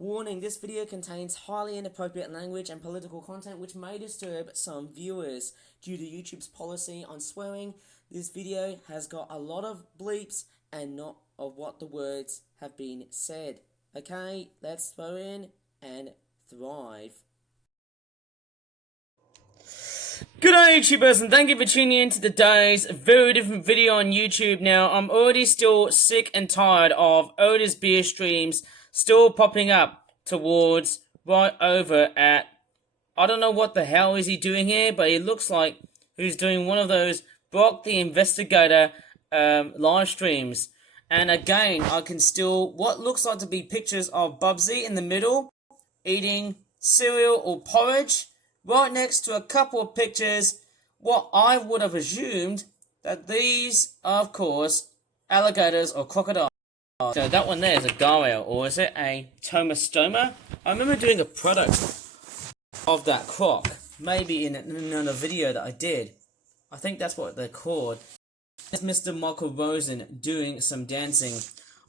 Warning, this video contains highly inappropriate language and political content which may disturb some viewers. Due to YouTube's policy on swearing, this video has got a lot of bleeps and not of what the words have been said. Okay, let's throw in and thrive. Good day, YouTubers, and thank you for tuning in to today's very different video on YouTube. Now, I'm already still sick and tired of Otis beer streams still popping up towards right over at, I don't know what the hell is he doing here, but it looks like he's doing one of those Brock the Investigator live streams. And again, I can still, what looks like to be pictures of Bubsy in the middle, eating cereal or porridge, right next to a couple of pictures, what I would have assumed that these are, of course, alligators or crocodiles. So that one there is a gargoyle, or is it a tomastoma? I remember doing a product of that croc, maybe in another video that I did. I think that's what they're called. It's Mr. Michael Rosen doing some dancing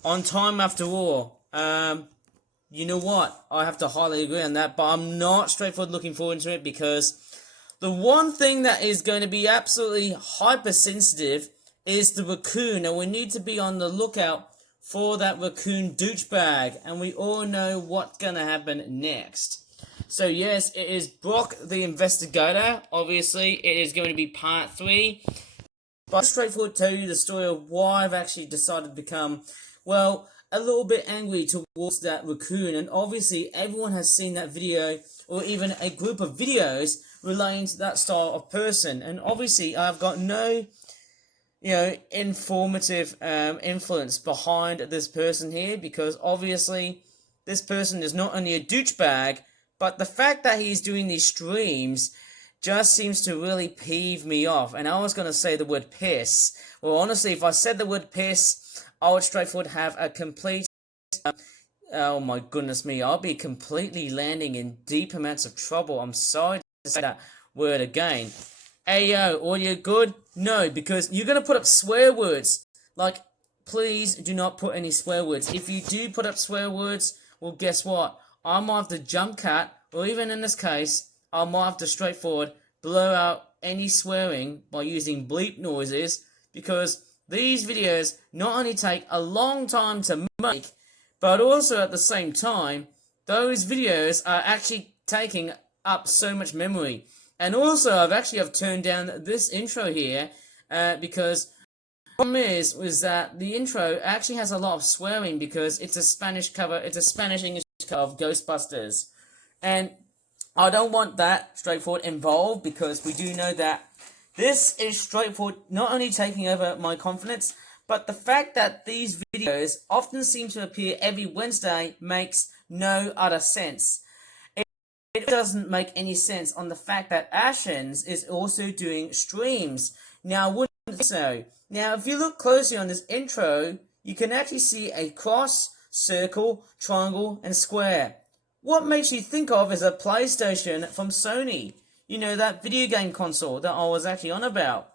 on Time After All. You know what? I have to highly agree on that, but I'm not straightforward looking forward to it because the one thing that is going to be absolutely hypersensitive is the raccoon, and we need to be on the lookout for that raccoon douchebag, and we all know what's going to happen next. So yes, it is Brock the Investigator. Obviously, it is going to be part 3. But I'll straightforward tell you the story of why I've actually decided to become, well, a little bit angry towards that raccoon. And obviously, everyone has seen that video, or even a group of videos relating to that style of person. And obviously, I've got no informative influence behind this person here, because obviously this person is not only a douchebag, but the fact that he's doing these streams just seems to really peeve me off. And I was going to say the word piss. Well, honestly, if I said the word piss, I would straightforward have a complete oh my goodness me, I'll be completely landing in deep amounts of trouble. I'm sorry to say that word again. Ayo, audio good? No, because you're going to put up swear words. Like, please do not put any swear words. If you do put up swear words, well, guess what? I might have to jump cut, or even in this case, I might have to straightforward blow out any swearing by using bleep noises, because these videos not only take a long time to make, but also at the same time, those videos are actually taking up so much memory. And also, I've turned down this intro here, because the problem is that the intro actually has a lot of swearing, because it's a Spanish cover, it's a Spanish English cover of Ghostbusters. And I don't want that straightforward involved, because we do know that this is straightforward not only taking over my confidence, but the fact that these videos often seem to appear every Wednesday makes no other sense. It doesn't make any sense on the fact that Ashens is also doing streams. Now, wouldn't think so. Now, if you look closely on this intro, you can actually see a cross, circle, triangle, and square. What makes you think of is a PlayStation from Sony. You know, that video game console that I was actually on about.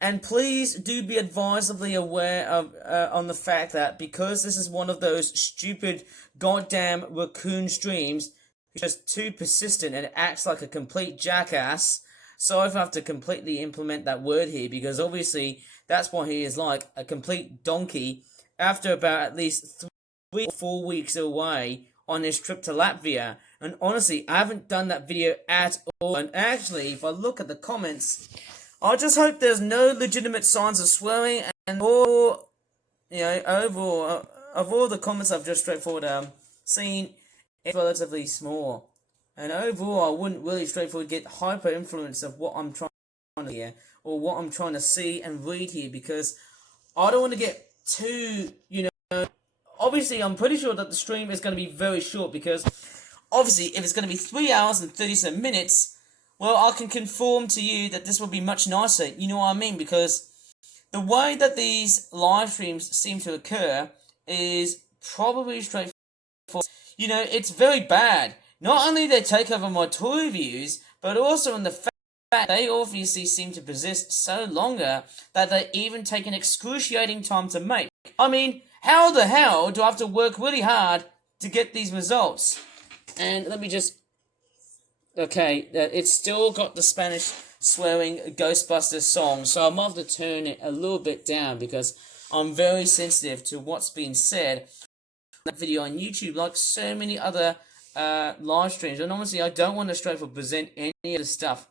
And please do be advisedly aware of on the fact that because this is one of those stupid goddamn raccoon streams, just too persistent and acts like a complete jackass. So I have to completely implement that word here, because obviously that's why he is like a complete donkey after about at least 3 or 4 weeks away on his trip to Latvia. And honestly, I haven't done that video at all. And actually, if I look at the comments, I just hope there's no legitimate signs of swearing, and all, overall, of all the comments I've just straightforward seen, it's relatively small. And overall, I wouldn't really straightforward get hyper influence of what I'm trying to hear, or what I'm trying to see and read here, because I don't want to get too, obviously I'm pretty sure that the stream is going to be very short, because obviously if it's going to be 3 hours and 37 minutes, well, I can confirm to you that this will be much nicer, you know what I mean, because the way that these live streams seem to occur is probably straightforward. It's very bad. Not only they take over my toy reviews, but also in the fact that they obviously seem to persist so longer that they even take an excruciating time to make. I mean, how the hell do I have to work really hard to get these results. And let me just... Okay, it's still got the Spanish swearing Ghostbusters song, so I might have to turn it a little bit down because I'm very sensitive to what's being said. That video on YouTube, like so many other live streams, and honestly, I don't want to straightforward present any of the stuff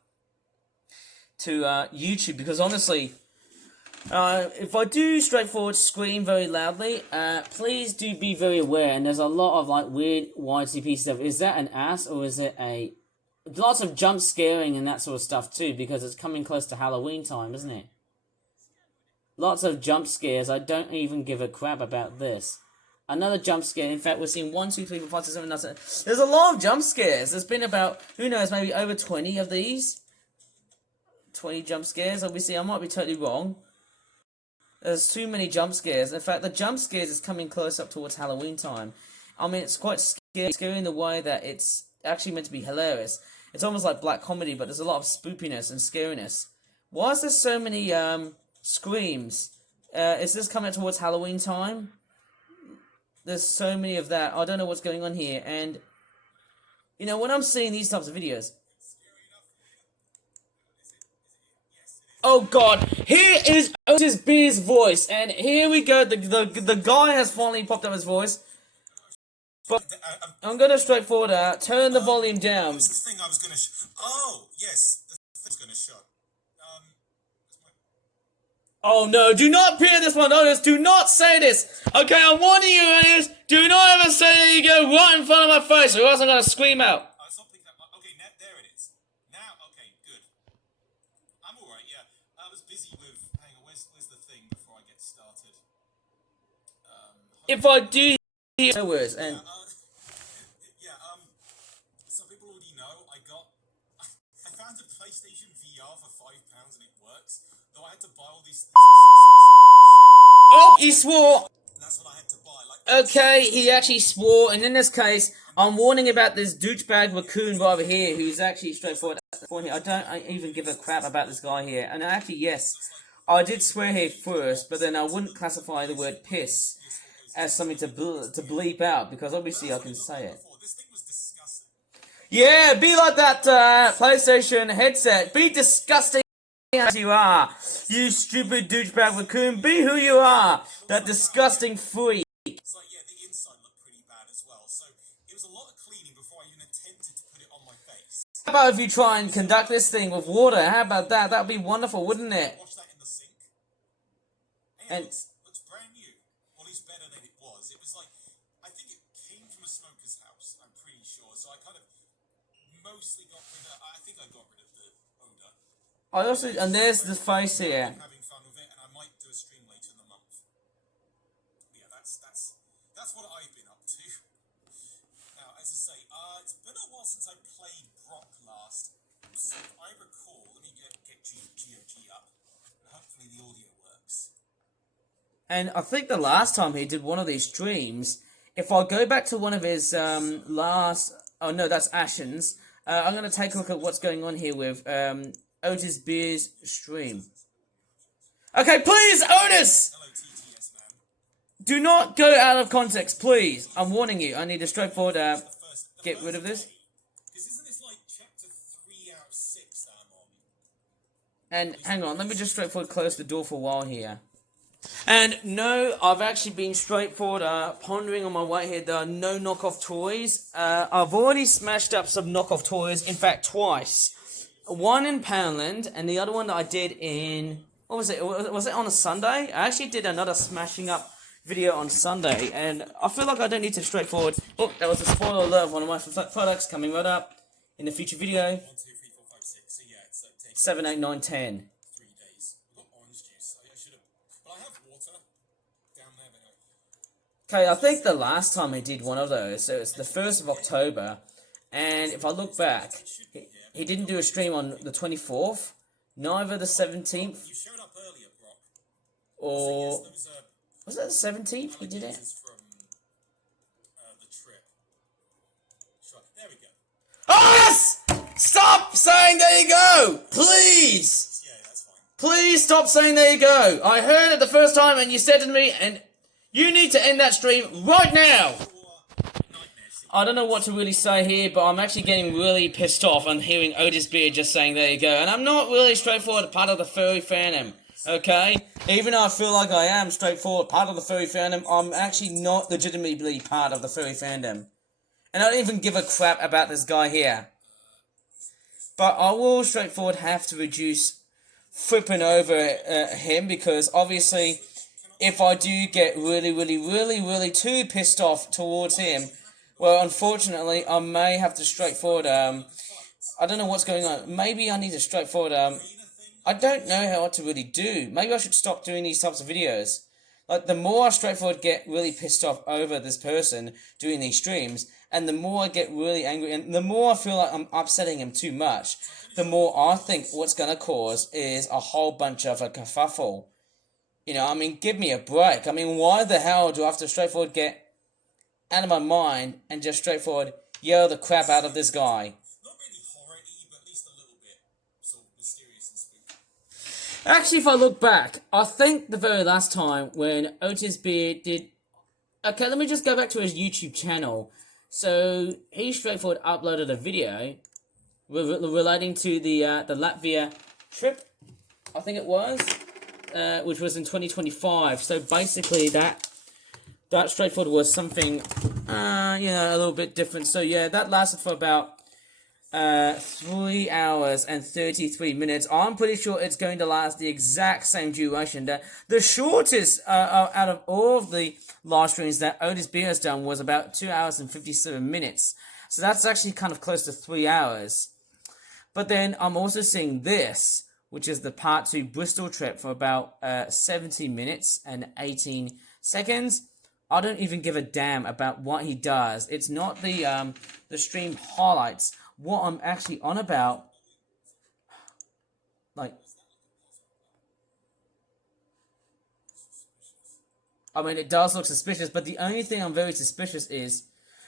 to YouTube because honestly, if I do straightforward scream very loudly, please do be very aware. And there's a lot of like weird YTP stuff. Is that an ass or is it a... Lots of jump scaring and that sort of stuff too, because it's coming close to Halloween time, isn't it? Lots of jump scares. I don't even give a crap about this. Another jump scare. In fact, we're seeing 1, 2, 3, 4, 5, 6, 7, 8, 9, 10. There's a lot of jump scares. There's been about, who knows, maybe over 20 of these. 20 jump scares. Obviously, I might be totally wrong. There's too many jump scares. In fact, the jump scares is coming close up towards Halloween time. I mean, it's quite scary in the way that it's actually meant to be hilarious. It's almost like black comedy, but there's a lot of spoopiness and scariness. Why is there so many screams? Is this coming up towards Halloween time? There's so many of that. I don't know what's going on here. And, you know, when I'm seeing these types of videos... Oh, God. Here is Otis Beer's voice. And here we go. The guy has finally popped up his voice. But I'm going to straightforward turn the volume down. What's the thing I was going to Oh, yes. The thing I was going to show. Oh no, do not peer this one, Otis. Do not say this. Okay, I'm warning you, Otis. Do not ever say that you go right in front of my face, or else I'm going to scream out. Okay, there it is. Now, okay, good. I'm alright, yeah. I was busy with... Hang on, where's the thing before I get started? If I do hear no words, and... some people already know I found a PlayStation VR for £5 and it works. Though I had to buy all these Oh, he swore! That's what I had to buy. Like, okay, he actually swore, and in this case, I'm warning about this douchebag raccoon right over here, who's actually straightforward. I don't even give a crap about this guy here. And actually, yes, I did swear here first, but then I wouldn't classify the word piss as something to bleep out, because obviously I can say it. this thing was disgusting. Yeah, be like that PlayStation headset. Be disgusting as you are. You stupid douchebag raccoon. Be who you are. That disgusting freak. It's like, yeah, the inside looked pretty bad as well. So it was a lot of cleaning before I even attempted to put it on my face. How about if you try and conduct this thing with water? How about that? That would be wonderful, wouldn't it? Wash that in the sink. And looks brand new. Or at least better than it was. It was like, I think it came from a smoker's house, I'm pretty sure. So I kind of mostly got rid of, I think I got rid of the odor. I also, and there's the face here. I'm having fun with it, and I might do a stream later in the month. Yeah, that's what I've been up to. Now, as I say, it's been a while since I played Brock last. So if I recall, let me get GOG up, and hopefully the audio works. And I think the last time he did one of these streams, if I go back to one of his last... Oh no, that's Ashen's. I'm going to take a look at what's going on here with Otis Beer's stream. Okay, please, Otis! Hello, TTS, man. Do not go out of context, please. I'm warning you. I need a straightforward get rid of this. Because isn't this like chapter 3 out of 6 that I'm on? And hang on, let me just straightforward close the door for a while here. And no, I've actually been straightforward pondering on my way here. There are no knockoff toys. I've already smashed up some knockoff toys, in fact twice. One in Poundland, and the other one that I did in... What was it? Was it on a Sunday? I actually did another smashing up video on Sunday, and I feel like I don't need to straightforward... Oh, that was a spoiler alert of one of my products coming right up in the future video. 1, 2, 3, 4, 5, 6. So yeah, it's 7, 8, 9, 10. 3 days. We've got orange juice. I should have... But I have water down there, but anyway. Okay, I think the last time I did one of those, so it's the 1st of October, and if I look back, he didn't do a stream on the 24th, neither the 17th, You showed up earlier, Brock. or... Yes, Was that the 17th he did it? from the trip. Sure. There we go. Otis! Stop saying there you go! Please! Yeah, that's fine. Please stop saying there you go! I heard it the first time and you said to me, and you need to end that stream right now! 4, 9, I don't know what to really say here, but I'm actually getting really pissed off on hearing Otis Beard just saying there you go. And I'm not really straightforward part of the furry fandom, okay? Even though I feel like I am straightforward part of the furry fandom, I'm actually not legitimately part of the furry fandom. And I don't even give a crap about this guy here. But I will straightforward have to reduce flipping over him, because obviously if I do get really too pissed off towards him, well, unfortunately, I may have to straightforward, I don't know what's going on. Maybe I need to straightforward, I don't know what to really do. Maybe I should stop doing these types of videos. Like, the more I straightforward get really pissed off over this person doing these streams, and the more I get really angry, and the more I feel like I'm upsetting him too much, the more I think what's going to cause is a whole bunch of a kerfuffle. You know, I mean, give me a break. I mean, why the hell do I have to straightforward get out of my mind and just straightforward yell the crap out of this guy? Not really horror-y, but at least a little bit sort of mysterious and spooky. Actually, if I look back, I think the very last time when Otis Beard did... Okay, let me just go back to his YouTube channel. So, he straightforward uploaded a video relating to the Latvia trip, I think it was, which was in 2025. So basically that straightforward was something, a little bit different. So yeah, that lasted for about 3 hours and 33 minutes. I'm pretty sure it's going to last the exact same duration. The shortest out of all of the live streams that Otis Beard has done was about 2 hours and 57 minutes. So that's actually kind of close to 3 hours. But then I'm also seeing this, which is the part 2 Bristol trip for about 17 minutes and 18 seconds. I don't even give a damn about what he does. It's not the stream highlights. What I'm actually on about, like, I mean, it does look suspicious, but the only thing I'm very suspicious is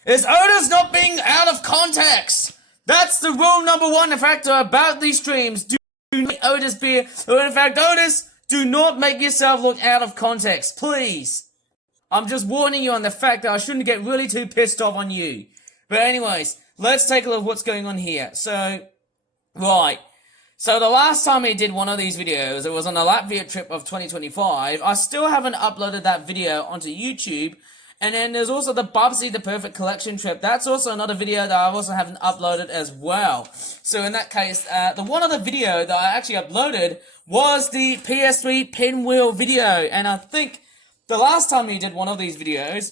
Otis not being out of context. That's the rule number 1 factor about these streams. Do not Otis be, or in fact, Otis, do not make yourself look out of context, please. I'm just warning you on the fact that I shouldn't get really too pissed off on you. But anyways, let's take a look at what's going on here. So, right. So the last time he did one of these videos, it was on the Latvia trip of 2025. I still haven't uploaded that video onto YouTube. And then there's also the Bubsy the Perfect Collection trip. That's also another video that I also haven't uploaded as well. So in that case, the one other video that I actually uploaded was the PS3 Pinwheel video. And I think the last time he did one of these videos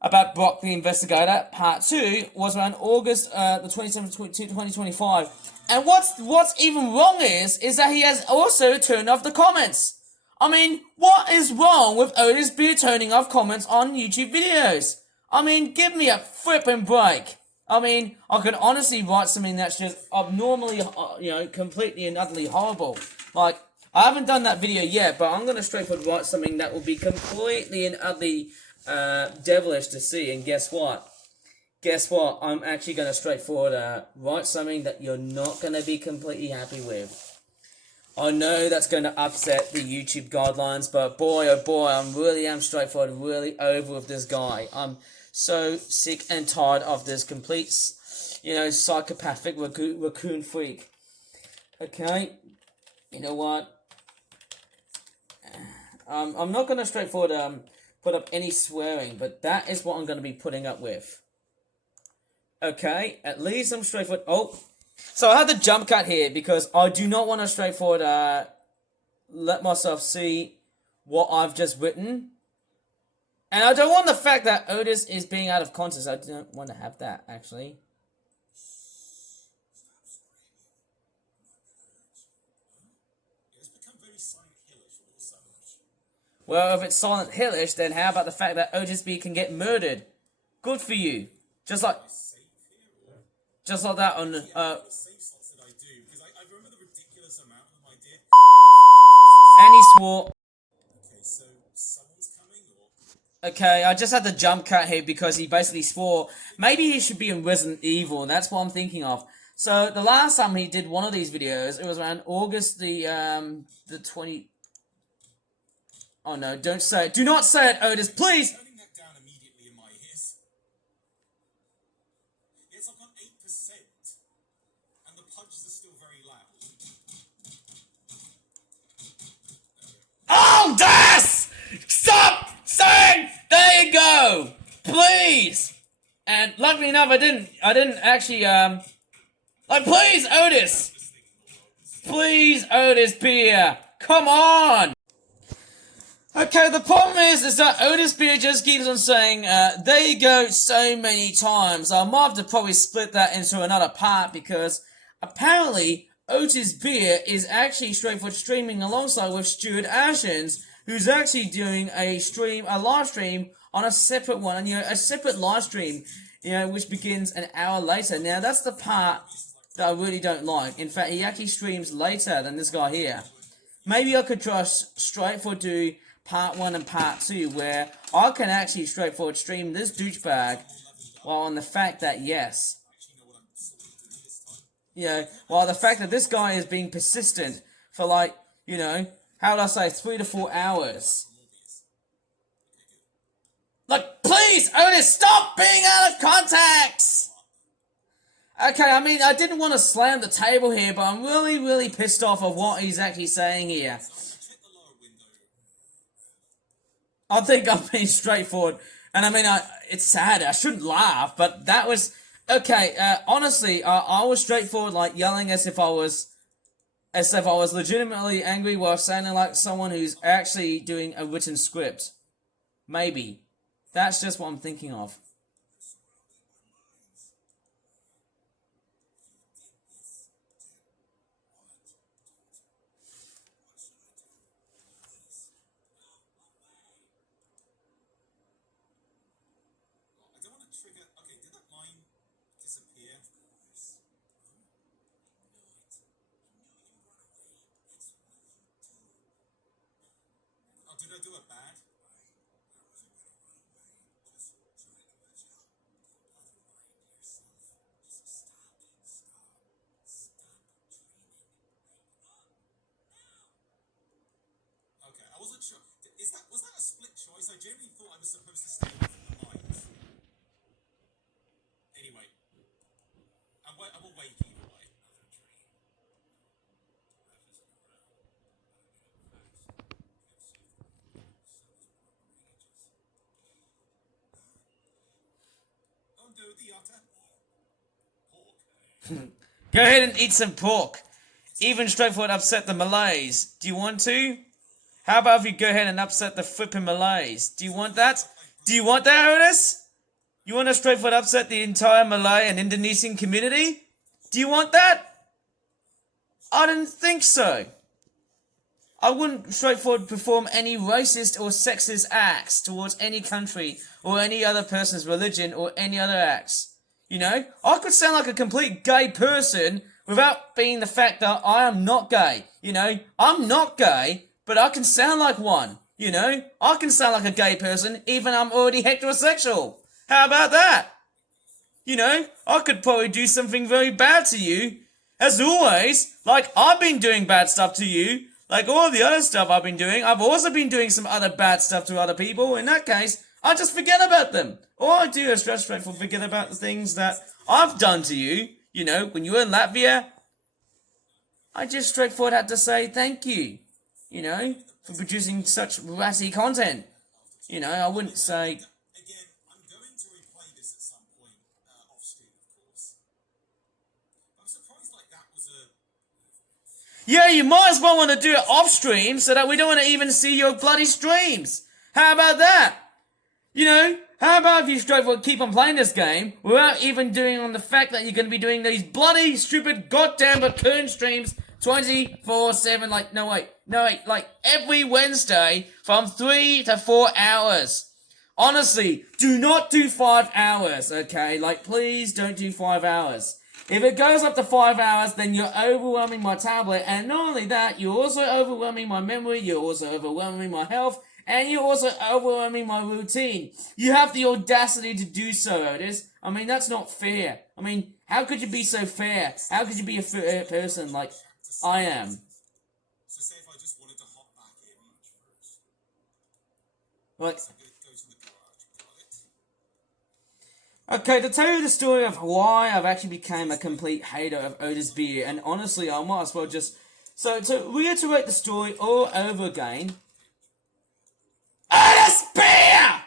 about Brock the Investigator, part 2, was around August the 27th, 2025. And what's even wrong is that he has also turned off the comments. I mean, what is wrong with Otis Beard turning off comments on YouTube videos? I mean, give me a flipping break. I mean, I could honestly write something that's just abnormally, completely and utterly horrible. Like, I haven't done that video yet, but I'm going to straightforward write something that will be completely and utterly devilish to see. And guess what? I'm actually going to straightforward write something that you're not going to be completely happy with. I know that's going to upset the YouTube guidelines, but boy, oh boy, I'm straightforward, really over with this guy. I'm so sick and tired of this complete, psychopathic raccoon freak. Okay, you know what? I'm not going to straightforward put up any swearing, but that is what I'm going to be putting up with. Okay, at least I'm straightforward. Oh. So I had the jump cut here because I do not want to straightforward let myself see what I've just written. And I don't want the fact that Otis is being out of context. I don't want to have that, actually. It's become very Silent Hillish all of a sudden. Well, if it's Silent Hillish, then how about the fact that Otis B can get murdered? Good for you. Just like that on What save slots did I do? Because I remember the ridiculous amount of them I did. and he swore. Okay, so someone's coming, or Okay, I just had the jump cut here because he basically swore maybe he should be in Resident Evil. That's what I'm thinking of. So the last time he did one of these videos, it was around August the 20. Oh no! Don't say it. Do not say it, Otis, please. turning that down immediately in my ears. It's like on 8%, and the punches are still very loud. Oh, Das! Stop saying! There you go! Please! And luckily enough, I didn't actually, like, please, Otis! Please, Otis Beer! Come on! Okay, the problem is that Otis Beer just keeps on saying, there you go so many times. I might have to probably split that into another part because apparently Otis Beer is actually straightforward streaming alongside with Stuart Ashens, who's actually doing a live stream on a separate one, and a separate live stream, which begins an hour later. Now that's the part that I really don't like. In fact, he actually streams later than this guy here. Maybe I could try straightforward do part 1 and part 2, where I can actually straightforward stream this douchebag, while on the fact that, yes, while the fact that this guy is being persistent for like, how would I say, 3 to 4 hours. Like, please, Otis, stop being out of context! Okay, I mean, I didn't want to slam the table here, but I'm really, really pissed off of what he's actually saying here. I think I'm being straightforward, and I mean, it's sad, I shouldn't laugh, but that was, okay, honestly, I was straightforward, like, yelling as if I was legitimately angry while sounding like someone who's actually doing a written script. Maybe. That's just what I'm thinking of. Trigger. Okay, did that line disappear? Oh, did I do it bad? Okay, I wasn't sure. Was that a split choice? I genuinely thought I was supposed to stay away from the lines. Anyway, I'm awake either way. Undo the utter pork. Go ahead and eat some pork. Even straightforward upset the Malays. Do you want to? How about if you go ahead and upset the flipping Malays? Do you want that? Do you want that, Otis? You want to straightforward upset the entire Malay and Indonesian community? Do you want that? I didn't think so. I wouldn't straightforward perform any racist or sexist acts towards any country or any other person's religion or any other acts. I could sound like a complete gay person without being the fact that I am not gay. I'm not gay, but I can sound like one. I can sound like a gay person even I'm already heterosexual. How about that? I could probably do something very bad to you. As always, like I've been doing bad stuff to you. Like all the other stuff I've been doing, I've also been doing some other bad stuff to other people. In that case, I just forget about them. All I do is just straightforward forget about the things that I've done to you. When you were in Latvia, I just straightforward had to say thank you. For producing such ratty content. I wouldn't say... Again, I'm going to replay this at some point off stream, of course. I'm surprised like that was a... Yeah, you might as well want to do it off stream so that we don't want to even see your bloody streams. How about that? How about if you straightforward keep on playing this game without even doing on the fact that you're going to be doing these bloody stupid goddamn Raccoon streams 24/7, like every Wednesday from 3 to 4 hours. Honestly, do not do 5 hours, okay? Like, please don't do 5 hours. If it goes up to 5 hours, then you're overwhelming my tablet, and not only that, you're also overwhelming my memory, you're also overwhelming my health, and you're also overwhelming my routine. You have the audacity to do so, Otis. I mean, that's not fair. I mean, how could you be so fair? How could you be a fair person like I am? So say if I just wanted to hop back in first. Like, So go to the garage, got Okay, to tell you the story of why I've actually become a complete hater of Otis Beer, and honestly, I might as well just... So, to reiterate the story all over again... Otis Beer!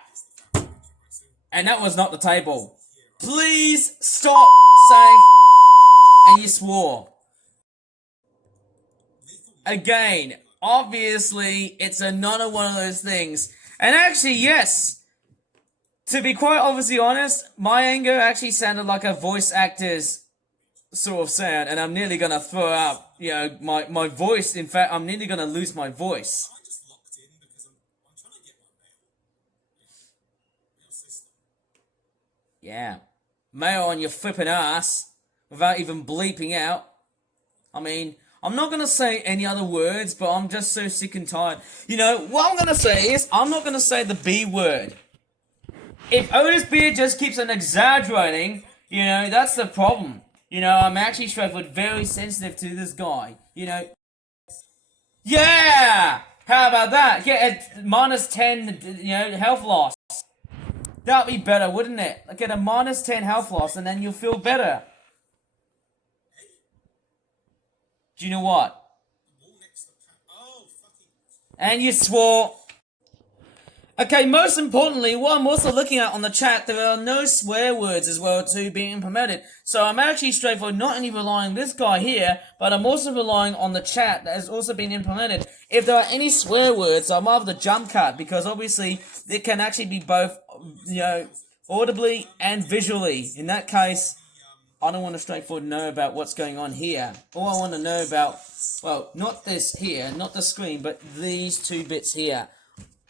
And that was not the table. Please stop saying... And you swore. Again, obviously, it's another one of those things. And actually, yes... To be quite obviously honest, my anger actually sounded like a voice actor's sort of sound, and I'm nearly gonna throw out, my voice. In fact, I'm nearly gonna lose my voice. I just locked in because I'm trying to get my mail system. Yeah. Mail on your flipping ass, without even bleeping out. I mean, I'm not gonna say any other words, but I'm just so sick and tired. You know, what I'm gonna say is, I'm not gonna say the B word. If Otis Beer just keeps on exaggerating, that's the problem. I'm actually straightforward very sensitive to this guy. Yeah! How about that? Get a minus 10, health loss. That'd be better, wouldn't it? Get a minus 10 health loss and then you'll feel better. Do you know what? Oh, fucking... And you swore... Okay, most importantly, what I'm also looking at on the chat, there are no swear words as well to be implemented. So I'm actually straightforward not only relying on this guy here, but I'm also relying on the chat that has also been implemented. If there are any swear words, I'm of the jump cut, because obviously it can actually be both, audibly and visually. In that case, I don't want to straightforward know about what's going on here. All I want to know about, well, not this here, not the screen, but these two bits here.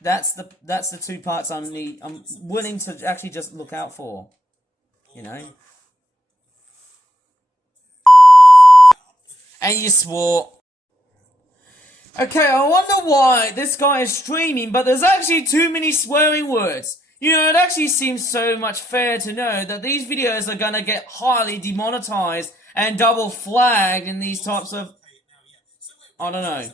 That's the two parts I'm willing to actually just look out for. And you swore. Okay, I wonder why this guy is streaming, but there's actually too many swearing words. It actually seems so much fair to know that these videos are gonna get highly demonetized and double flagged in these types of... I don't know.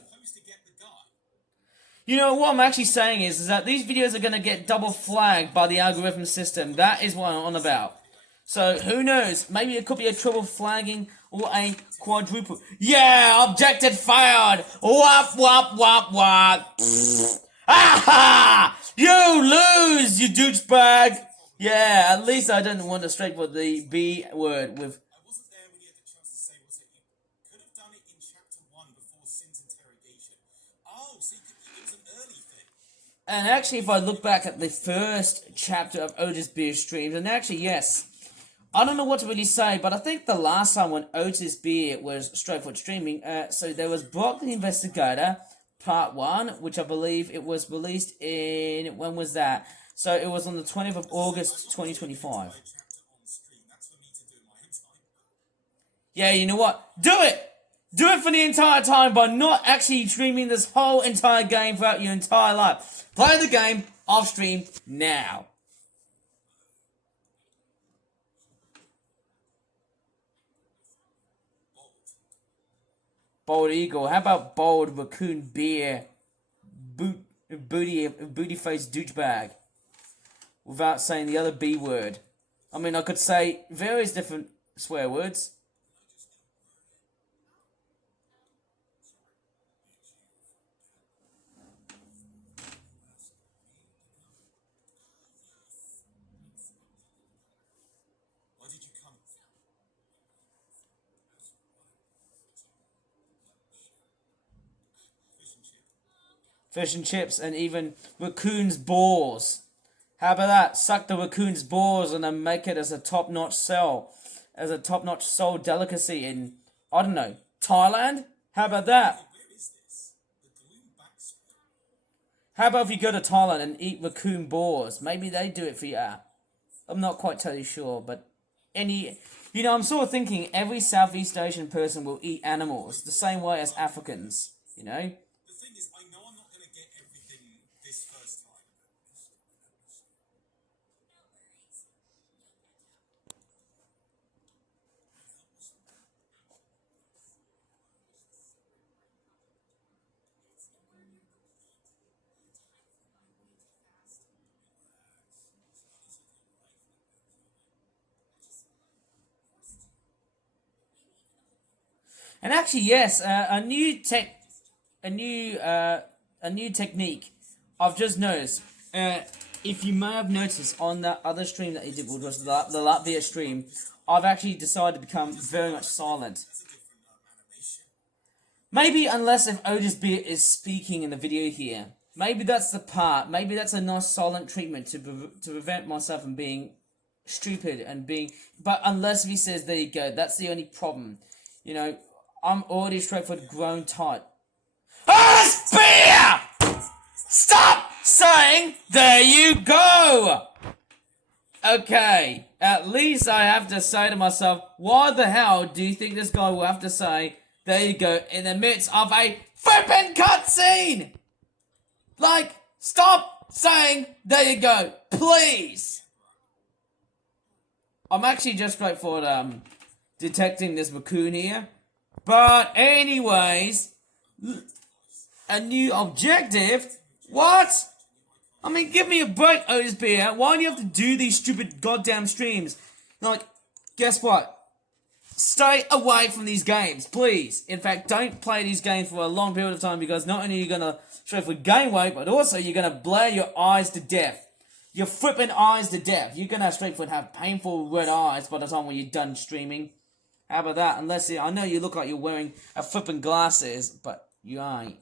What I'm actually saying is that these videos are going to get double flagged by the algorithm system. That is what I'm on about. So, who knows? Maybe it could be a triple flagging or a quadruple. Yeah! Objective failed! Wop, wop, wop, wop! Aha! You lose, you douchebag! Yeah, at least I didn't want to straight for the B word with... I wasn't there when you had the chance to say, was it? You could have done it in chapter 1 before Sin's interrogation. Oh, so it was an early thing. And actually, if I look back at the first chapter of Otis Beer streams, and actually, yes, I don't know what to really say, but I think the last time when Otis Beer was straightforward streaming, so there was Brock the Investigator, part 1, which I believe it was released in, when was that? So it was on the 20th of August, 2025. Yeah, you know what? Do it! Do it for the entire time by not actually streaming this whole entire game throughout your entire life. Play the game off stream now. Bold Eagle. How about Bold Raccoon Beer? Booty faced douchebag. Without saying the other B word. I mean, I could say various different swear words. Why did you come? Fish and chips and even raccoon's balls. How about that? Suck the raccoon's balls and then make it as a top-notch sell. As a top-notch soul delicacy in, I don't know, Thailand? How about that? Where is this? The gloom backstory. How about if you go to Thailand and eat raccoon balls? Maybe they do it for you. I'm not quite totally sure, but I'm sort of thinking every Southeast Asian person will eat animals the same way as Africans, The thing is, I know I'm not going to get everything this first time. And actually, yes, a new technique I've just noticed. If you may have noticed on that other stream that he did, which was the Latvia stream, I've actually decided to become very much silent. Maybe unless if Otis Beer is speaking in the video here. Maybe that's the part. Maybe that's a nice silent treatment to prevent myself from being stupid and being... But unless he says, there you go, that's the only problem. You know, I'm already straightforward grown tight. Otis Beer! Stop saying, there you go! Okay, at least I have to say to myself, why the hell do you think this guy will have to say, there you go, in the midst of a flippin' cutscene? Like, stop saying, there you go, please. I'm actually just straightforward, detecting this raccoon here. But anyways, a new objective? What? I mean, give me a break, Otis Beer. Why do you have to do these stupid goddamn streams? Like, guess what? Stay away from these games, please. In fact, don't play these games for a long period of time because not only are you going to straight for gain weight, but also you're going to blare your eyes to death. Your flipping eyes to death. You're going to straight for have painful red eyes by the time when you're done streaming. How about that? Unless I know you look like you're wearing a flipping glasses, but you ain't.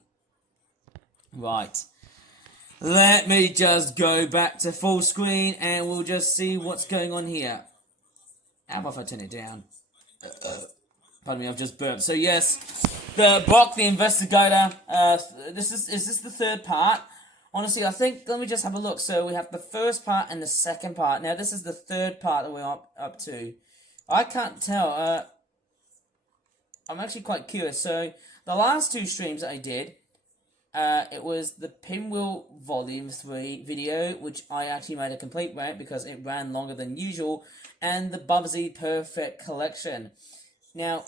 Right. Let me just go back to full screen and we'll just see what's going on here. How about if I turn it down? Pardon me, I've just burped. So yes, the Brock the Investigator. Is this the third part? Honestly, I think, let me just have a look. So we have the first part and the second part. Now this is the third part that we're up to. I can't tell. I'm actually quite curious. So the last two streams that I did, it was the Pinwheel Volume 3 video, which I actually made a complete rant because it ran longer than usual, and the Bubsy Perfect Collection. Now,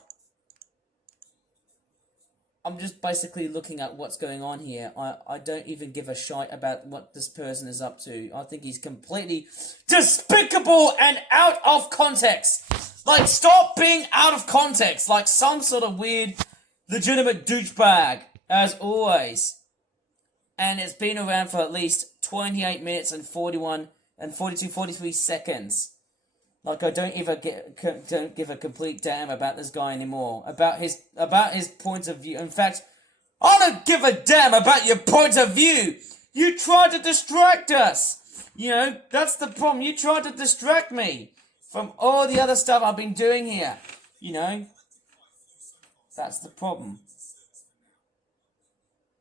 I'm just basically looking at what's going on here. I don't even give a shite about what this person is up to. I think he's completely despicable and out of context. Like, stop being out of context, like some sort of weird, legitimate douchebag, as always. And it's been around for at least 28 minutes and 43 seconds. Like, I don't give a complete damn about this guy anymore. About his point of view. In fact, I don't give a damn about your point of view. You tried to distract us. You know, that's the problem. You tried to distract me from all the other stuff I've been doing here. You know, that's the problem.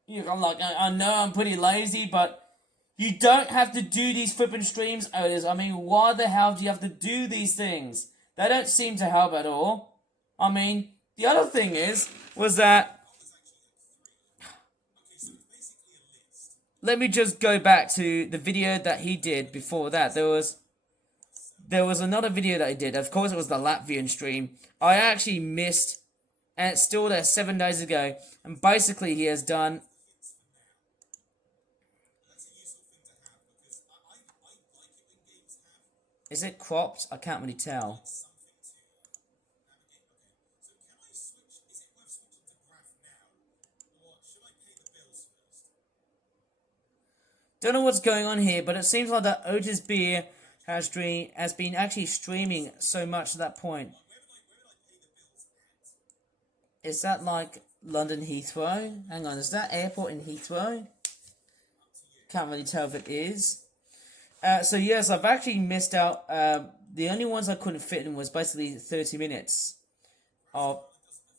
I'm like, I know I'm pretty lazy, but you don't have to do these flipping streams, Otis. I mean, why the hell do you have to do these things? They don't seem to help at all. I mean, the other thing was that... Let me just go back to the video that he did before that. There was another video that he did. Of course, it was the Latvian stream. I actually missed, and it's still there 7 days ago. And basically, he has done... Is it cropped? I can't really tell. Don't know what's going on here, but it seems like that Otis Beer has been actually streaming so much at that point. Is that like London Heathrow? Hang on, is that airport in Heathrow? Can't really tell if it is. So yes, I've actually missed out. The only ones I couldn't fit in was basically 30 minutes. And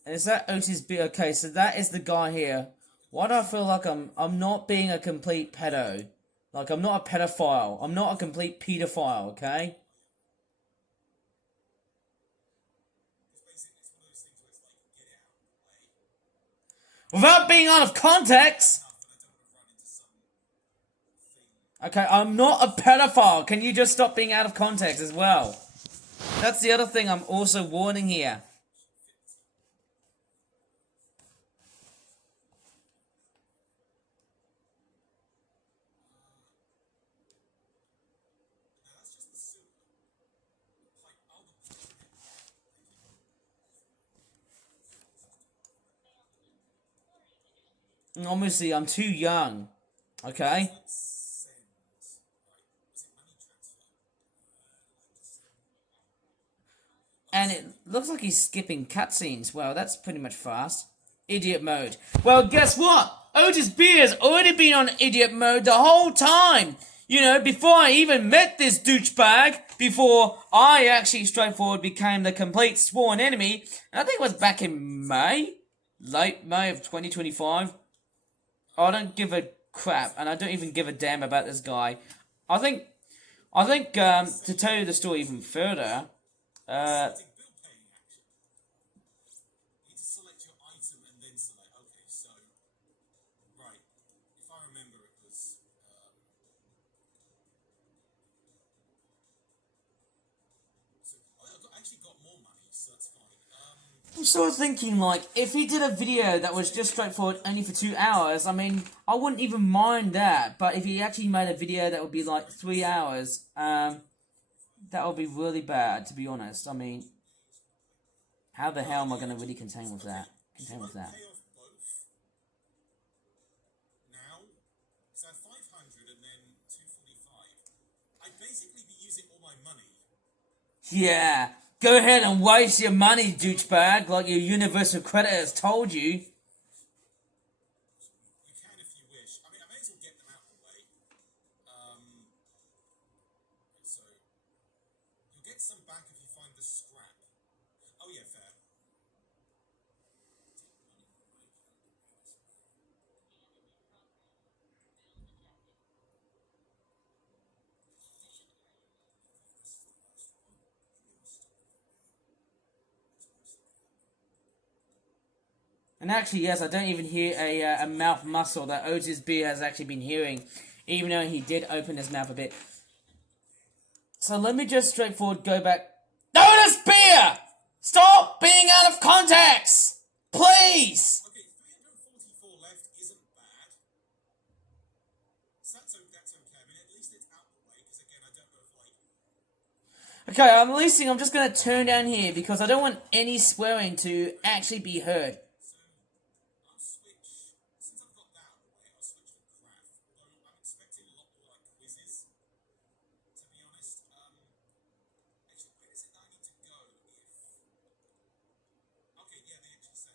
is that Otis B? Okay, so that is the guy here. Why do I feel like I'm not being a complete pedo? Like, I'm not a pedophile. I'm not a complete pedophile, okay? Without being out of context! Okay, I'm not a pedophile. Can you just stop being out of context as well? That's the other thing I'm also warning here. Obviously, I'm too young. Okay? Let's send. Right. Was it money transfer? And it looks like he's skipping cutscenes. Well, that's pretty much fast. Idiot mode. Well, guess what? Otis Beer's already been on idiot mode the whole time. You know, before I even met this douchebag, before I actually straightforward became the complete sworn enemy, and I think it was back in May? Late May of 2025. I don't give a crap, and I don't even give a damn about this guy. I think, to tell you the story even further, Selecting bill paying action. You need to select your item and then select. Okay, so right. If I remember, it was. So I actually got more money, so that's fine. I'm sort of thinking, like, if he did a video that was just straightforward only for 2 hours, I mean, I wouldn't even mind that. But if he actually made a video that would be like 3 hours, that would be really bad, to be honest. I mean, how the hell am I going to really contain with that? Pay off both now. So I had 500 and then 245. I'd basically be using all my money. Yeah, go ahead and waste your money, douchebag, like your Universal Credit has told you. You can if you wish. I mean, I may as well get them out of the way. So you'll get some back if you find the scrap. Oh yeah, fair. And actually, yes, I don't even hear a mouth muscle that Otis Beer has actually been hearing, even though he did open his mouth a bit. So let me just straightforward go back. Otis Beer! Stop being out of context! Please! Okay, 344 left isn't bad. So that's okay. I mean, at least it's out the way, because again, I don't know if, like... Okay, I'm just going to turn down here because I don't want any swearing to actually be heard. I'll switch, since I've got that out of the way, I'll switch to craft. Although I'm expecting a lot more, like, quizzes, to be honest. Actually, where is it that I need to go if... Okay, yeah, they actually say.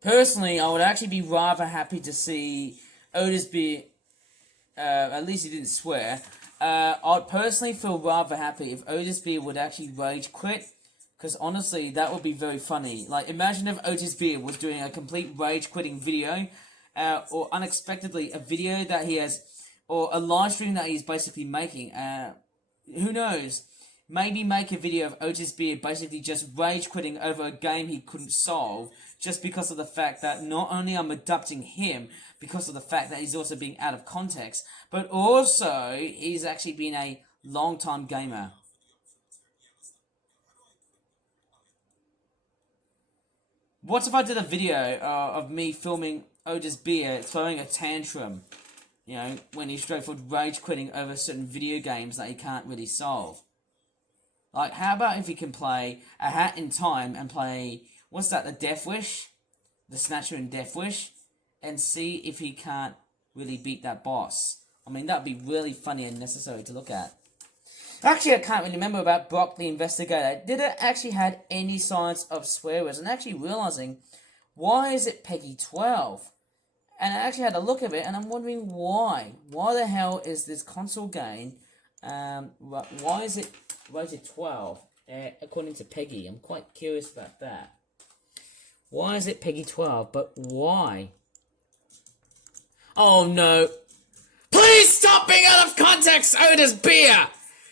Personally, I would actually be rather happy to see Otis Beer, at least he didn't swear. I'd personally feel rather happy if Otis Beer would actually rage quit. Because honestly, that would be very funny. Like, imagine if Otis Beer was doing a complete rage quitting video, or unexpectedly a video that he has, or a live stream that he's basically making. Who knows? Maybe make a video of Otis Beer basically just rage quitting over a game he couldn't solve, just because of the fact that not only I'm adopting him, because of the fact that he's also being out of context, but also he's actually been a long-time gamer. What if I did a video of me filming Otis Beer throwing a tantrum, you know, when he's straightforward rage quitting over certain video games that he can't really solve? Like, how about if he can play A Hat in Time and play, what's that, the Death Wish? The Snatcher and Death Wish? And see if he can't really beat that boss. I mean, that'd be really funny and necessary to look at. Actually, I can't really remember about Brock the Investigator. Did it actually had any signs of swear words? And actually realizing, why is it Peggy 12? And I actually had a look at it, and I'm wondering why. Why the hell is this console game, why is it rated 12, according to Peggy? I'm quite curious about that. Why is it Peggy 12, but why? Oh no. Please stop being out of context, Otis Beer!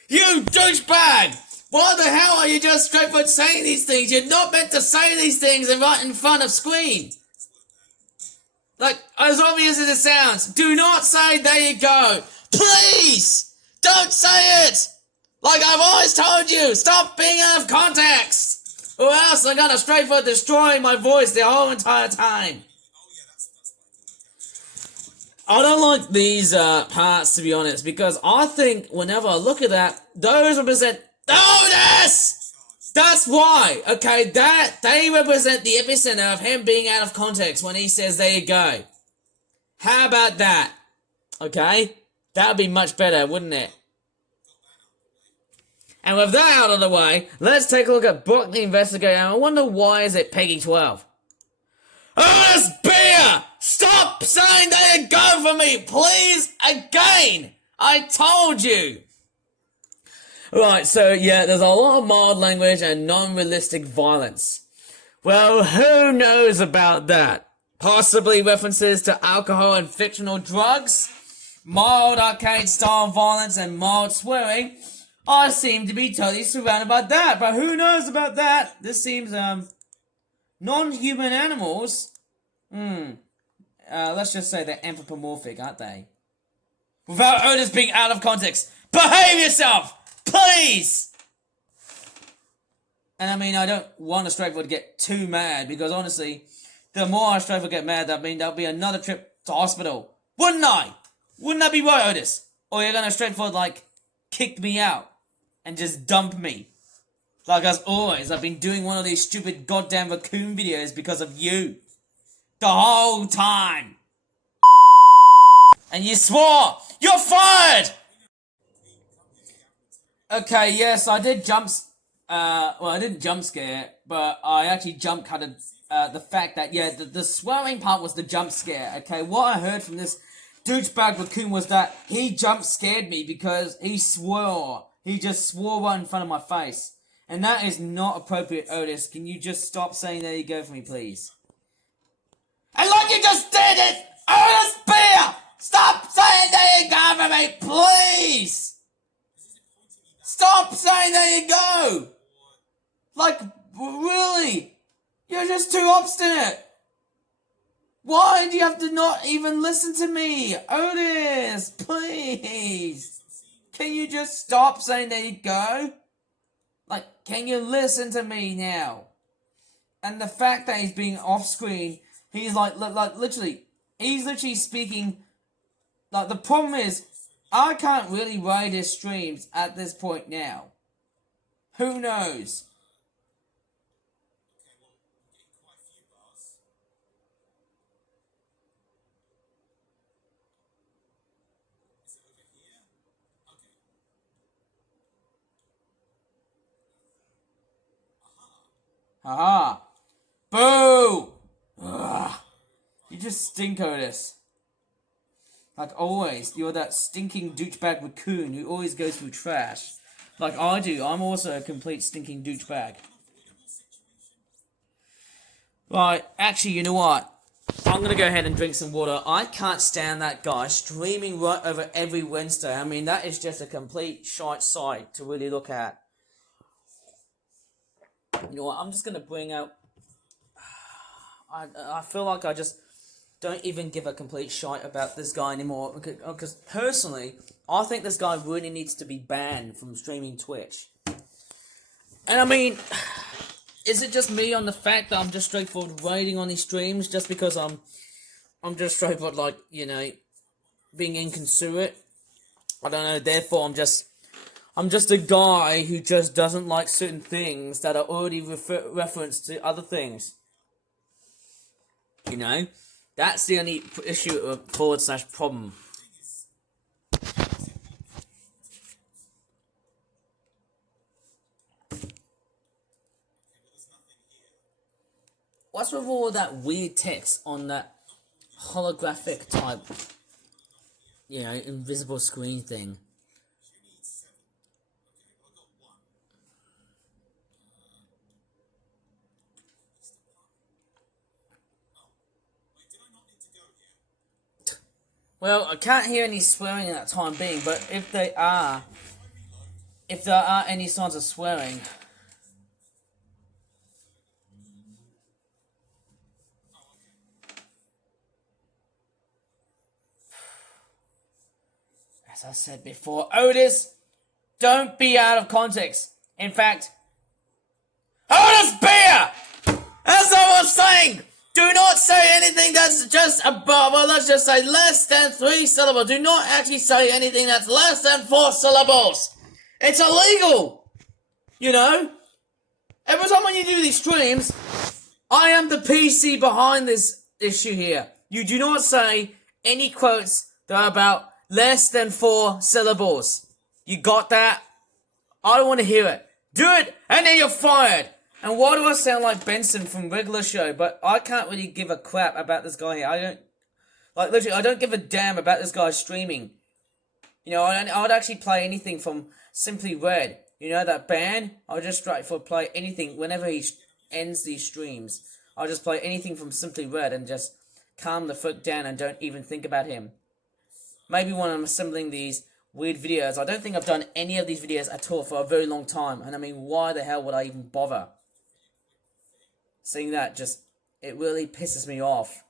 You douchebag! Why the hell are you just straightforward saying these things? You're not meant to say these things and right in front of screen. Like, as obvious as it sounds, do not say there you go. Please! Don't say it! Like I've always told you, stop being out of context! Or else I'm gonna straightforward destroy my voice the whole entire time. I don't like these parts, to be honest, because I think whenever I look at that, those represent Otis! That's why, okay, that they represent the epicenter of him being out of context when he says, there you go. How about that? Okay? That would be much better, wouldn't it? And with that out of the way, let's take a look at Brock the Investigator. I wonder why is it Peggy 12? Ernest Beer! Stop saying there you go for me, please, again! I told you! Right, so yeah, there's a lot of mild language and non-realistic violence. Well, who knows about that? Possibly references to alcohol and fictional drugs? Mild arcade-style violence and mild swearing? I seem to be totally surrounded by that, but who knows about that? This seems, non-human animals? Let's just say they're anthropomorphic, aren't they? Without Otis being out of context, behave yourself! Please! And I mean, I don't want Australia to get too mad, because honestly, the more Australia get mad, that means there'll be another trip to hospital. Wouldn't I? Wouldn't that be right, Otis? Or you're gonna straightforward, like, kick me out and just dump me. Like as always, I've been doing one of these stupid goddamn raccoon videos because of you. The whole time. And you swore! You're fired! Okay, yes, I did I didn't jump scare, but I actually jump cutted the fact that, yeah, the swearing part was the jump scare, okay? What I heard from this douchebag raccoon was that he jump scared me because he swore. He just swore right in front of my face. And that is not appropriate, Otis. Can you just stop saying there you go for me, please? And like you just did it! Otis Beer! Stop saying there you go for me, please! Stop saying there you go! Like, really? You're just too obstinate! Why do you have to not even listen to me? Otis, please! Can you just stop saying there you go? Like, can you listen to me now? And the fact that he's being off screen, he's like literally, he's literally speaking, like, the problem is, I can't really rate his streams at this point now. Who knows? Haha. Boo! Ugh. You just stink, Otis. Like always, you're that stinking douchebag raccoon who always goes through trash. Like I do, I'm also a complete stinking douchebag. Right, actually, you know what? I'm gonna go ahead and drink some water. I can't stand that guy streaming right over every Wednesday. I mean, that is just a complete shite sight to really look at. You know what, I'm just gonna bring out... I feel like I just don't even give a complete shite about this guy anymore. Because personally, I think this guy really needs to be banned from streaming Twitch. And I mean, is it just me on the fact that I'm just straightforward rating on these streams just because I'm just straightforward, like, you know, being inconsiderate? I don't know, therefore I'm just a guy who just doesn't like certain things that are already referenced to other things. You know? That's the only issue / problem. What's with all that weird text on that holographic type, you know, invisible screen thing? Well, I can't hear any swearing in that time being, but if there are any signs of swearing, as I said before, Otis, don't be out of context. In fact, Otis Beer! As I was saying, do not say anything that's just above, or let's just say less than 3 syllables. Do not actually say anything that's less than 4 syllables. It's illegal. You know? when you do these streams, I am the PC behind this issue here. You do not say any quotes that are about less than 4 syllables. You got that? I don't want to hear it. Do it, and then you're fired. And why do I sound like Benson from Regular Show? But I can't really give a crap about this guy here. Literally, I don't give a damn about this guy streaming. You know, I would actually play anything from Simply Red. You know, that band? I'll just straight for play anything whenever he ends these streams. I'll just play anything from Simply Red and just calm the fuck down and don't even think about him. Maybe when I'm assembling these weird videos, I don't think I've done any of these videos at all for a very long time. And I mean, why the hell would I even bother? Seeing that it really pisses me off.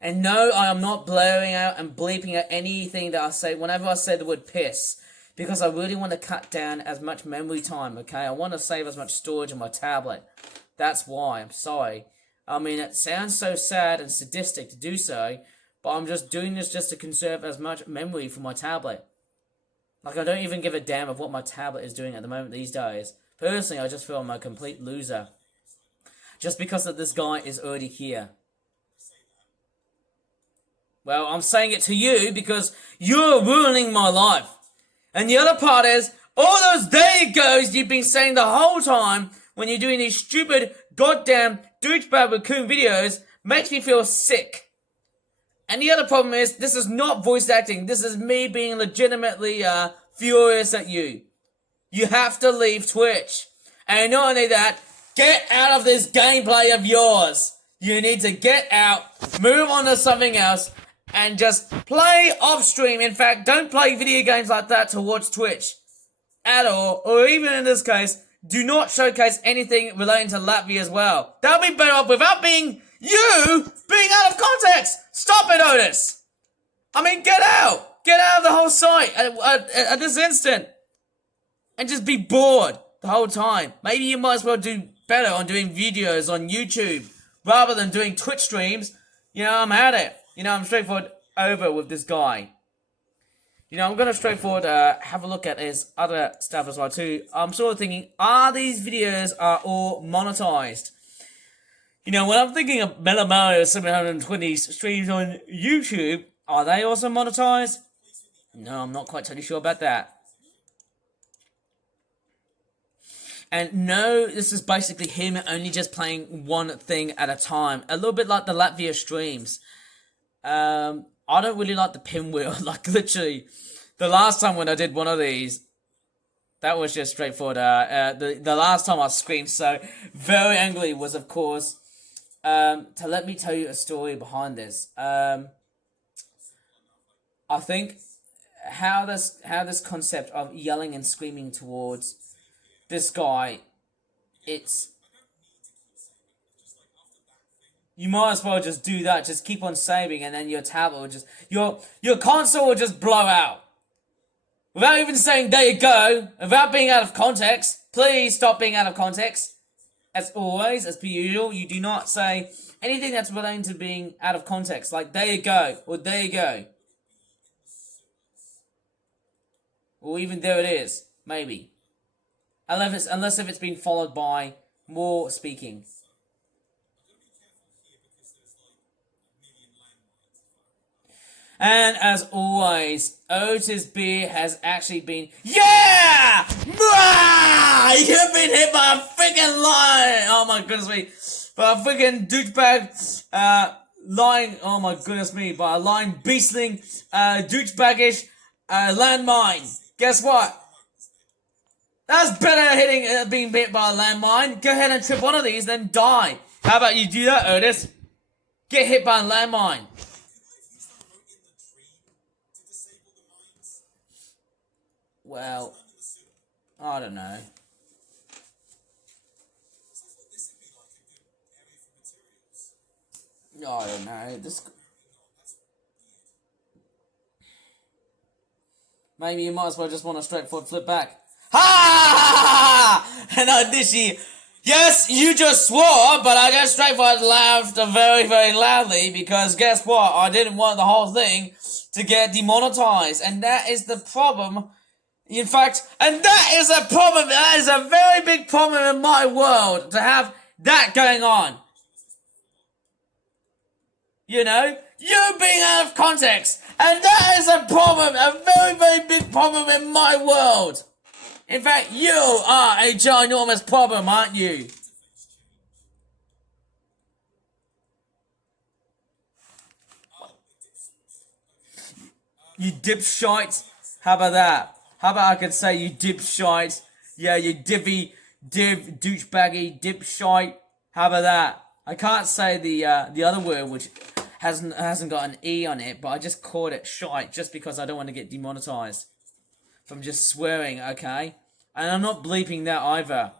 And no, I am not blaring out and bleeping out anything that I say whenever I say the word piss. Because I really want to cut down as much memory time, okay? I want to save as much storage on my tablet. That's why, I'm sorry. I mean, it sounds so sad and sadistic to do so, but I'm just doing this just to conserve as much memory for my tablet. Like, I don't even give a damn of what my tablet is doing at the moment these days. Personally, I just feel I'm a complete loser. Just because that this guy is already here. Well, I'm saying it to you because you're ruining my life. And the other part is, all those there you goes you've been saying the whole time when you're doing these stupid, goddamn, douchebag raccoon videos makes me feel sick. And the other problem is, this is not voice acting. This is me being legitimately furious at you. You have to leave Twitch. And not only that, get out of this gameplay of yours. You need to get out, move on to something else, and just play off stream. In fact, don't play video games like that to watch Twitch at all. Or even in this case, do not showcase anything relating to Latvia as well. That'll be better off without being you being out of context. Stop it, Otis. I mean, get out. Get out of the whole site at this instant. And just be bored the whole time. Maybe you might as well do better on doing videos on YouTube rather than doing Twitch streams. You know, I'm at it. You know, I'm straightforward over with this guy. You know, I'm going to straightforward have a look at his other stuff as well too. I'm sort of thinking, are these videos are all monetized? You know, when I'm thinking of Mellow Mario 720 streams on YouTube, are they also monetized? No, I'm not quite totally sure about that. And no, this is basically him only just playing one thing at a time. A little bit like the Latvia streams. I don't really like the pinwheel. Like, literally, the last time when I did one of these, that was just straightforward. The last time I screamed so very angrily was, of course, to let me tell you a story behind this. I think how this concept of yelling and screaming towards this guy, you might as well just do that. Just keep on saving, and then your tablet will just your console will just blow out without even saying "there you go," without being out of context. Please stop being out of context. As always, as per usual, you do not say anything that's relating to being out of context, like "there you go" or "there you go," or even "there it is." Maybe, unless if it's been followed by more speaking. And as always, Otis Beer has actually been... Yeah! You've been hit by a freaking lion! Oh my goodness me. By a freaking douchebag, lying... Oh my goodness me. By a lying, beastling, douchebaggish, landmine. Guess what? That's better being hit by a landmine. Go ahead and trip one of these, then die. How about you do that, Otis? Get hit by a landmine. Well, I don't know. I don't know. Maybe you might as well just want a straightforward flip back. Ha! And Odishi, yes, you just swore, but I just straightforward laughed very, very loudly because guess what? I didn't want the whole thing to get demonetized, and that is the problem. In fact, and that is a problem, that is a very big problem in my world, to have that going on. You know, you being out of context, and that is a problem, a very, very big problem in my world. In fact, you are a ginormous problem, aren't you? You dipshite. How about that? How about I could say you dipshite? Yeah, you div douchebaggy dipshite. How about that? I can't say the other word which hasn't got an E on it, but I just called it shite just because I don't want to get demonetized from just swearing, okay? And I'm not bleeping that either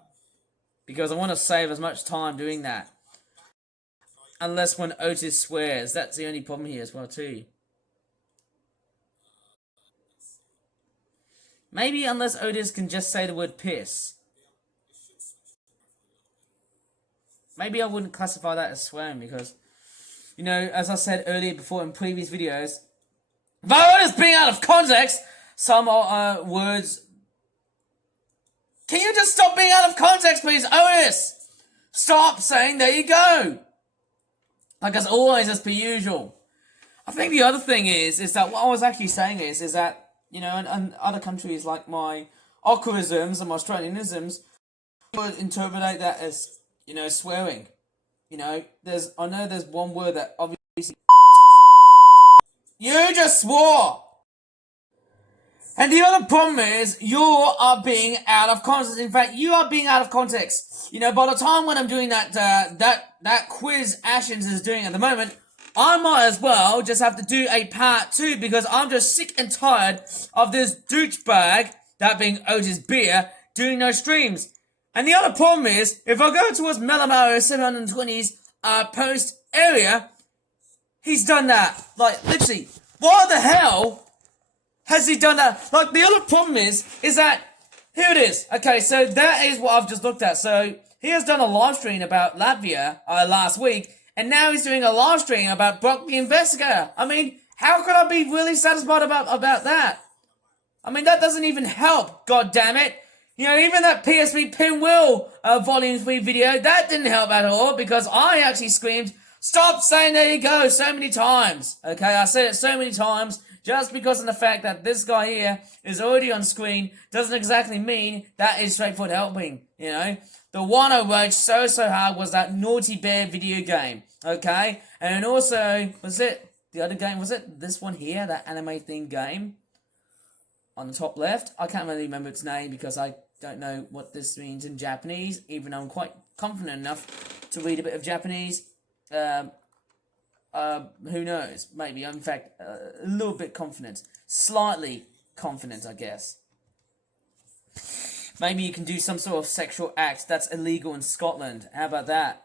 because I want to save as much time doing that. Unless when Otis swears, that's the only problem here as well too. Maybe unless Otis can just say the word piss. Maybe I wouldn't classify that as swearing because, you know, as I said earlier before in previous videos, but Otis being out of context, some words... Can you just stop being out of context, please, Otis? Stop saying there you go. Like as always, as per usual. I think the other thing is that what I was actually saying is that, you know, in other countries like my Austraisms and my Australianisms would interpret that as, you know, swearing. You know, I know there's one word that obviously... You just swore! And the other problem is, you are being out of context. In fact, you are being out of context. You know, by the time when I'm doing that quiz Ashens is doing at the moment, I might as well just have to do a part 2 because I'm just sick and tired of this douchebag, that being Otis Beer, doing no streams. And the other problem is, if I go towards Melamaro 720's post area, he's done that. Like, literally, why the hell has he done that? Like, the other problem is that, here it is. Okay, so that is what I've just looked at. So, he has done a live stream about Latvia last week, and now he's doing a live stream about Brock the Investigator. I mean, how could I be really satisfied about that? I mean, that doesn't even help, god damn it. You know, even that PSP Pinwheel Volume 3 video, that didn't help at all, because I actually screamed, stop saying there you go, so many times. Okay, I said it so many times, just because of the fact that this guy here is already on screen, doesn't exactly mean that is straightforward helping, you know. The one I raged so hard was that Naughty Bear video game, okay? And also, was it the other game, was it this one here, that anime themed game? On the top left, I can't really remember its name because I don't know what this means in Japanese, even though I'm quite confident enough to read a bit of Japanese. Who knows? Maybe, in fact, a little bit confident. Slightly confident, I guess. Maybe you can do some sort of sexual act that's illegal in Scotland. How about that?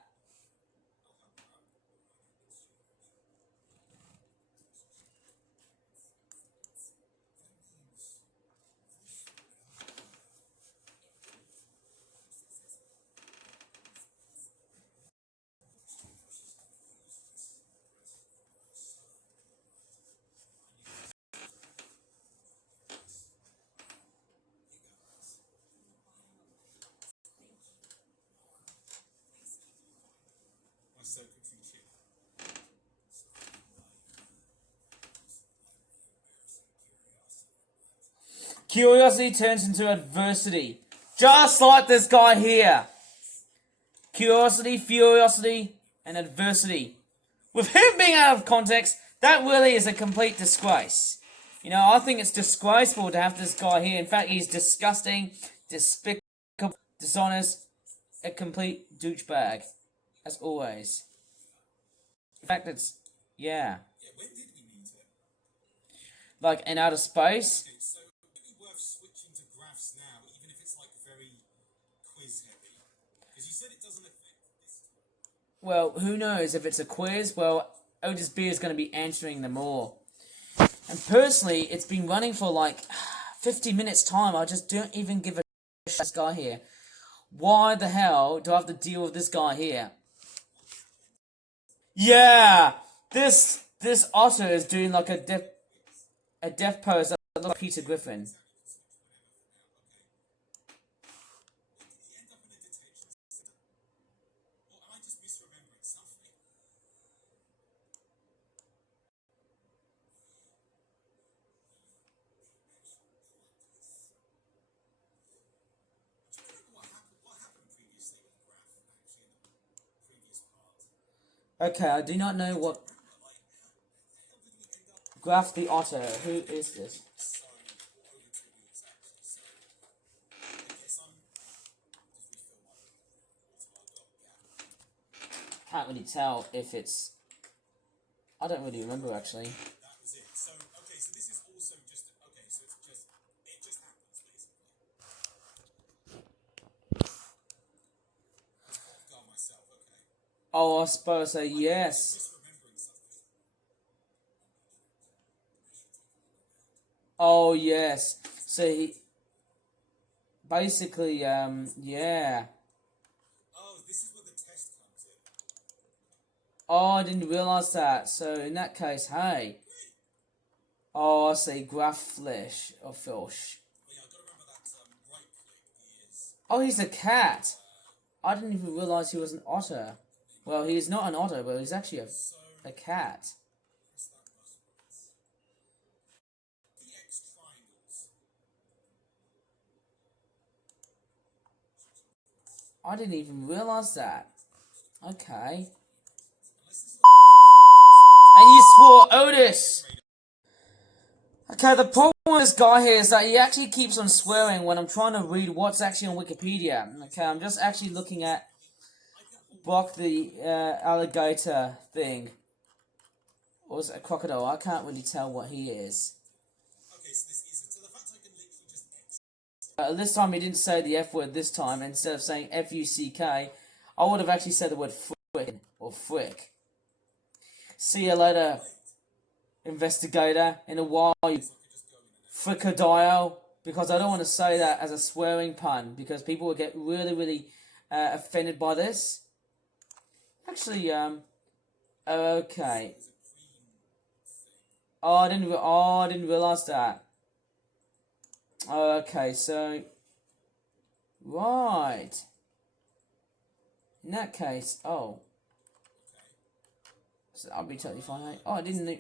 Curiosity turns into adversity. Just like this guy here. Curiosity, furiosity, and adversity. With him being out of context, that really is a complete disgrace. You know, I think it's disgraceful to have this guy here. In fact, he's disgusting, despicable, dishonest, a complete douchebag. As always. In fact, it's... yeah. When did we meet him? Like, in outer space? Okay, so it would be worth switching to graphs now, even if it's like very quiz heavy. Because you said it doesn't affect this. Well, who knows if it's a quiz? Well, Otis Beer is going to be answering them all. And personally, it's been running for like 50 minutes time. I just don't even give a shit this guy here. Why the hell do I have to deal with this guy here? Yeah! This otter is doing like a death pose that looks like Peter Griffin. Okay, I do not know what... Graf the Otter. Who is this? So, over 2 weeks actually. So, I guess I'm just refill my water I've got. Yeah, Can't really tell if it's... I don't really remember, actually. that was it. So, okay, so this is also just okay. So it just happens basically. Got myself. Okay. Oh, I suppose so, yes. Just remembering something. Oh, yes. So he... Basically, yeah. Oh, this is where the test comes in. Oh, I didn't realise that. So, in that case, hey. Oh, I see. Graf Flesh. Or Fish. Well, yeah, I've got to remember that right click is. Oh, he's a cat. I didn't even realise he was an otter. Well, he is not an otter, but he's actually So, a cat. press that button. The X triangles. I didn't even realise that. Okay. Unless this is like a And you swore Otis! Okay, the problem with this guy here is that he actually keeps on swearing when I'm trying to read what's actually on Wikipedia. Okay, I'm just actually looking at Brock the alligator thing. Or is it a crocodile? I can't really tell what he is. okay, so this is so the fact I can literally just X. This time he didn't say the F word this time. Instead of saying F-U-C-K, I would have actually said the word frick or frick. See you later, investigator. In a while, you frickadile. Because I don't want to say that as a swearing pun. Because people will get really, really offended by this. Actually, okay. Oh, I didn't realize that. Okay, so right. In that case, oh, so I'll be totally fine. Oh, I didn't.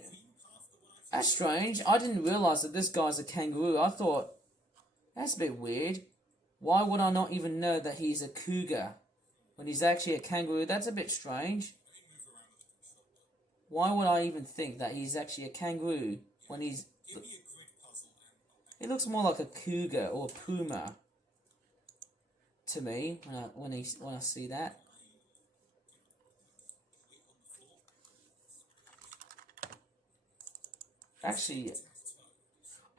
That's strange. I didn't realize that this guy's a kangaroo. I thought that's a bit weird. Why would I not even know that he's a cougar when he's actually a kangaroo? That's a bit strange. Why would I even think that he's actually a kangaroo when he's... Give me a grid puzzle He looks more like a cougar or a puma to me when I see that. Actually,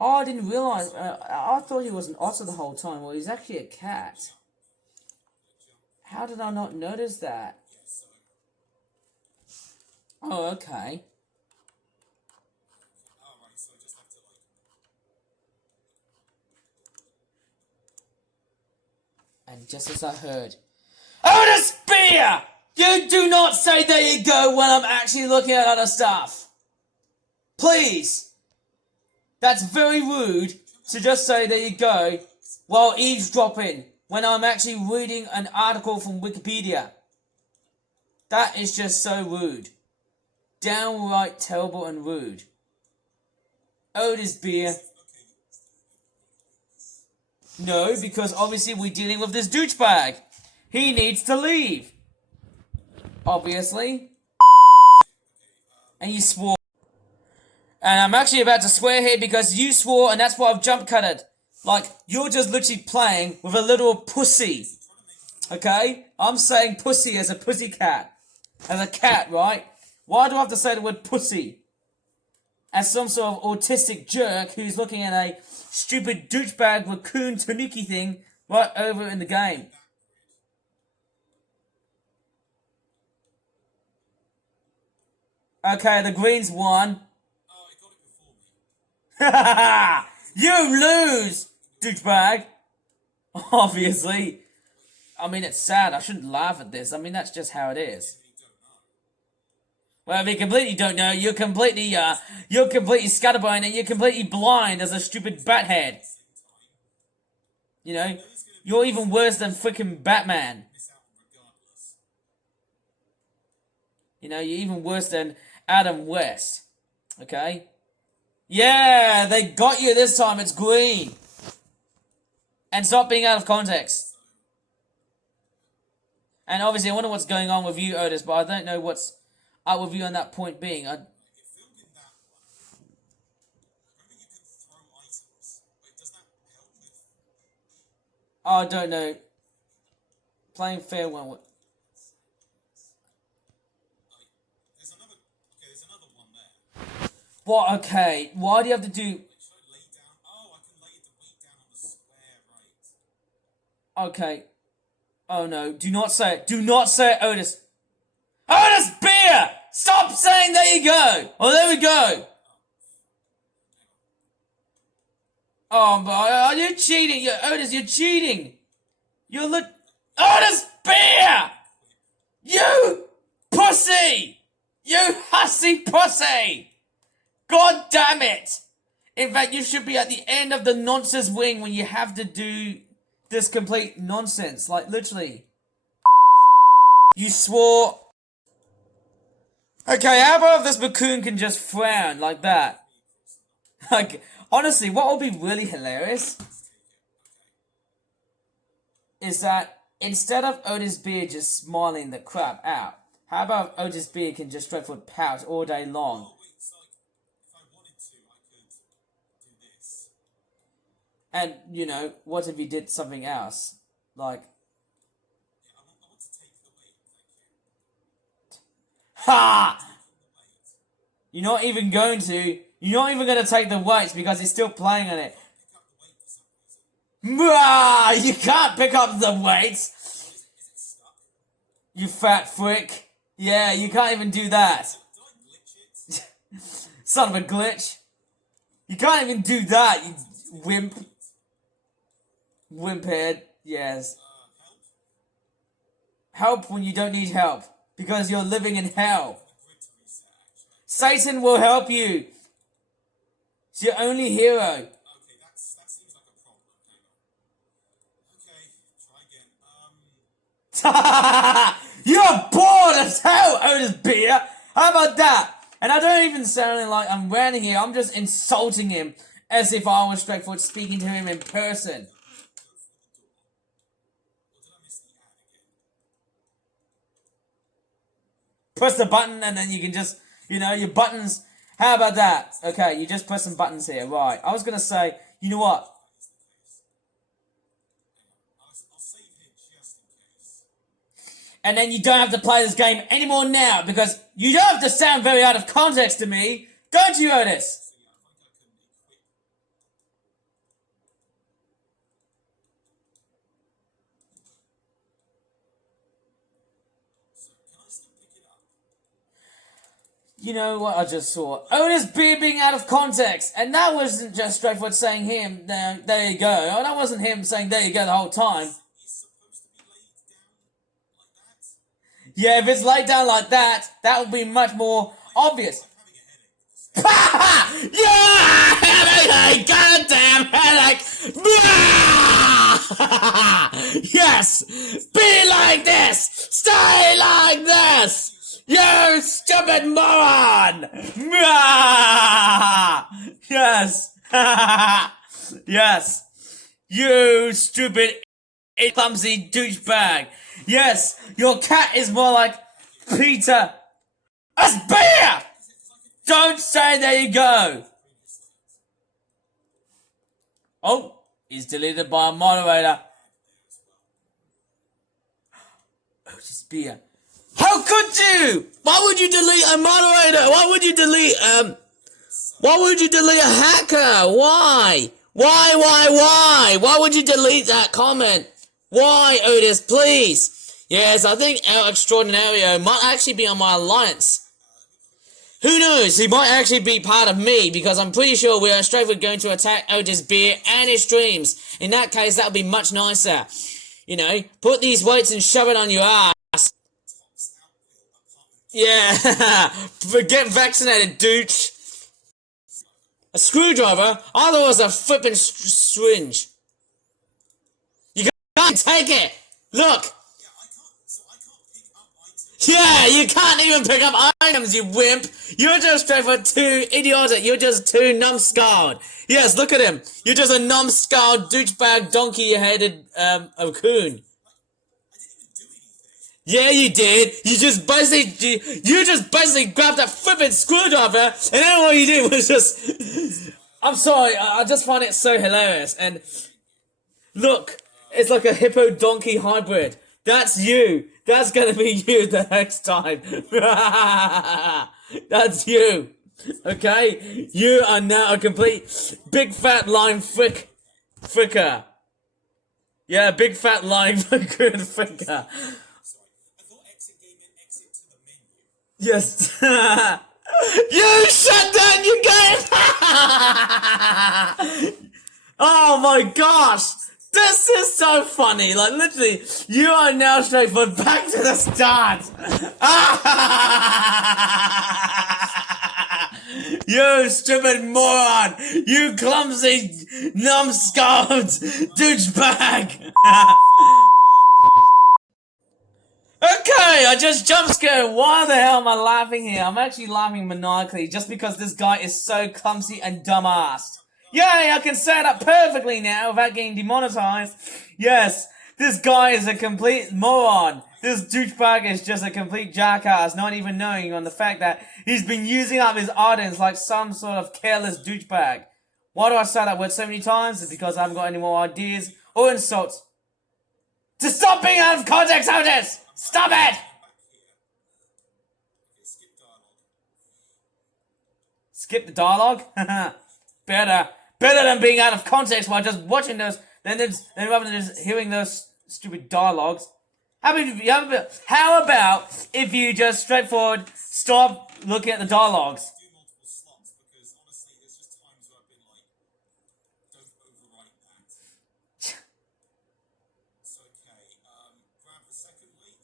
oh, I didn't realize. I thought he was an otter the whole time. Well, he's actually a cat. How did I not notice that? Oh, okay. Alright, so I just have to like. And just as I heard, oh, the spear! You do not say there you go when I'm actually looking at other stuff. Please. That's very rude to just say there you go while eavesdropping when I'm actually reading an article from Wikipedia. That is just so rude. Downright terrible and rude. Otis beer. No, because obviously we're dealing with this douchebag. He needs to leave. Obviously. And you swore. And I'm actually about to swear here because you swore and that's why I've jump cutted. Like, you're just literally playing with a little pussy. Okay? I'm saying pussy as a pussycat. As a cat, right? Why do I have to say the word pussy? As some sort of autistic jerk who's looking at a stupid douchebag raccoon tanuki thing right over in the game. Okay, the Greens won. Oh, I got it before me. You lose, douchebag. Obviously. I mean, it's sad. I shouldn't laugh at this. I mean, that's just how it is. Well, if you completely don't know, you're completely scatterbrained and you're completely blind as a stupid bathead. You know, you're even worse than freaking Batman. Miss out regardless. You know, you're even worse than Adam West. Okay? Yeah, they got you this time. It's green. And stop being out of context. And obviously, I wonder what's going on with you, Otis, but I don't know what's... up with you on that point being. It filmed in that one. Remember you can throw items. But does that help with... I don't know. Playing fair one. There's another one there. What? Okay. Why do you have to do... Should I lay down? Oh, I can lay the weight down on the square, right. Okay. Oh no. Do not say it. Do not say it, Otis. Otis Beer! Stop saying there you go! Oh, there we go! Oh, but you're cheating. Otis, you're cheating. You're Otis Beer! You pussy! You hussy pussy! God damn it! In fact, you should be at the end of the nonsense wing when you have to do this complete nonsense. Like, literally. You swore. Okay, how about if this Bakun can just frown like that? Like, honestly, what would be really hilarious is that instead of Otis Beard just smiling the crap out, how about if Otis Beard can just straightforward pout all day long? Oh, wait, so if I wanted to, I could do this. And, you know, what if he did something else? Like, Yeah, I want to take the weight, thank you. ha! The weight. You're not even going to. You're not even going to take the weights because he's still playing on it. Pick up the weight for some reason. Mwah! You can't pick up the weights. Is it stuck? You fat frick. Yeah, you can't even do that. Did I glitch it? Son of a glitch. You can't even do that, you wimp. Wimp head. Yes. Help? Help when you don't need help. Because you're living in hell. The grid to reset, actually. Satan will help you. It's your only hero. Okay, that seems like a problem. Hang on. Okay, try again. You're bored as hell, Otis Beer. How about that? And I don't even sound like I'm ranting here. I'm just insulting him as if I was straightforward speaking to him in person. Or did I miss the ad again? Press the button and then you can just, you know, your buttons. How about that? Okay, you just press some buttons here. Right. I was going to say, you know what? I'll save here just in case. And then you don't have to play this game anymore now because you don't have to sound very out of context to me. Don't you, Otis? So yeah, I think I can equip. So can I still pick it up? You know what I just saw? Otis Beer being out of context. And that wasn't just straightforward saying him, there you go. Oh, that wasn't him saying there you go the whole time. It's supposed to be laid down like that. Yeah, if it's laid down like that, that would be much more obvious. I'm having a headache. Yeah! Headache! Goddamn headache! Yes! Be like this! Stay like this! You stupid moron! Yes! Yes! You stupid clumsy douchebag! Yes! Your cat is more like Peter as Beer! Don't say there you go! Oh, he's deleted by a moderator. Otis Beer. How could you? Why would you delete a moderator? Why would you delete a hacker? Why? Why would you delete that comment? Why, Otis, please? Yes, I think El Extraordinario might actually be on my alliance. Who knows? He might actually be part of me because I'm pretty sure we are straightforward going to attack Otis Beer and his streams. In that case, that would be much nicer. You know, put these weights and shove it on your ass. Yeah, get vaccinated, douche. A screwdriver? I thought it was a flippin' syringe. You can't take it. Look. Yeah, you can't even pick up items, you wimp. You're just straightforward too idiotic. You're just too numbskulled. Yes, look at him. You're just a numbskulled douchebag donkey-headed coon. Yeah, you did. You just basically grabbed that flippin' screwdriver, and then all you did was just. I'm sorry. I just find it so hilarious. And look, it's like a hippo donkey hybrid. That's you. That's gonna be you the next time. That's you. Okay, you are now a complete big fat lying fricker. Yeah, big fat lying fricker. Sorry. I thought exit game meant exit to the menu. Yes. You shut down your game! Oh my gosh! This is so funny. Like, literally, you are now straightforward back to the start. You stupid moron! You clumsy, numbskulled douchebag! Okay, I just jump scared. Why the hell am I laughing here? I'm actually laughing maniacally just because this guy is so clumsy and dumbass. Yay, I can say that perfectly now without getting demonetized. Yes, this guy is a complete moron. This douchebag is just a complete jackass, not even knowing on the fact that he's been using up his audience like some sort of careless douchebag. Why do I say that word so many times? It's because I haven't got any more ideas or insults. To stop being out of context, Otis! Stop it! Skip the dialogue? Better than being out of context while just watching those, than rather than just hearing those stupid dialogues. How about if you just straightforward stop looking at the dialogues? Do multiple slots because honestly, there's just times where I've been like, don't overwrite that. So okay, grab the second weight.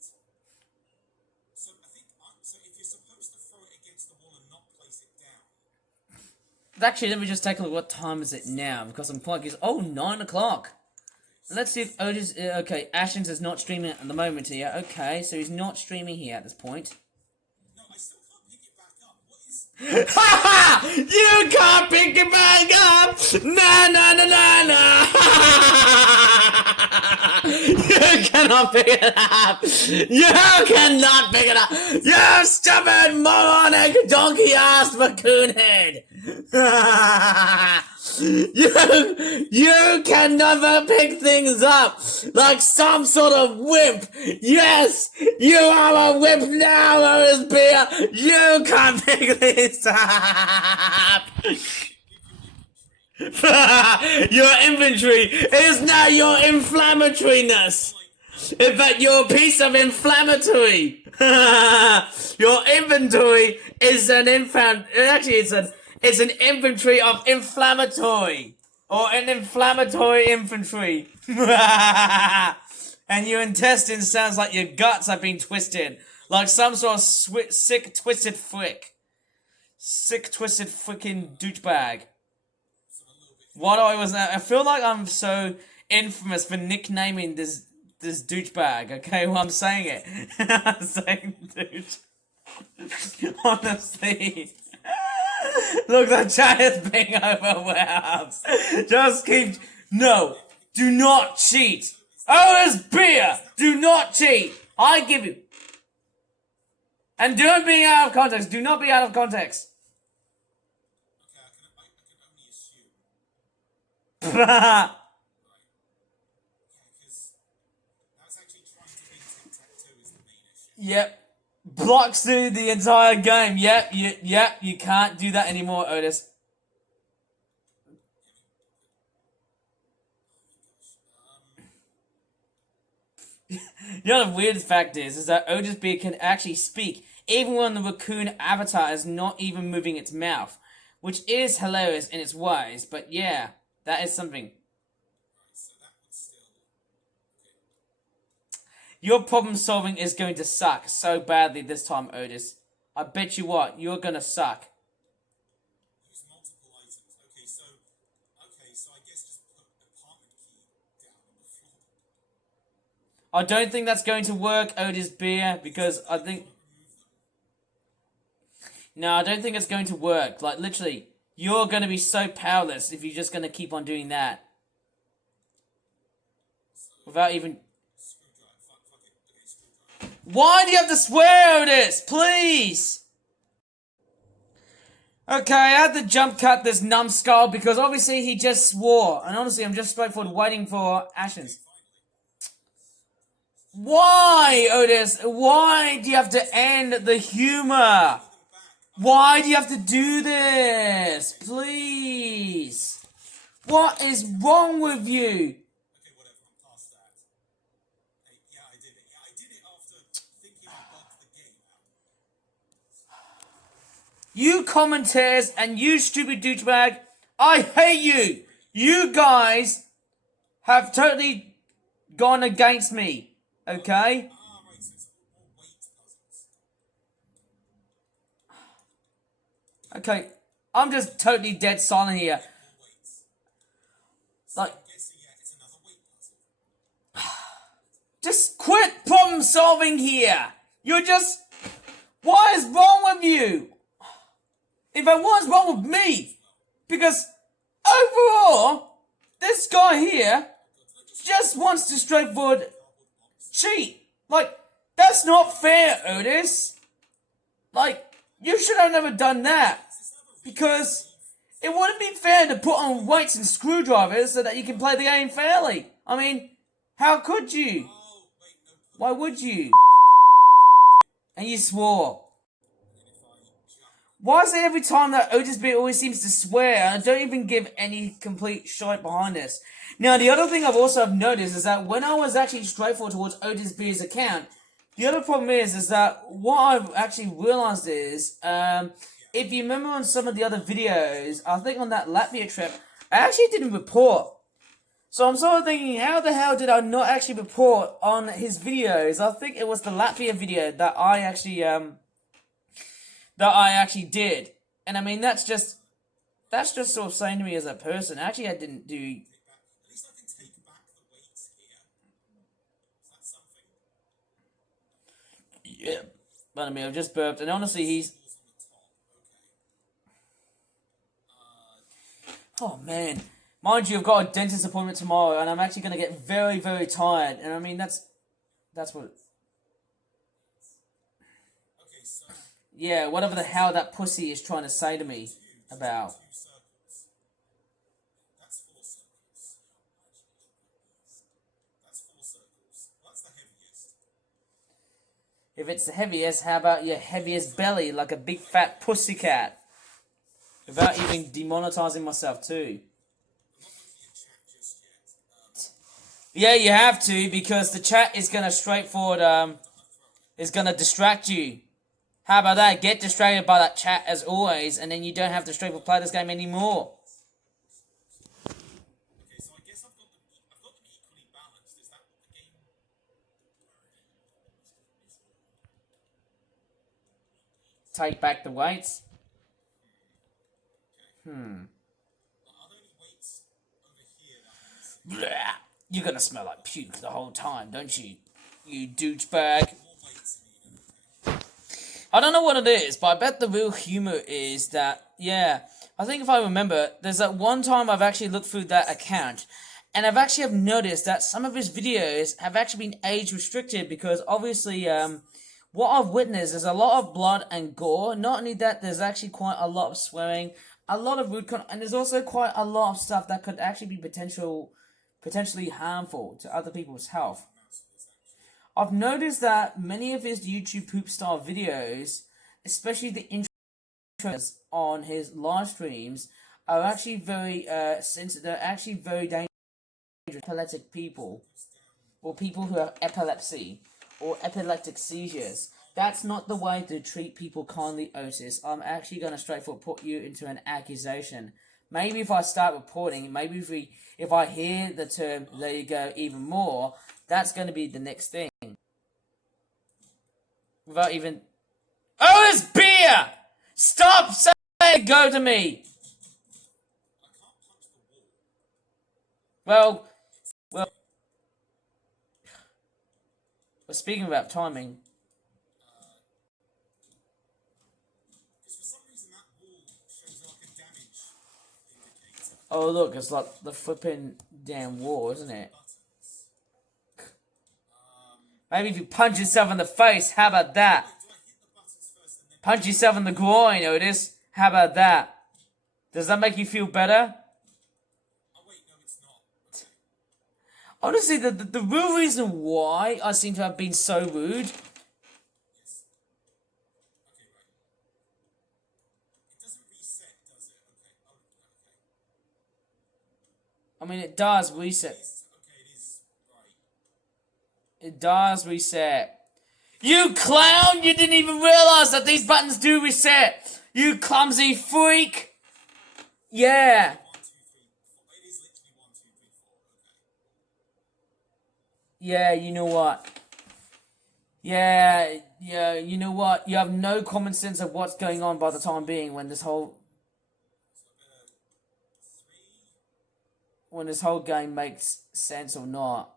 So I think so if you're supposed to throw it against the wall and not place it down. Actually, let me just take a look. What time is it now? Because I'm quite curious. Oh, 9 o'clock. Let's see if Otis. Okay, Ashens is not streaming at the moment here. Okay, so he's not streaming here at this point. No, I still can't pick it back up. What is? Ha ha! You can't pick it back up! Na na na na na! You cannot pick it up! You cannot pick it up! You stupid moronic donkey ass raccoon head! You can never pick things up like some sort of wimp. Yes, you are a wimp now, Otis Beer. You can't pick this up. Your inventory is now your inflammatoriness. In fact, you're a piece of inflammatory. Your inventory is an it's an inventory of inflammatory. Or an inflammatory infantry. And your intestines sounds like your guts have been twisted. Like some sort of sick, twisted frick. Sick, twisted freaking douchebag. I feel like I'm so infamous for nicknaming this douchebag, okay? Well, I'm saying it. I'm saying douche. Honestly. Look, the chat is being overwhelmed. Just keep... No, do not cheat. Otis Beer, do not cheat. I give you... And don't be out of context. Do not be out of context. Okay, I can only assume. Yep. Because that's actually trying to beat tic-tac-toe is the main issue. Blocks through the entire game. Yep, you can't do that anymore, Otis. You know the weirdest fact is that Otis Beer can actually speak, even when the raccoon avatar is not even moving its mouth. Which is hilarious in its ways, but yeah, that is something. So that would still... Your problem solving is going to suck so badly this time, Otis. I bet you what, you're gonna suck. Use multiple items. Okay, so I guess just put apartment key down on the floor. I don't think that's going to work, Otis Beer, because I think... No, I don't think it's going to work. Like, literally, you're going to be so powerless if you're just going to keep on doing that. Without even... Screwdriver. Fuck it. Okay, screwdriver. Why do you have to swear, Otis? Please! Okay, I had to jump cut this numbskull because obviously he just swore. And honestly, I'm just straightforward waiting for actions. Why, Otis? Why do you have to end the humor? Why do you have to do this? Please. What is wrong with you? Okay, whatever, I'm past that. Hey, yeah, I did it. Yeah, I did it after thinking I bugged the game out. You commentators and you stupid douchebag, I hate you. You guys have totally gone against me. Okay? Ah, right, so it's all weight puzzles. Okay. I'm just totally dead silent here. More weights. Like, I'm guessing, yeah, it's another weight puzzle. just quit problem solving here. You're just. What is wrong with you? In fact, what's wrong with me? Because overall, this guy here just wants to straightforward cheat. Like, that's not fair, Otis. Like, you should have never done that. Because it wouldn't be fair to put on weights and screwdrivers so that you can play the game fairly. I mean, how could you? Oh, wait, no, put Why would you? And you swore. Why is it every time that Otis Beer always seems to swear and I don't even give any complete shite behind this? Now, the other thing I've also noticed is that when I was actually straightforward towards Otis Beer's account, the other problem is that what I've actually realized is, if you remember on some of the other videos, I think on that Latvia trip, I actually didn't report. So I'm sort of thinking, how the hell did I not actually report on his videos? I think it was the Latvia video that I actually did. And I mean, that's just sort of saying to me as a person. Actually, I didn't do. At least I can take back the weights here. Is that something? Yeah. But I mean, I've just burped, and honestly, he's. Balls on the top. Okay. Oh man, mind you, I've got a dentist appointment tomorrow, and I'm actually gonna get very, very tired. And I mean, that's what. Okay, so Yeah, whatever the hell that pussy is trying to say to me about. 2 circles. That's 4 circles. That's 4 circles. Well, that's the heaviest. If it's the heaviest, how about your heaviest belly, like a big fat pussycat? Without even demonetizing myself too. I'm not looking at chat just yet. Yeah, you have to, because the chat is gonna straightforward, is gonna distract you. How about that? Get distracted by that chat as always, and then you don't have to straightforward play this game anymore. Okay, so I guess I've got them equally balanced. Is that what the game? Take back the weights. Are there any weights over here that I'm missing? Blah. You're gonna smell like puke the whole time, don't you? You douchebag. More weights in here. Okay. I don't know what it is, but I bet the real humor is that, yeah, I think if I remember, there's that one time I've actually looked through that account, and I've actually have noticed that some of his videos have actually been age restricted because obviously, what I've witnessed is a lot of blood and gore. Not only that, there's actually quite a lot of swearing, a lot of rude and there's also quite a lot of stuff that could actually be potentially harmful to other people's health. I've noticed that many of his YouTube poop style videos, especially the intros on his live streams, are actually very sensitive. They're actually very dangerous to epileptic people, or people who have epilepsy or epileptic seizures. That's not the way to treat people kindly, Otis. I'm actually going to straightforward put you into an accusation. Maybe if I start reporting, maybe if I hear the term, there you go, even more, that's going to be the next thing. Without even... Otis Beer! Stop saying go to me! I can't punch the wall. Well, we're speaking about timing. Because for some reason that wall shows like a damage indicator. Oh, look, it's like the flipping damn wall, isn't it? Buttons. Maybe if you punch yourself in the face, how about that? Do I hit the buttons first and then... Punch yourself in the groin, Otis. How about that? Does that make you feel better? Oh, wait, no, it's not. Okay. Honestly, the real reason why I seem to have been so rude... Yes. Okay, right. It doesn't reset, does it? Okay. Oh, okay. I mean, it does reset. Okay, it is. Right. It does reset. You clown! You didn't even realize that these buttons do reset! You clumsy freak! Yeah. 1, 2, 3, 4. It is literally 1, 2, 3, 4. Okay. Yeah, you know what? Yeah, you know what? You have no common sense of what's going on by the time being when this whole... when this whole game makes sense or not.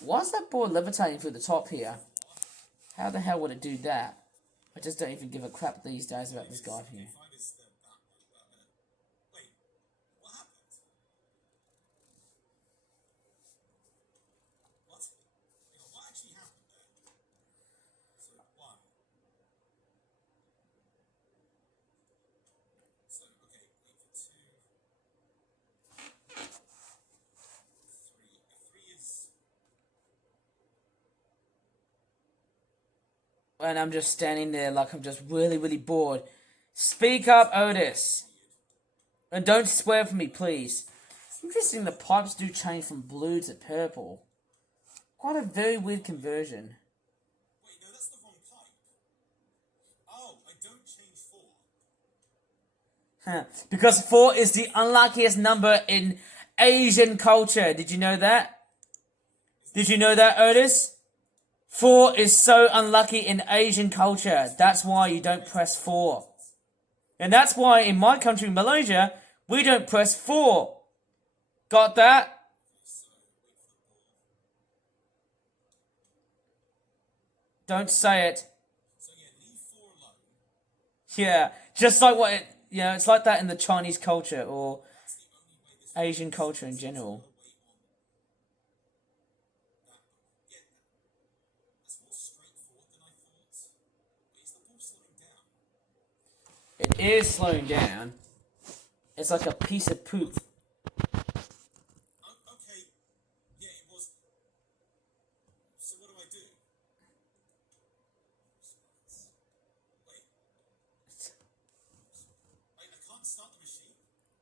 Why is that board levitating through the top here? How the hell would it do that? I just don't even give a crap these days about this guy here. 5 is that one. Wait, what happened? What? Hang on, what actually happened there? So, 1. So, okay, wait for 2. 3. 3 is... And I'm just standing there like I'm just really, really bored. Speak up, Otis. And don't swear for me, please. It's interesting the pipes do change from blue to purple. Quite a very weird conversion. Wait, no, that's the wrong pipe. Oh, I don't change 4. Huh. Because 4 is the unluckiest number in Asian culture. Did you know that? Did you know that, Otis? 4 is so unlucky in Asian culture. That's why you don't press 4. And that's why in my country, Malaysia, we don't press 4. Got that? Don't say it. So, yeah, leave 4 alone. Yeah, just like what it... Yeah, it's like that in the Chinese culture or That's the only way this Asian culture in general. Yeah, that's more straightforward than I thought. Wait, is the ball slowing down? It is slowing down. It's like a piece of poop. Oh, okay. Yeah, it was. So what do I do? Wait. Wait, I can't start the machine?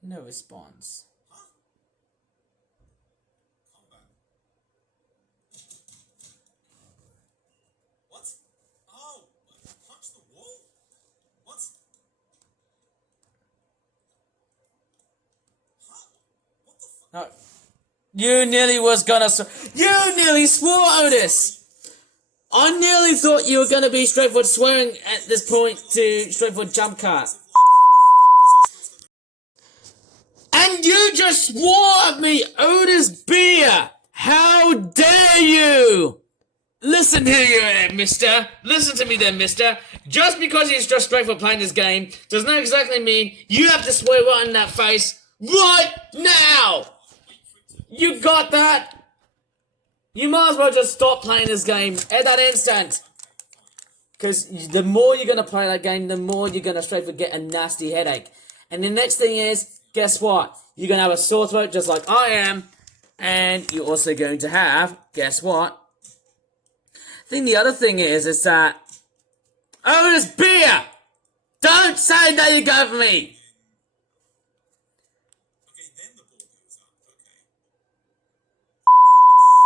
No response. Huh? Combat. What? Oh! Punch the wall? What? Huh? What the fuck? No. You nearly was gonna... You nearly swore, Otis! I nearly thought you were gonna be straightforward swearing at this point to straightforward jump cut. And you just swore at me, Otis Beer! How dare you! Listen here, mister. Listen to me then, mister. Just because he's just straightforward playing this game does not exactly mean you have to swear right in that face right now! You got that? You might as well just stop playing this game at that instant. Because the more you're going to play that game, the more you're going to straightforward get a nasty headache. And the next thing is, guess what? You're going to have a sore throat just like I am. And you're also going to have, guess what? I think the other thing is that... Otis Beer! Don't say that you go for me! Okay, then the ball goes up. Okay.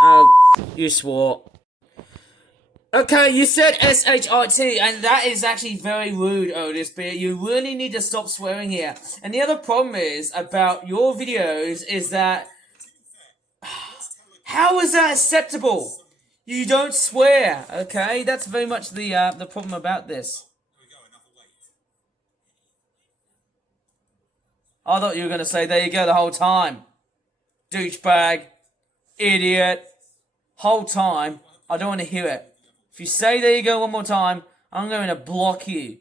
Oh, you swore. Okay, you said S-H-I-T, and that is actually very rude, Otis Beer. You really need to stop swearing here. And the other problem is about your videos is that... How is that acceptable? You don't swear, okay? That's very much the problem about this. There we go, another weight. I thought you were going to say, there you go, the whole time. Douchebag. Idiot. Whole time. I don't want to hear it. If you say there you go one more time, I'm going to block you.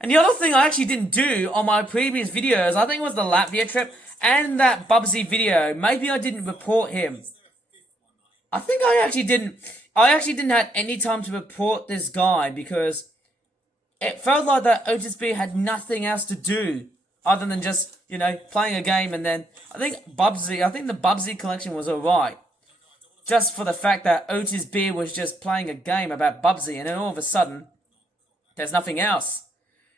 And the other thing I actually didn't do on my previous videos, I think it was the Latvia trip and that Bubsy video. Maybe I didn't report him. I think I actually didn't I actually didn't have any time to report this guy because it felt like that Otis B had nothing else to do other than just, playing a game. And then I think the Bubsy collection was alright. Just for the fact that Otis B was just playing a game about Bubsy, and then all of a sudden, there's nothing else.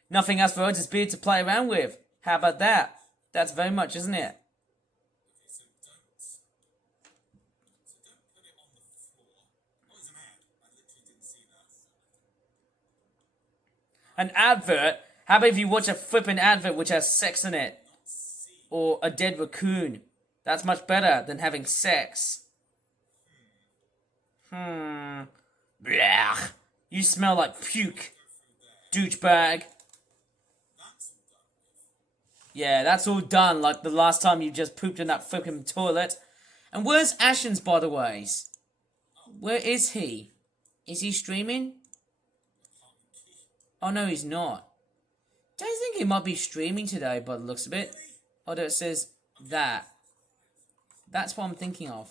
Nothing else for Otis B to play around with. How about that? That's very much, isn't it? So don't put it on the floor. Oh, there's an ad. I literally didn't see that. An advert? How about if you watch a flipping advert which has sex in it? Or a dead raccoon? That's much better than having sex. Blah. You smell like puke, douchebag. Yeah, that's all done, like the last time you just pooped in that flipping toilet. And where's Ashens, by the way? Where is he? Is he streaming? Oh no, he's not. Don't think he might be streaming today, by the looks of it. Although it says that. That's what I'm thinking of.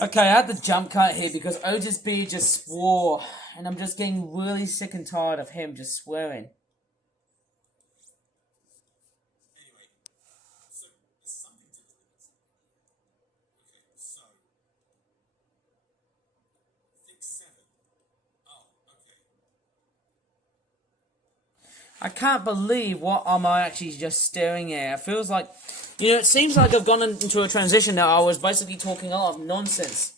Okay, I had the jump cut here because Otis B just swore, and I'm just getting really sick and tired of him just swearing. Anyway, so there's something to do with it. Okay, so fix 7. Oh, okay. I can't believe what am I actually just staring at. It feels like, it seems like I've gone into a transition now. I was basically talking a lot of nonsense.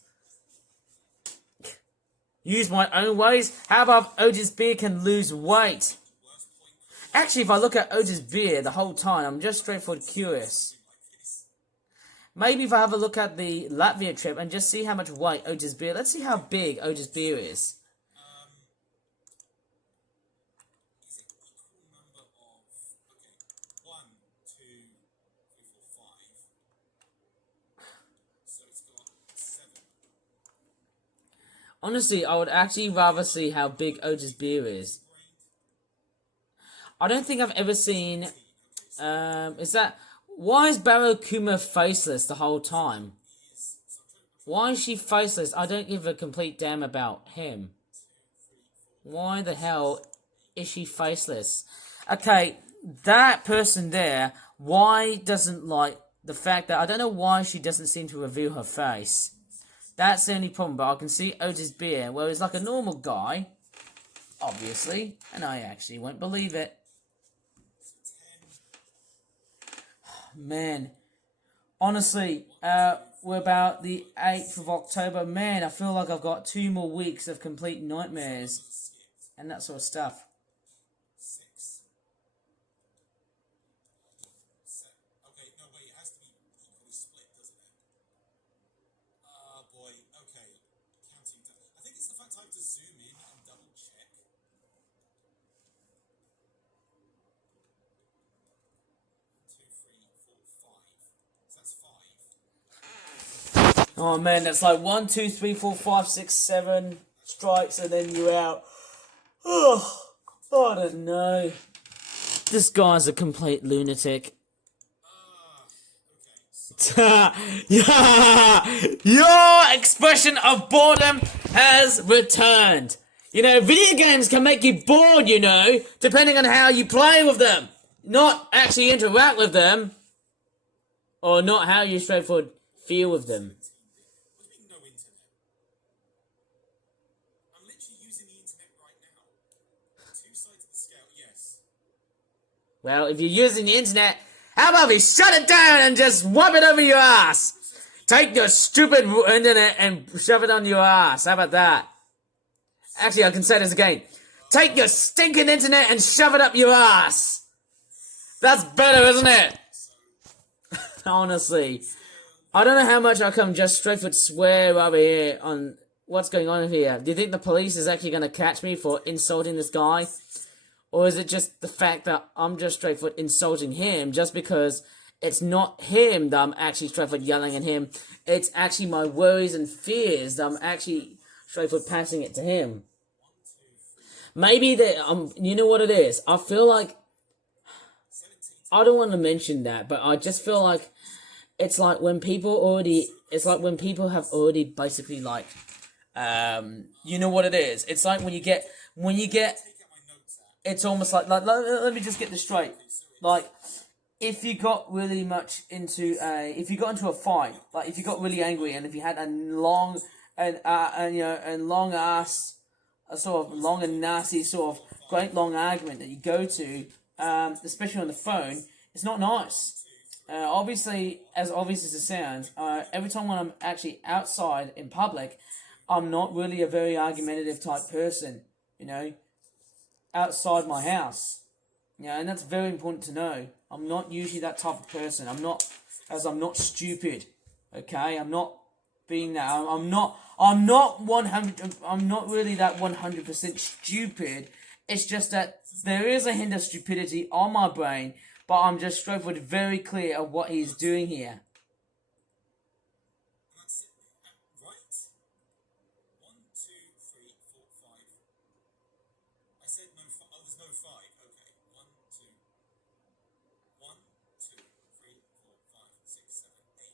Use my own ways? How about if Otis Beer can lose weight? Actually, if I look at Otis Beer the whole time, I'm just straightforward curious. Maybe if I have a look at the Latvia trip and just see how much weight Otis Beer... Let's see how big Otis Beer is. Is it equal number of... Okay, 1, 2, 3, 4, 5. So it's got 7. Honestly, I would actually rather see how big Otis Beer is. I don't think I've ever seen... is that... Why is Baro Kuma faceless the whole time? Why is she faceless? I don't give a complete damn about him. Why the hell is she faceless? Okay, that person there, why doesn't like the fact that... I don't know why she doesn't seem to reveal her face. That's the only problem, but I can see Otis Beer, where he's like a normal guy, obviously, and I actually won't believe it. Man, honestly, we're about the 8th of October. Man, I feel like I've got 2 more weeks of complete nightmares and that sort of stuff. 6. Okay, no, wait, it has to be equally split, doesn't it? Ah, boy, okay. Counting down. I think it's the fact I have to zoom in and double check. 2, 3, 4, 5. So that's 5. Oh man, that's like 1, 2, 3, 4, 5, 6, 7 strikes and then you're out. Oh, I don't know. This guy's a complete lunatic. Your expression of boredom has returned. Video games can make you bored, depending on how you play with them. Not actually interact with them. Or not how you straightforward feel with them. What do you mean no internet? I'm literally using the internet right now. 2 sides of the scale, yes. Well, if you're using the internet, how about we shut it down and just wipe it over your ass? Take your stupid internet and shove it on your ass. How about that? Actually, I can say this again. Take your stinking internet and shove it up your ass. That's better, isn't it? Honestly. I don't know how much I can just straightforward swear over here on what's going on here. Do you think the police is actually going to catch me for insulting this guy? Or is it just the fact that I'm just straightforward insulting him just because it's not him that I'm actually straightforward yelling at him. It's actually my worries and fears that I'm actually straightforward passing it to him. Maybe that, you know what it is? I feel like, I don't want to mention that, but I just feel like it's like when people have already basically like, you know what it is. It's like when you get, Take out my notes out. it's almost like let me just get this straight. Like, if you got really much into if you got into a fight, like if you got really angry, and if you had a long and long ass, a sort of long and nasty sort of great long argument that you go to, especially on the phone, it's not nice. Obviously, as obvious as it sounds, every time when I'm actually outside in public, I'm not really a very argumentative type person, you know, outside my house. And that's very important to know. I'm not usually that type of person. I'm not stupid. Okay, I'm not being that. I'm not 100. I'm not really that 100% stupid. It's just that there is a hint of stupidity on my brain, but I'm just straightforward, very clear of what he's doing here. That's it. Right? 1, 2, 3, 4, 5. I said no. Oh, there's no 5. Okay. 1, 2. 1, 2, 3, 4, 5, 6, 7, 8.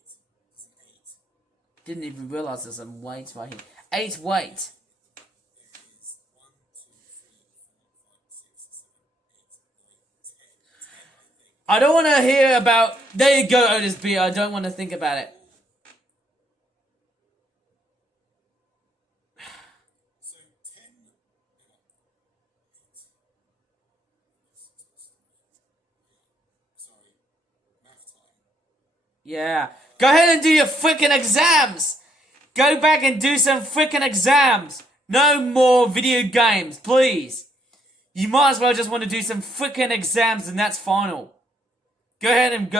There's an 8. Didn't even realize there's some weights right here. 8 weight. There is 1, 2, 3, 4, 5, 6, 7, 8, 9, 10. 10, I think. I don't want to hear about. There you go, Otis B. I don't want to think about it. So 10. Hang on. 8. Sorry. Math time. Yeah. Go ahead and do your freaking exams. Go back and do some freaking exams. No more video games, please. You might as well just want to do some freaking exams, and that's final. Go ahead and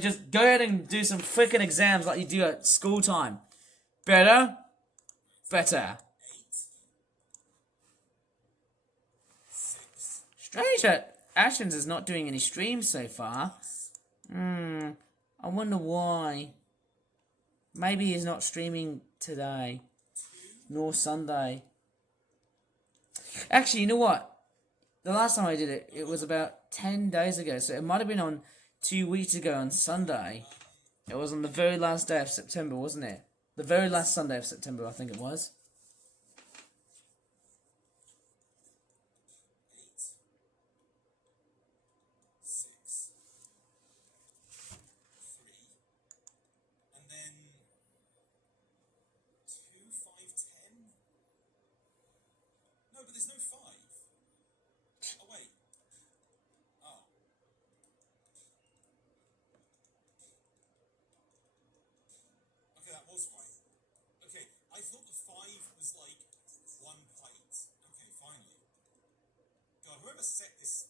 just go ahead and do some freaking exams like you do at school time. Better? Better. 8. 6. Strange that Ashens is not doing any streams so far. I wonder why. Maybe he's not streaming today. Nor Sunday. Actually, you know what? The last time I did it, it was about 10 days ago. So it might have been on 2 weeks ago on Sunday. It was on the very last day of September, wasn't it? The very last Sunday of September, I think it was. 8. 6. 3. And then 2, 5, 10. No, but there's no 5. Oh, wait. Oh. Okay, that was right. Okay, I thought the 5 was like 1 plate. Okay, finally. God, whoever set this.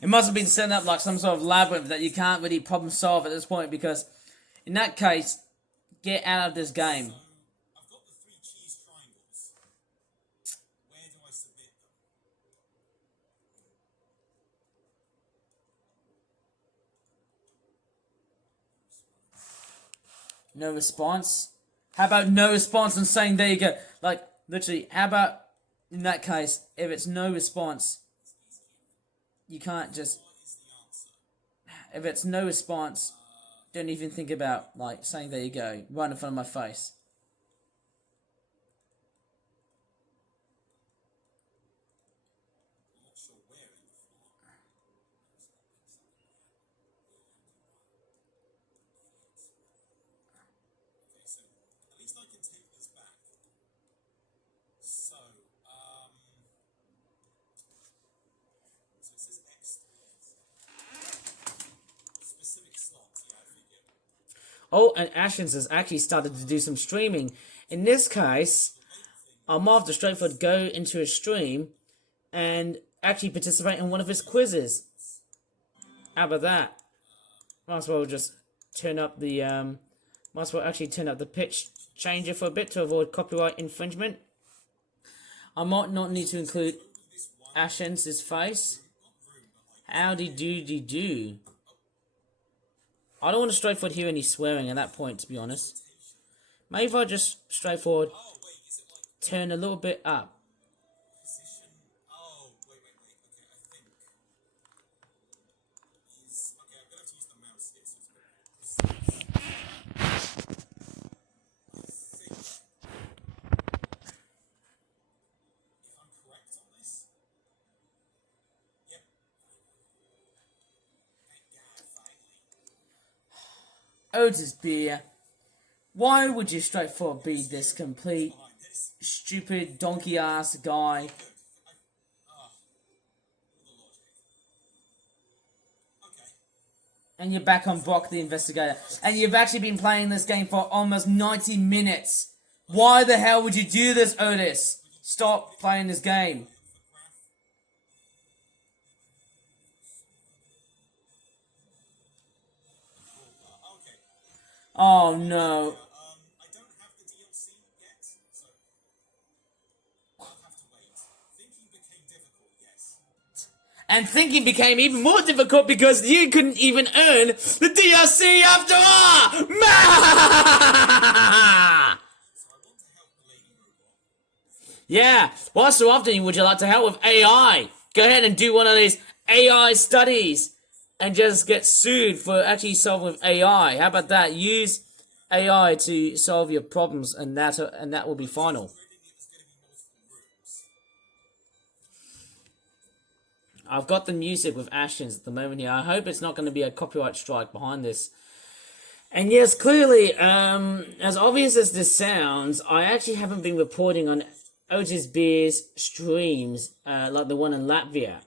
It must have been set up like some sort of labyrinth that you can't really problem solve at this point, because in that case, get out of this game. So, I've got the 3 cheese triangles. Where do I submit them? No response? How about no response and saying there you go? Like, literally, how about in that case, if it's no response, you can't just. What is the answer? If it's no response, don't even think about, like, saying there you go, right in front of my face. I'm not sure where in the floor. Okay, so at least I can take this back. So it says X3. Specific slots, yeah, I figured. Oh, and Ashens has actually started to do some streaming. In this case, I might have to straightforward go into a stream and actually participate in one of his quizzes. How about that? Might as well just turn up the might as well actually turn up the pitch changer for a bit to avoid copyright infringement. I might not need to include Ashens' face. Howdy doody do. I don't want to straightforward hear any swearing at that point, to be honest. Maybe if I just straightforward Oh, wait, is it like turn a little bit up. position? Oh, wait. Okay, I think. Okay, I'm gonna have to use the mouse here so it's a bit more precise. Otis Beer, why would you straightforward be this complete, behind this. stupid, donkey-ass guy? Good. The logic. Okay. And you're back on Brock the Investigator. And you've actually been playing this game for almost 90 minutes. Why the hell would you do this, Otis? Stop playing this game. Okay. Oh no. I don't have the DLC yet, so I'll have to wait. Thinking became difficult, yes. And thinking became even more difficult because you couldn't even earn the DLC after all! So I want to help the lady robot. Yeah, why so often would you like to help with AI? Go ahead and do one of these AI studies and just get sued for actually solving with AI. How about that? Use AI to solve your problems and that will be final. Dreading it was going to be multiple rooms. I've got the music with Ashton's at the moment here. I hope it's not going to be a copyright strike behind this. And yes, clearly, as obvious as this sounds, I actually haven't been reporting on Otis Beer's streams like the one in Latvia.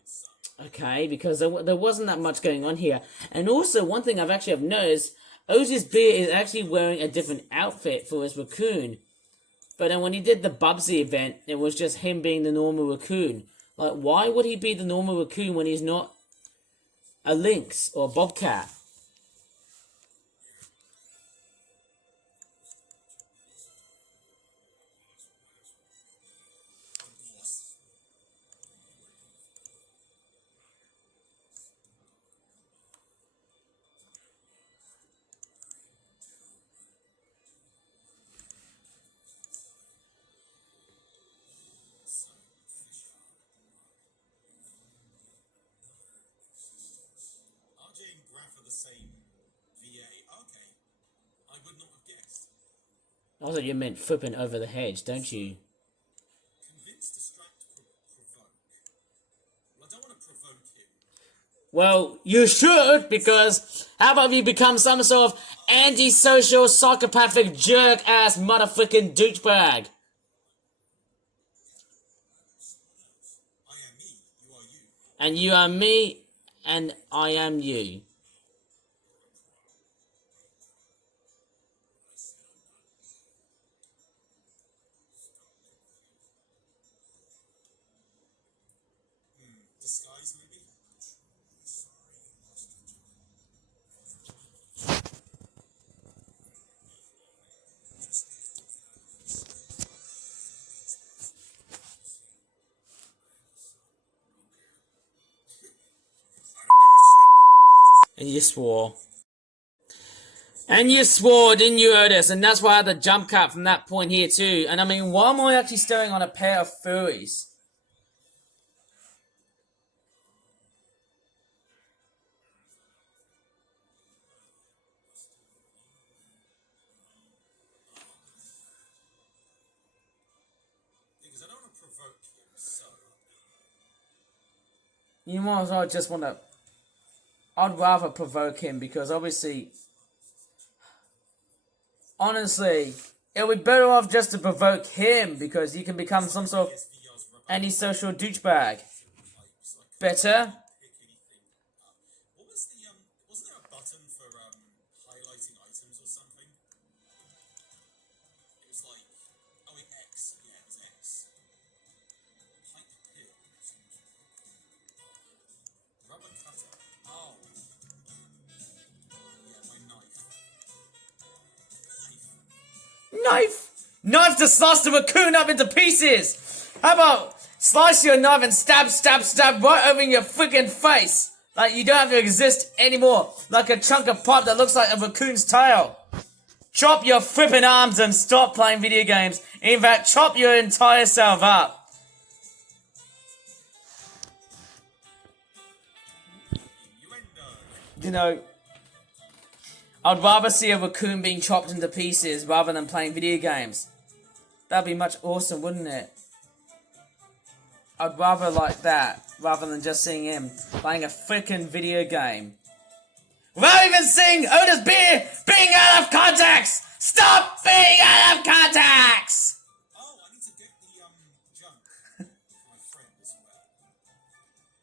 Okay, because there wasn't that much going on here. And also, one thing I've noticed, Otis Beer is actually wearing a different outfit for his raccoon. But then when he did the Bubsy event, it was just him being the normal raccoon. Like, why would he be the normal raccoon when he's not a lynx or a bobcat? RJ and Graf are the same VA. Okay. I would not have guessed. Also, you meant flipping over the hedge, don't you? Convince, distract, provoke. Well, I don't want to provoke him. Well, you should, because how about you become some sort of antisocial, psychopathic, jerk-ass, motherfucking douchebag? I am me, you are you. And you are me, and I am you. Disguise, maybe? And you swore. And you swore, didn't you, Otis? And that's why I had the jump cut from that point here too. And I mean, why am I actually staring on a pair of furries? Because I don't want to provoke him, so... You might as well just want to... I'd rather provoke him because obviously... Honestly, it would be better off just to provoke him because he can become some sort of SVR's rubber antisocial douchebag. pipes. I Better? pick anything up. What was the, wasn't there a button for, highlighting items or something? It was like, oh, wait, X. Yeah, it was X. Pipe pill. Rubber cutter. Oh. Yeah, my knife. Knife! Knife to slice the raccoon up into pieces! How about slice your knife and stab, stab, stab right over your freaking face? Like you don't have to exist anymore. Like a chunk of pipe that looks like a raccoon's tail. Chop your flipping arms and stop playing video games. In fact, chop your entire self up. Innuendo. You know, I'd rather see a raccoon being chopped into pieces rather than playing video games. That'd be much awesome, wouldn't it? I'd rather like that rather than just seeing him playing a freaking video game. Without even saying Otis being out of context! Stop being out of context! Oh, I need to get the junk for my friend as well.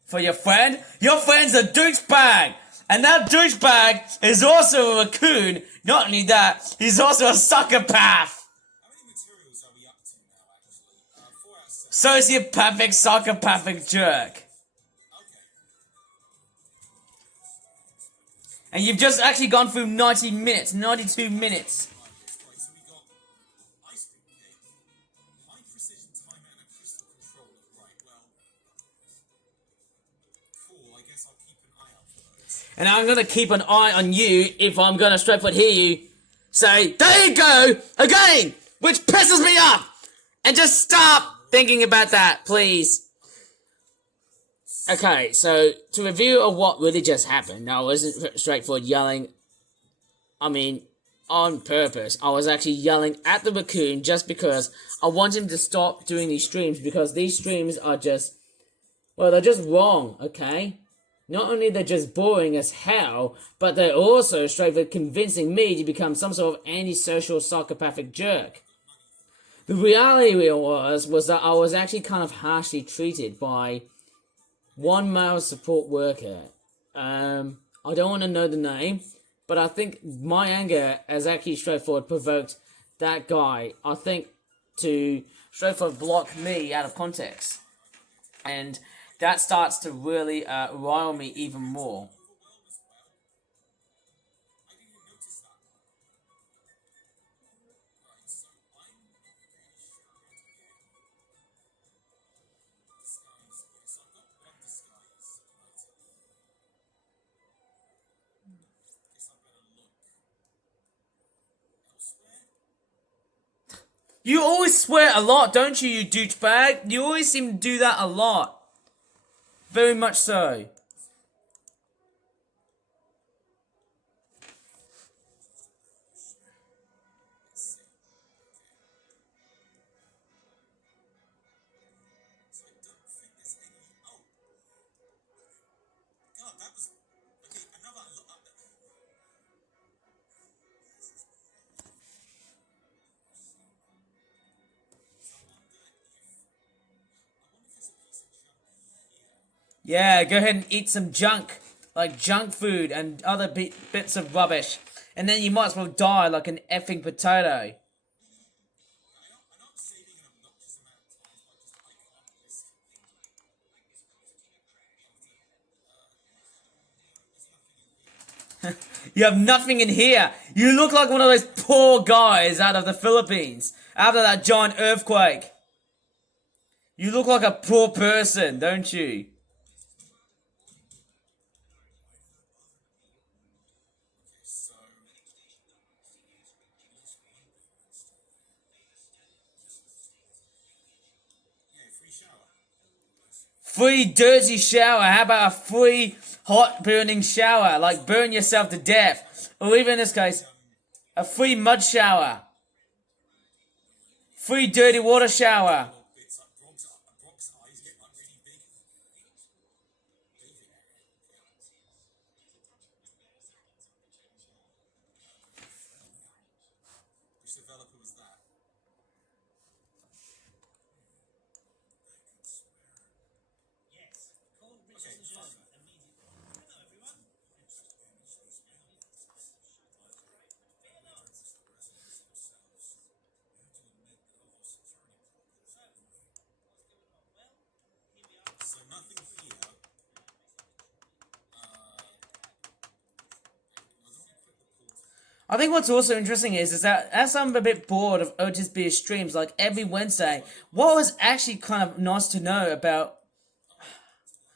For your friend? Your friend's a douchebag! And that douchebag is also a raccoon. Not only that, he's also a psychopath! How many materials are we up to now, actually? 4 out of 7. Sociopathic, psychopathic jerk. Okay. And you've just actually gone through 90 minutes, 92 minutes. Right, so we got ice cream cake, high precision timer, and a crystal controller. Right, well, cool. I guess I'll keep an eye out for those. And I'm gonna keep an eye on you if I'm gonna straightforward hear you say, there you go, again, which pisses me off. And just stop thinking about that, please. Okay, so to review of what really just happened, I wasn't straightforward yelling, on purpose. I was actually yelling at the raccoon just because I want him to stop doing these streams, because these streams are just, well, they're just wrong, okay? Not only they're just boring as hell, but they're also straightforward convincing me to become some sort of antisocial psychopathic jerk. The reality was that I was actually kind of harshly treated by one male support worker. I don't want to know the name, but I think my anger has actually straightforward provoked that guy, I think, to straightforward block me out of context. And that starts to really rile me even more. I didn't even notice that. Right, so I'm not really sure how to get disguise here. So I've got one disguise item. Guess I better look elsewhere. You always swear a lot, don't you, you douchebag? You always seem to do that a lot. Very much so. So I don't think there's any. Oh, God, that was okay. Another look up there. So I wonder if there's a piece of junk here. Yeah, go ahead and eat some junk. Like junk food and other bits of rubbish. And then you might as well die like an effing potato. I know I'm saving an obnoxious amount of time, but just I can't risk there's nothing in here. You have nothing in here. You look like one of those poor guys out of the Philippines after that giant earthquake. You look like a poor person, don't you? So yeah, free shower. Free dirty shower. How about a free hot burning shower? Like burn yourself to death. Or even in this case, a free mud shower. Free dirty water shower. Well, bits up Brock's eyes get like really big. Bathing area. Which developer was that? Okay, fun. So nothing here. I think what's also interesting is that as I'm a bit bored of Otis Beer's streams, like every Wednesday, what was actually kind of nice to know about,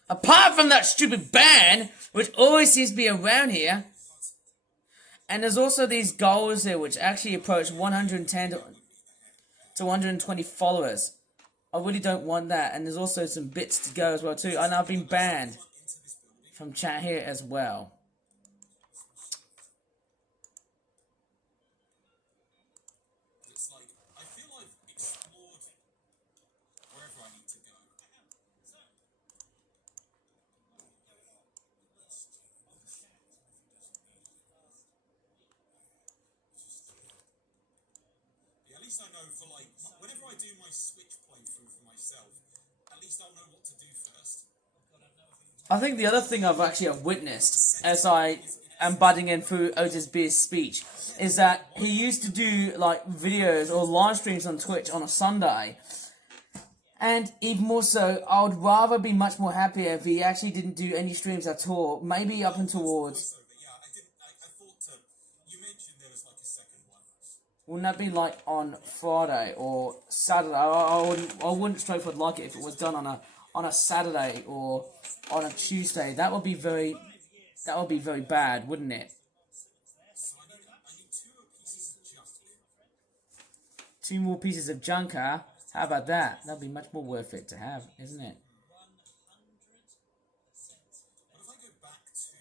apart from that stupid ban, which always seems to be around here, and there's also these goals here which actually approach 110 to 120 followers. I really don't want that, and there's also some bits to go as well too, and I've been banned from chat here as well. It's like I feel I've explored wherever I need to go. least I know for like whenever I do my Switch playthrough for myself, at least I'll know what to do first. I think the other thing I've actually witnessed as I am butting in through Otis Beer's speech is that he used to do like videos or live streams on Twitch on a Sunday. And even more so, I would rather be much more happier if he actually didn't do any streams at all. Maybe up and towards. So, but yeah, I thought you mentioned there was like a second one. Wouldn't that be like on Friday or Saturday? I wouldn't straightforward like it if it was done on a Saturday or on a Tuesday. That would be very bad, wouldn't it? So I need two pieces of junk. 2 more pieces of junk, huh? How about that? That'd be much more worth it to have, isn't it? What if I go back to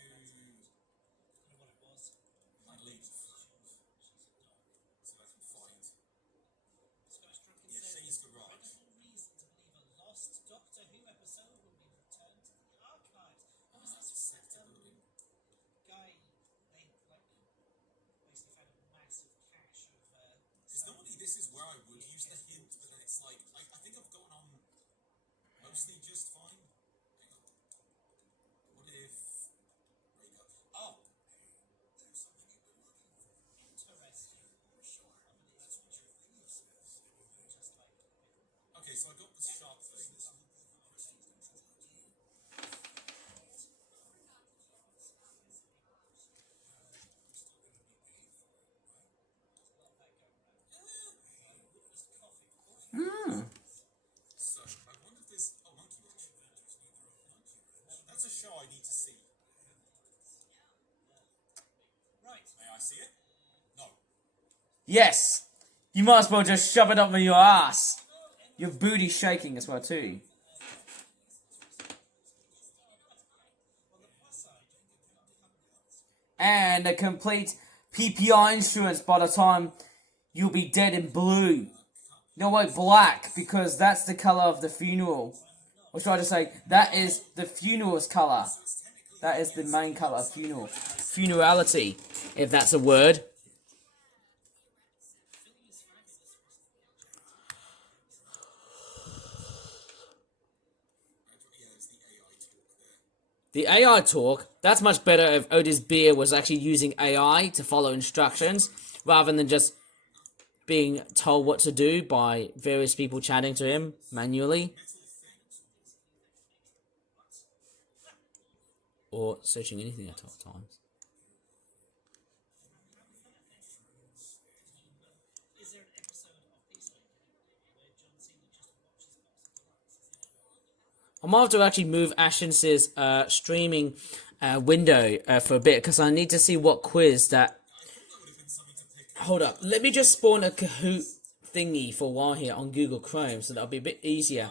my leaf? So I can find Shay's garage. Sector building. Because normally this is where I would use the hint, but then it's like I think I've gotten on mostly just fine. Hang on. What if Raygo? Oh, there's something you've been looking for. Interesting. Sure. That's what your video says. Okay, so I got the sharp thing. So I wonder if this. Oh, Monkey Wrench. That's a show I need to see. Right. May I see it? No. Yes! You might as well just shove it up in your ass. Your booty's shaking as well too. And a complete PPI insurance by the time you'll be dead in blue. No, wait, black, because that's the colour of the funeral. Or should I just say, that is the funeral's colour. That is the main colour of funeral. Funerality, if that's a word. The AI talk, that's much better if Otis Beer was actually using AI to follow instructions, rather than just being told what to do by various people chatting to him manually. Or searching anything at all times. I might have to actually move Ashens's streaming window for a bit, because I need to see what quiz that... Hold up, let me just spawn a Kahoot thingy for a while here on Google Chrome, so that'll be a bit easier.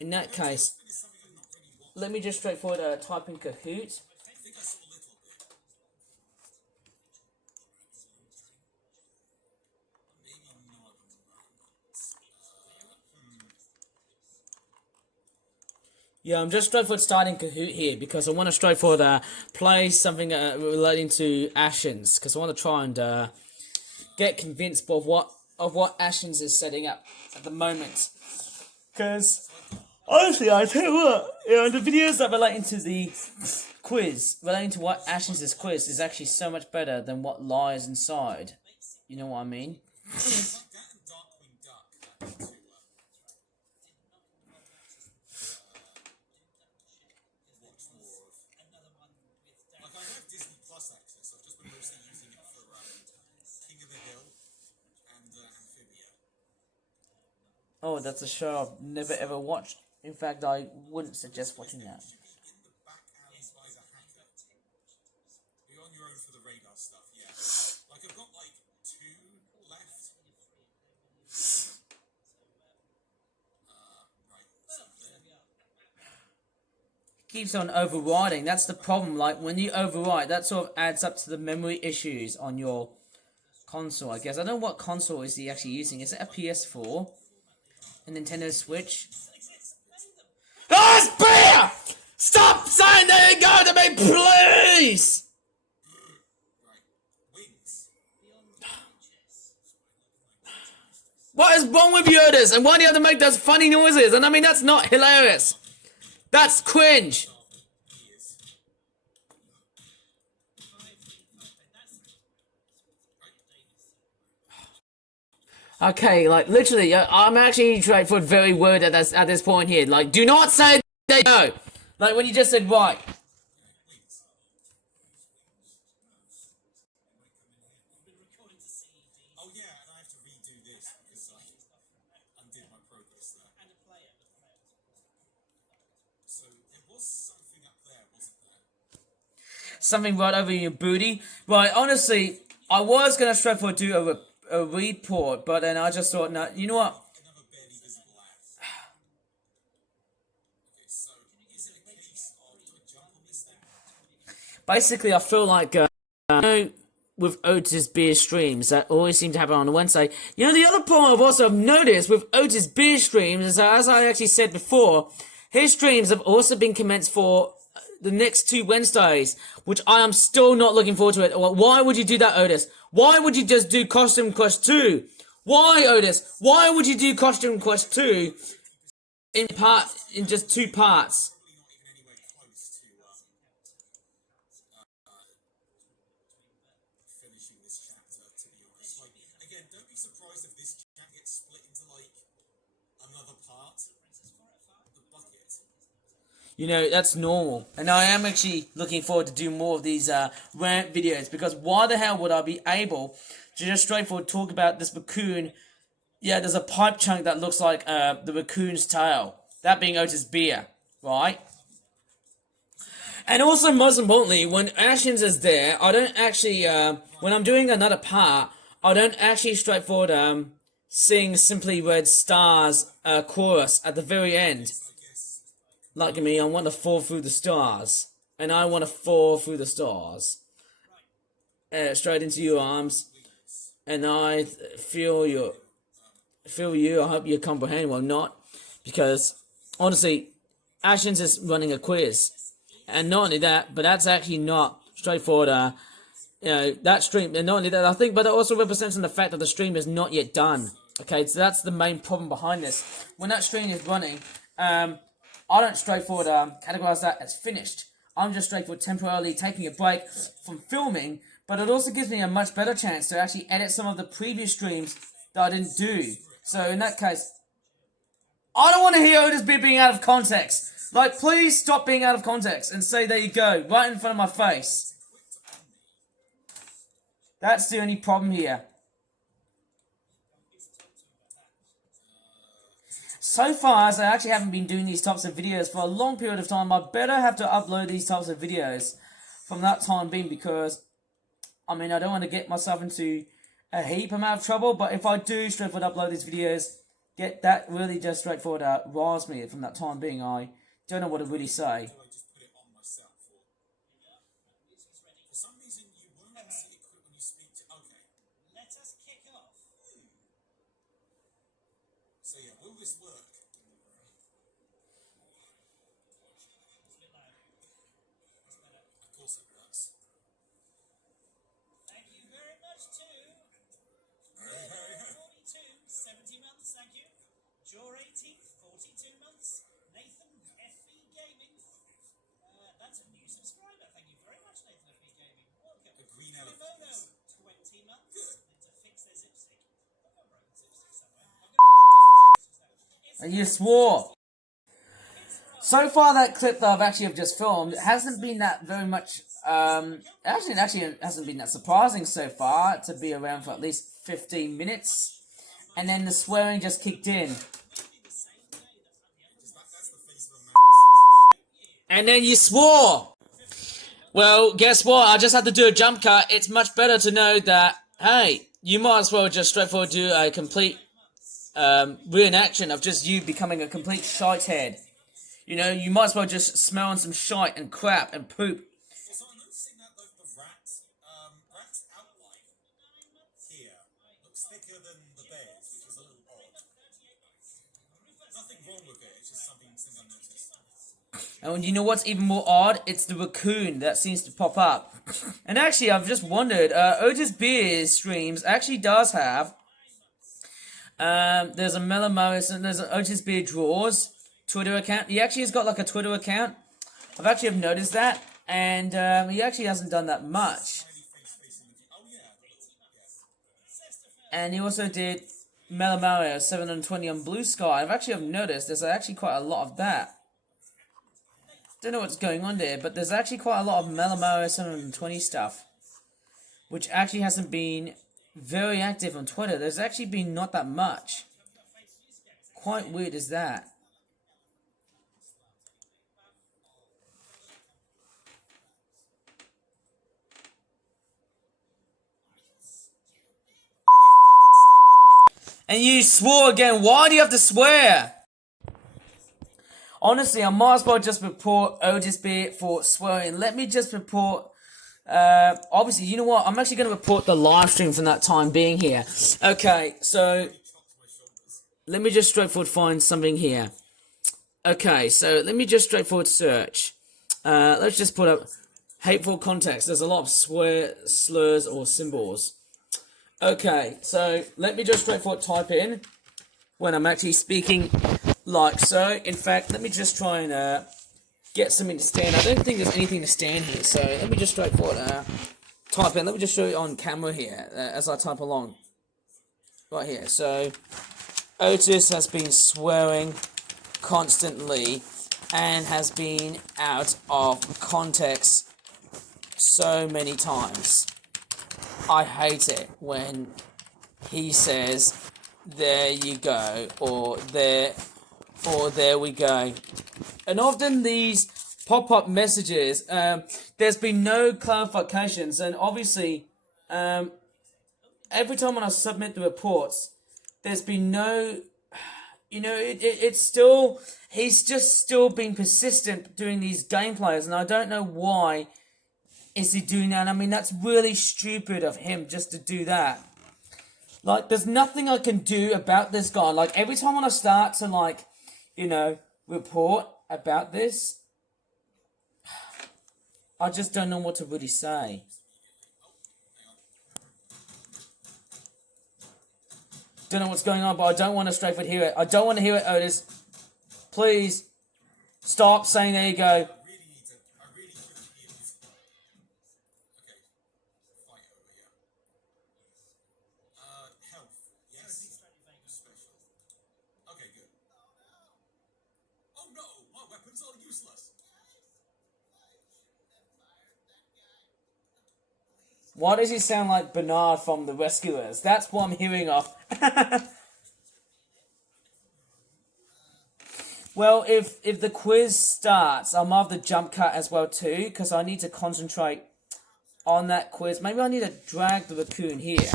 In that case, let me just straightforward type in Kahoot. Yeah, I'm just straightforward starting Kahoot here because I want to straightforward play something relating to Ashens, because I want to try and get convinced of what Ashens is setting up at the moment. Because honestly, I tell you what, the videos that relating to the quiz, relating to what Ashens' quiz, is actually so much better than what lies inside. You know what I mean? Oh, that's a show I've never ever watched. In fact, I wouldn't suggest watching that. You're on your own for the radar stuff, yeah. Like, I've got, like, 2 left. Right, so there. Keeps on overriding. That's the problem. Like, when you override, that sort of adds up to the memory issues on your console, I guess. I don't know what console is he actually using. Is it a PS4? A Nintendo Switch? Oh, Beer! Stop saying that you go to me, please! Right, wings. What is wrong with you, Otis? And why do you have to make those funny noises? And I mean, that's not hilarious. That's cringe. Okay, like literally, I'm actually straightforward, very worried at this point here. Like, do not say they go. Like when you just said right. Oh yeah, and I have to redo this because I undid my progress there. So there was something up there, wasn't there? Something right over your booty. Right, honestly, I was gonna straightforward do a report, but then I just thought, no, you know what? Another barely visible act. Okay, so is it a case of do I jump on this thing? Basically, I feel like, you know, with Otis Beer streams that always seem to happen on a Wednesday. You know, the other problem I've also noticed with Otis Beer streams is that, as I actually said before, his streams have also been commenced for the next 2 Wednesdays, which I am still not looking forward to it. Why would you do that, Otis? Why would you just do Costume Quest 2? Why, Otis? Why would you do Costume Quest 2 in just 2 parts? Probably not even anywhere close to finishing this chapter, to be honest. Like, again, don't be surprised if this chapter gets split into like another part. The bucket. You know, that's normal. And I am actually looking forward to do more of these rant videos, because why the hell would I be able to just straightforward talk about this raccoon? Yeah, there's a pipe chunk that looks like the raccoon's tail. That being Otis Beer, right? And also, most importantly, when Ashens is there, I don't actually, when I'm doing another part, I don't actually straightforward sing Simply Red Stars chorus at the very end. Like me, I want to fall through the stars. And I want to fall through the stars. Straight into your arms. And I feel you. I hope you comprehend. Well, not. Because, honestly, Ashens is running a quiz. And not only that, but that's actually not straightforward, you know, that stream. And not only that, I think, but it also represents the fact that the stream is not yet done. Okay, so that's the main problem behind this. When that stream is running, I don't straightforward categorize that as finished. I'm just straightforward temporarily taking a break from filming, but it also gives me a much better chance to actually edit some of the previous streams that I didn't do. So in that case, I don't want to hear Otis being out of context. Like, please stop being out of context and say, there you go, right in front of my face. That's the only problem here. So far, as I actually haven't been doing these types of videos for a long period of time, I better have to upload these types of videos from that time being, because, I mean, I don't want to get myself into a heap amount of trouble, but if I do straightforward upload these videos, get that really just straightforward riles me from that time being. I don't know what to really say. Do I just put it on myself? For some reason, you won't see it quit when you speak to... Okay. Let us kick off. So yeah, will this work? Of course it works. Thank you very much too. 42, 70 months, thank you. Jaw 18, 42 months. Nathan FE Gaming. That's a new subscriber. Thank you very much, Nathan FE Gaming. Welcome. A green Mono, elephant. 20 months. Need to fix their zipstick. I've got a broken zipstick somewhere. I'm going to And you swore. So far, that clip that I've actually just filmed hasn't been that very much. Actually, it hasn't been that surprising so far to be around for at least 15 minutes, and then the swearing just kicked in. And then you swore. Well, guess what? I just had to do a jump cut. It's much better to know that, hey, you might as well just straightforward do a complete reenaction of just you becoming a complete shite head. You know, you might as well just smell on some shite and crap and poop. Also, I'm noticing that the rat's outline here looks thicker than the bear's, which is a little odd. Nothing wrong with it, it's just something I noticed. And you know what's even more odd? It's the raccoon that seems to pop up. And actually, I've just wondered, Otis Beer's streams actually does have There's a Melo Morris and there's an Otis Beard Draws Twitter account. He actually has got like a Twitter account. I've actually noticed that, and he actually hasn't done that much. And he also did Melo Morris 720 on Blue Sky. I've noticed there's actually quite a lot of that. Don't know what's going on there, but there's actually quite a lot of Melo Morris 720 stuff, which actually hasn't been very active on Twitter. There's actually been not that much. Quite weird is that. And you swore again. Why do you have to swear? Honestly, I might as well just report Otis Beard for swearing. Let me just report. Obviously, you know what? I'm actually going to report the live stream from that time being here. Okay, so let me just straightforward find something here. Okay, so let me just straightforward search. Let's just put up hateful context. There's a lot of swear, slurs, or symbols. Okay, so let me just straightforward type in when I'm actually speaking like so. In fact, let me just try and get something to stand. I don't think there's anything to stand here, so let me just straightforward type in. Let me just show you on camera here as I type along. Right here. So Otis has been swearing constantly and has been out of context so many times. I hate it when he says, "There you go," or there we go. And often these pop-up messages, there's been no clarifications, and obviously, every time when I submit the reports, there's been no, it's still, he's just still being persistent doing these gameplays, and I don't know why is he doing that. I mean, that's really stupid of him just to do that. Like, there's nothing I can do about this guy. Like, every time when I start to, like, report about this, I just don't know what to really say. Don't know what's going on, but I don't want to straightforward hear it. I don't want to hear it, Otis. Please, stop saying there you go. Why does he sound like Bernard from The Rescuers? That's what I'm hearing of. Well, if the quiz starts, I might have the jump cut as well too, because I need to concentrate on that quiz. Maybe I need to drag the raccoon here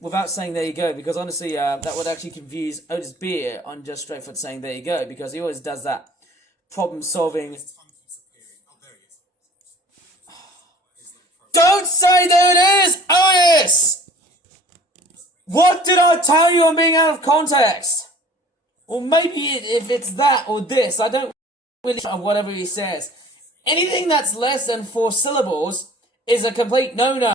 without saying there you go, because honestly, that would actually confuse Otis Beard on just straightforward saying there you go, because he always does that problem solving. Don't say there it is, Otis! What did I tell you on being out of context? Or maybe if it's that or this, I don't really know whatever he says. Anything that's less than 4 syllables is a complete no-no.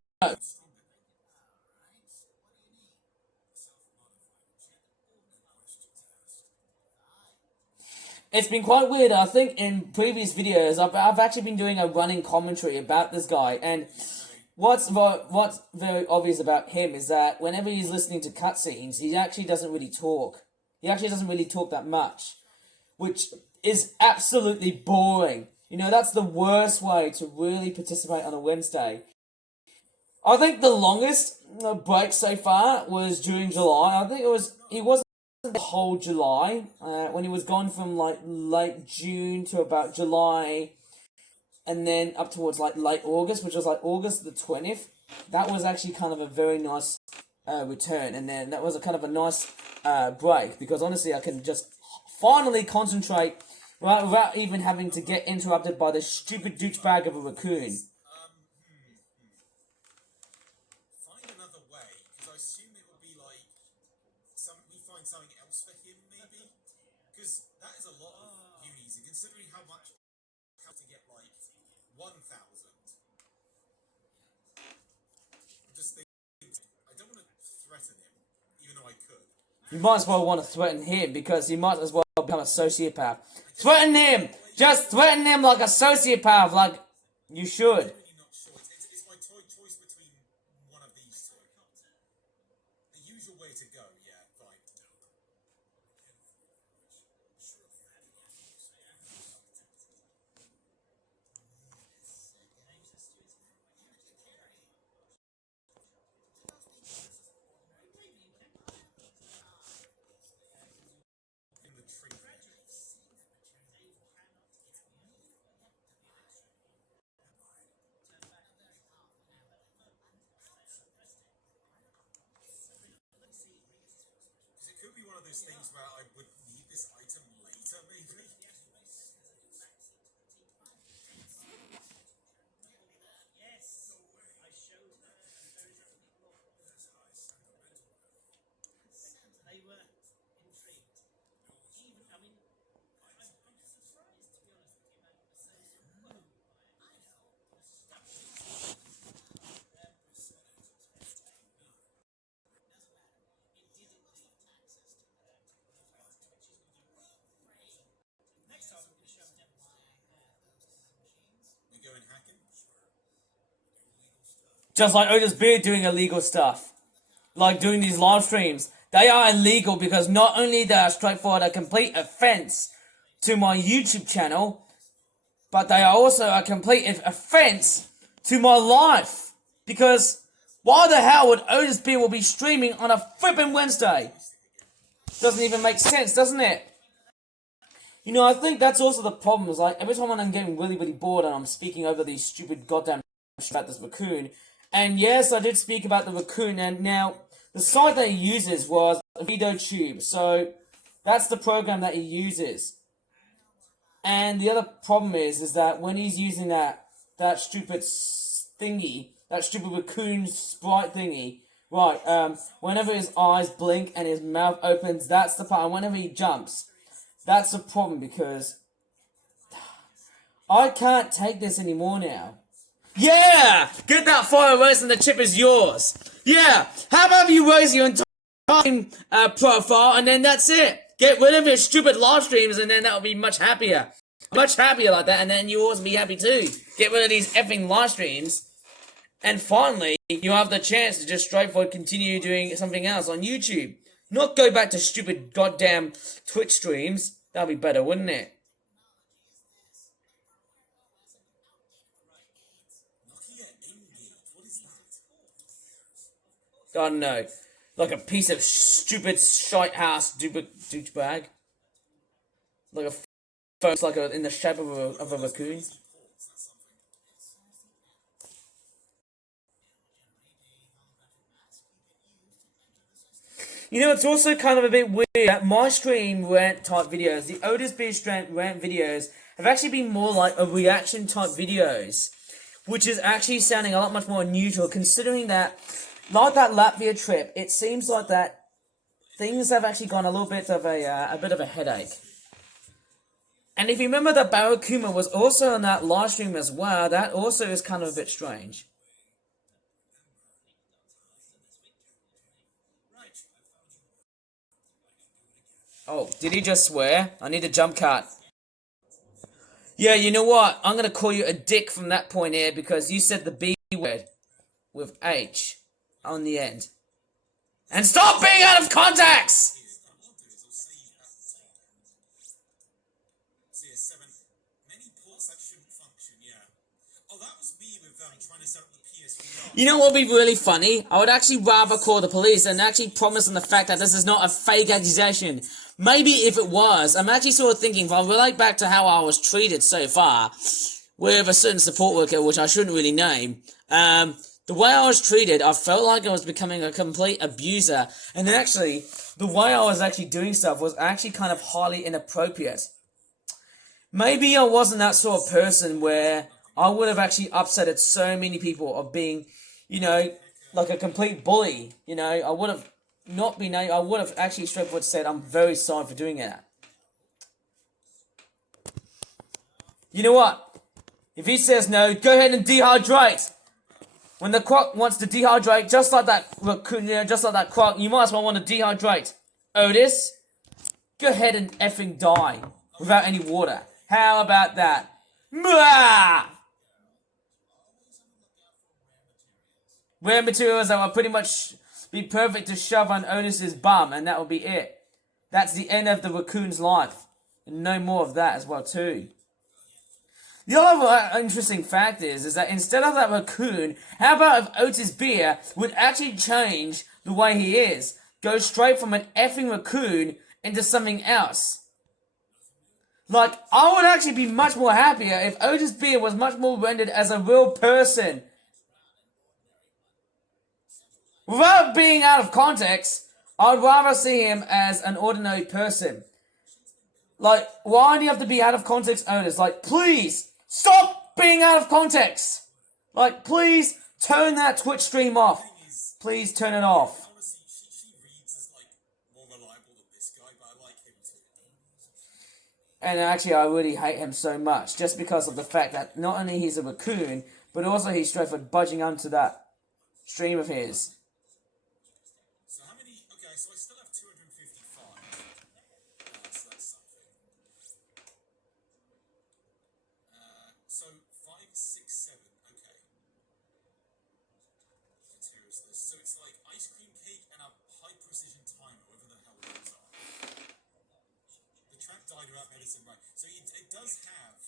It's been quite weird. I think in previous videos, I've actually been doing a running commentary about this guy, and what's very obvious about him is that whenever he's listening to cutscenes, he actually doesn't really talk. He actually doesn't really talk that much, which is absolutely boring. That's the worst way to really participate on a Wednesday. I think the longest break so far was during July. I think he wasn't the whole July, when he was gone from like late June to about July, and then up towards like late August, which was like August the 20th. That was actually kind of a very nice return, and then that was a kind of a nice break, because honestly I can just finally concentrate without even having to get interrupted by this stupid douchebag of a raccoon. Find another way, because I assume it would be like we find something else for him, maybe, because that is a lot of unis, and considering how to get like 1,000. I'm just thinking, I don't want to threaten him, even though I could. you might as well want to threaten him because he might as well become a sociopath. Threaten him! Just threaten him like a sociopath, like you should. Really not sure. It's my choice between one of these two. The usual way to go, yeah, fine. In the tree. Because it could be one of those things where I would need this item later, maybe. Yes, I showed those people. They were intrigued. Even, I mean, I'm just surprised, to be honest with you, man. Whoa. Next time we're going to show them We're going hacking. Just like Otis Beard doing illegal stuff. Like doing these live streams. They are illegal because not only they are straightforward a complete offense to my YouTube channel, but they are also a complete offense to my life. Because why the hell would Otis Beard will be streaming on a flippin' Wednesday? Doesn't even make sense, doesn't it? You know, I think that's also the problem. Is like every time when I'm getting really, really bored and I'm speaking over these stupid goddamn about this raccoon. And yes, I did speak about the raccoon. And now the site that he uses was VideoTube. So that's the program that he uses. And the other problem is that when he's using that stupid thingy, that stupid raccoon sprite thingy, right? Whenever his eyes blink and his mouth opens, that's the part. And whenever he jumps. That's the problem because I can't take this anymore now. Yeah! Get that fire race and the chip is yours. Yeah! How about you raise your entire profile and then that's it? Get rid of your stupid live streams and then that'll be much happier. Much happier like that and then you also be happy too. Get rid of these effing live streams and finally you have the chance to just straightforward continue doing something else on YouTube. Not go back to stupid goddamn Twitch streams. That'd be better, wouldn't it? Nokia Engage. What is that? I don't know. Like a piece of stupid shite house douchebag. Like a folks like in the shape of a raccoon. You know, it's also kind of a bit weird that my stream rant type videos, the Otis Beard rant videos, have actually been more like a reaction type videos, which is actually sounding a lot much more unusual considering that, like that Latvia trip, it seems like that things have actually gone a little bit of a headache. And if you remember that Barracuda was also on that live stream as well, that also is kind of a bit strange. Oh, did he just swear? I need a jump cut. Yeah, you know what? I'm going to call you a dick from that point here because you said the B word with H on the end. And stop being out of contacts! CS7. Many ports that shouldn't function, yeah. Oh, that was me with trying to set up the PSVR. You know what would be really funny? I would actually rather call the police and actually promise on the fact that this is not a fake accusation. Maybe if it was, I'm actually sort of thinking, if I relate back to how I was treated so far, with a certain support worker, which I shouldn't really name, the way I was treated, I felt like I was becoming a complete abuser, and actually, the way I was actually doing stuff was actually kind of highly inappropriate. Maybe I wasn't that sort of person where I would have actually upsetted so many people of being, you know, like a complete bully, you know, I would have not been, I would have actually straightforward said, I'm very sorry for doing that. You know what? If he says no, go ahead and dehydrate. When the croc wants to dehydrate, just like that raccoon, just like that croc, you might as well want to dehydrate. Otis, go ahead and effing die without any water. How about that? Mwah! Rare materials that will pretty much be perfect to shove on Otis's bum, and that will be it. That's the end of the raccoon's life. And no more of that as well too. The other interesting fact is that instead of that raccoon, how about if Otis Beer would actually change the way he is? Go straight from an effing raccoon into something else. Like, I would actually be much more happier if Otis Beer was much more rendered as a real person. Without being out of context, I'd rather see him as an ordinary person. Like, why do you have to be out of context, Otis? Like, please, stop being out of context! Like, please, turn that Twitch stream off. Please turn it off. Honestly, she reads as like more reliable than this guy, but I like him too. And actually, I really hate him so much, just because of the fact that not only he's a raccoon, but also he's straight for budging onto that stream of his. So how many? Okay, so I still have 255. So that's something. So 5, 6, 7. Okay. Materials list. So it's like ice cream cake and a high precision timer, whatever the hell those are. The track died without medicine, right? So it does have.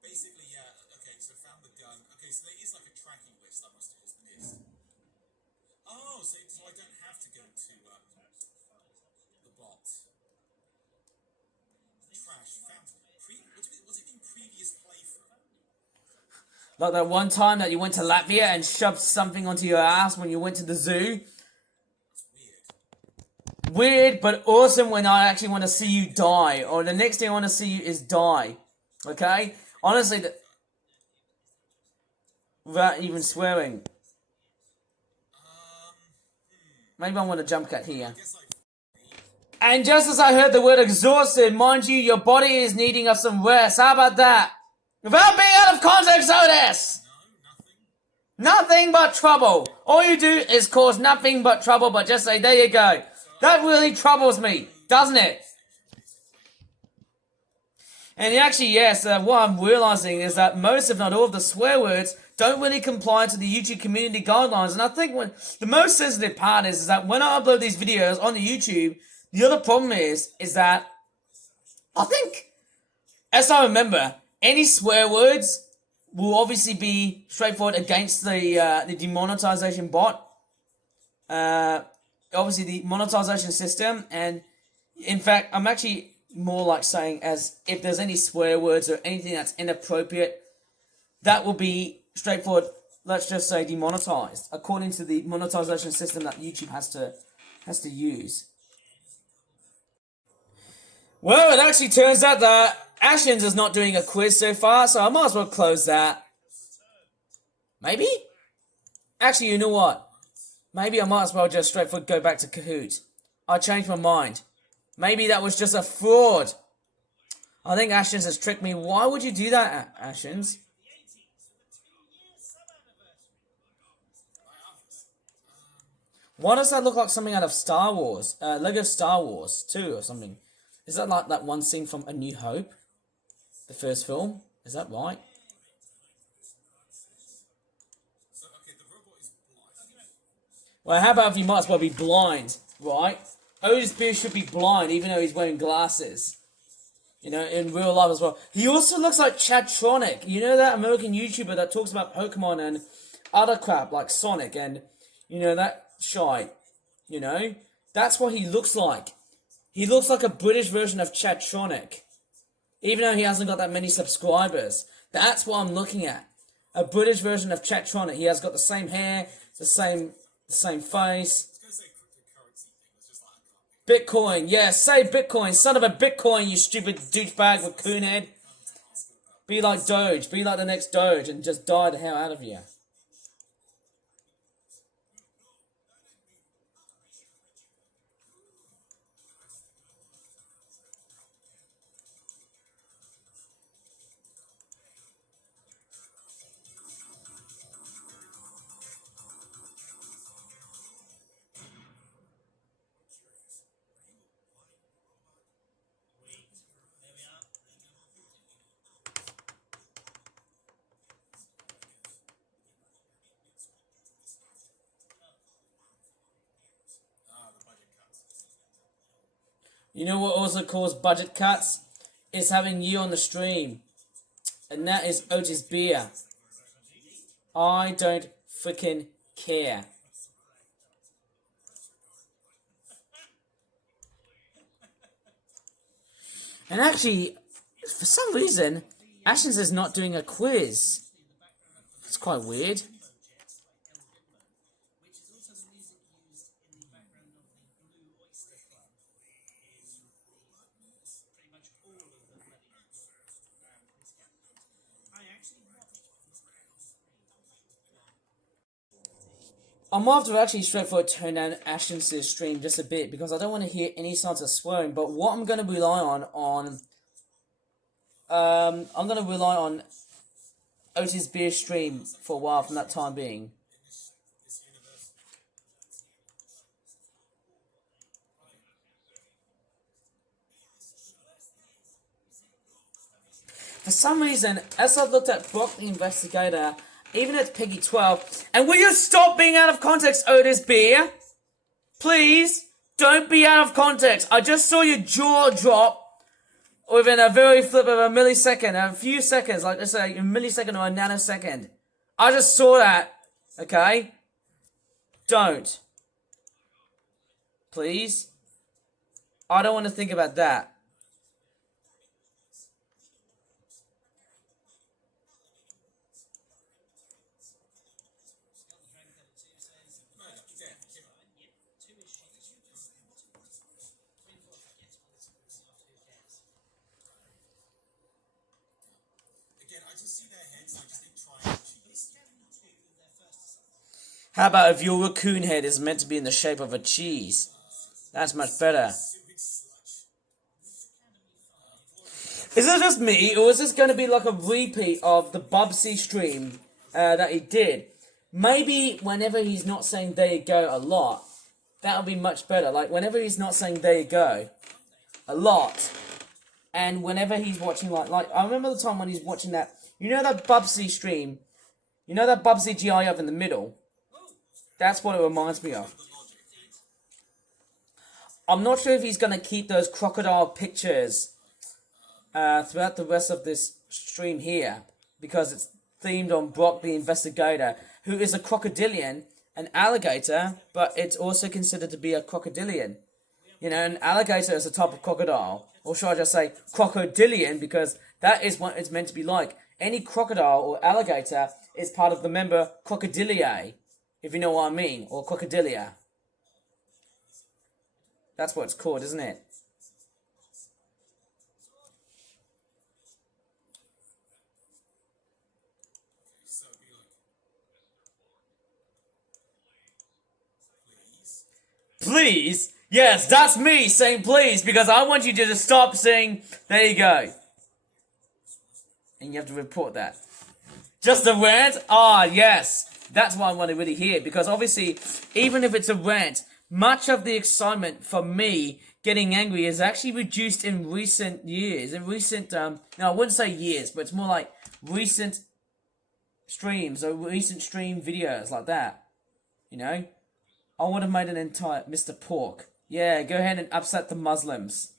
Basically, yeah. Okay, so found the gun. Okay, so there is like a tracking list. That must just list. Oh, so I don't have to go to the bot. Trash. Found. Was it in previous playthrough? Like that one time that you went to Latvia and shoved something onto your ass when you went to the zoo. That's weird. Weird, but awesome when I actually want to see you die. Or the next thing I want to see you is die. Okay? Honestly, without even swearing. Maybe I want to jump cut here. And just as I heard the word exhausted, mind you, your body is needing of some rest. How about that? Without being out of context, Otis! No, nothing. Nothing but trouble. All you do is cause nothing but trouble, but just say, there you go. That really troubles me, doesn't it? And actually, yes, what I'm realizing is that most, if not all, of the swear words don't really comply to the YouTube community guidelines. And I think the most sensitive part is that when I upload these videos on the YouTube, the other problem is that I think, as I remember, any swear words will obviously be straightforward against the demonetization bot. Obviously, the monetization system, and in fact, I'm actually more like saying as if there's any swear words or anything that's inappropriate, that will be straightforward, let's just say demonetized, according to the monetization system that YouTube has to use. Well, it actually turns out that Ashens is not doing a quiz so far, so I might as well close that. Maybe? Actually, you know what? Maybe I might as well just straightforward go back to Kahoot. I changed my mind. Maybe that was just a fraud. I think Ashens has tricked me. Why would you do that, Ashens? Why does that look like something out of Star Wars? Lego Star Wars 2 or something. Is that like that one scene from A New Hope? The first film? Is that right? Well, how about if you might as well be blind, right? Otis Beer should be blind even though he's wearing glasses. You know, in real life as well. He also looks like Chadtronic. You know that American YouTuber that talks about Pokemon and other crap like Sonic and, you know, that shite. You know? That's what he looks like. He looks like a British version of Chadtronic. Even though he hasn't got that many subscribers. That's what I'm looking at. A British version of Chadtronic. He has got the same hair, the same face. Bitcoin, yeah, say Bitcoin, son of a Bitcoin, you stupid douchebag with coon head. Be like Doge, be like the next Doge and just die the hell out of you. You know what also caused budget cuts? Is having you on the stream. And that is Otis Beer. I don't freaking care. And actually, for some reason, Ashens is not doing a quiz. It's quite weird. I might have to actually straightforward turn down Ashens' stream just a bit because I don't want to hear any sounds of swearing. But what I'm going to rely on I'm going to rely on Otis Beer's stream for a while from that time being. For some reason, as I've looked at Brock the Investigator, even at Peggy 12, and will you stop being out of context, Otis Beer? Please, don't be out of context. I just saw your jaw drop within a very flip of a millisecond, a few seconds, like let's say a millisecond or a nanosecond. I just saw that, okay? Don't. Please. I don't want to think about that. How about if your raccoon head is meant to be in the shape of a cheese? That's much better. Is it just me, or is this going to be like a repeat of the Bubsy stream that he did? Maybe whenever he's not saying there you go a lot, that'll be much better. Like whenever he's not saying there you go a lot, and whenever he's watching like I remember the time when he's watching that, you know that Bubsy stream, you know that Bubsy GIF in the middle? That's what it reminds me of. I'm not sure if he's going to keep those crocodile pictures throughout the rest of this stream here, because it's themed on Brock the Investigator, who is a crocodilian, an alligator, but it's also considered to be a crocodilian. You know, an alligator is a type of crocodile, or should I just say crocodilian, because that is what it's meant to be like. Any crocodile or alligator is part of the member Crocodiliae, if you know what I mean, or Crocodilia. That's what it's called, isn't it? Please? Yes, that's me saying please, because I want you to just stop saying, there you go. And you have to report that. Just a rant? Ah, yes. That's what I want to really hear, because obviously, even if it's a rant, much of the excitement for me getting angry is actually reduced in recent years. In recent, no, I wouldn't say years, but it's more like recent streams or recent stream videos like that. You know? I would have made an entire Mr. Pork. Yeah, go ahead and upset the Muslims.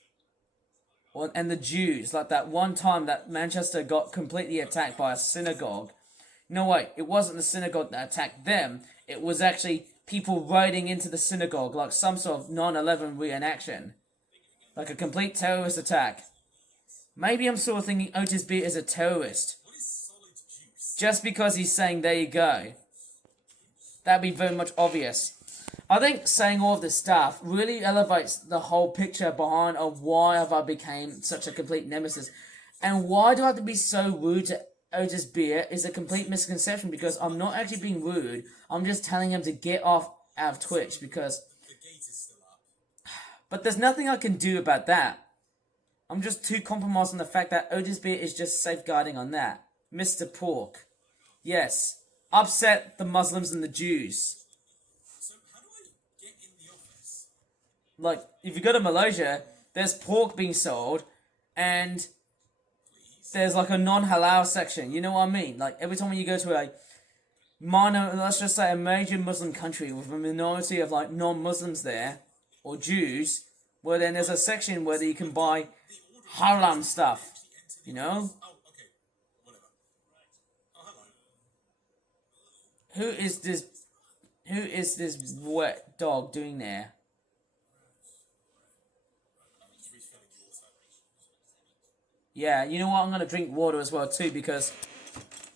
And the Jews. Like that one time that Manchester got completely attacked by a synagogue. No, wait, it wasn't the synagogue that attacked them. It was actually people riding into the synagogue, like some sort of 9/11 reenaction. Like a complete terrorist attack. Maybe I'm sort of thinking Otis B is a terrorist. Just because he's saying, there you go. That'd be very much obvious. I think saying all of this stuff really elevates the whole picture behind of why have I became such a complete nemesis. And why do I have to be so rude to Otis Beer is a complete misconception, because I'm not actually being rude. I'm just telling him to get off out of Twitch, because... But there's nothing I can do about that. I'm just too compromised on the fact that Otis Beer is just safeguarding on that. Mr. Pork. Yes. Upset the Muslims and the Jews. So how do I get in the office? Like, if you go to Malaysia, there's pork being sold, and there's like a non-halal section. You know what I mean? Like, every time when you go to a minor, let's just say a major Muslim country with a minority of like non-Muslims there, or Jews, Well, then there's a section where you can buy haram stuff. You know? Oh, okay. Whatever. Oh, hello. Who is this? Who is this wet dog doing there? I'm just refilling water. Yeah, you know what? I'm gonna drink water as well too because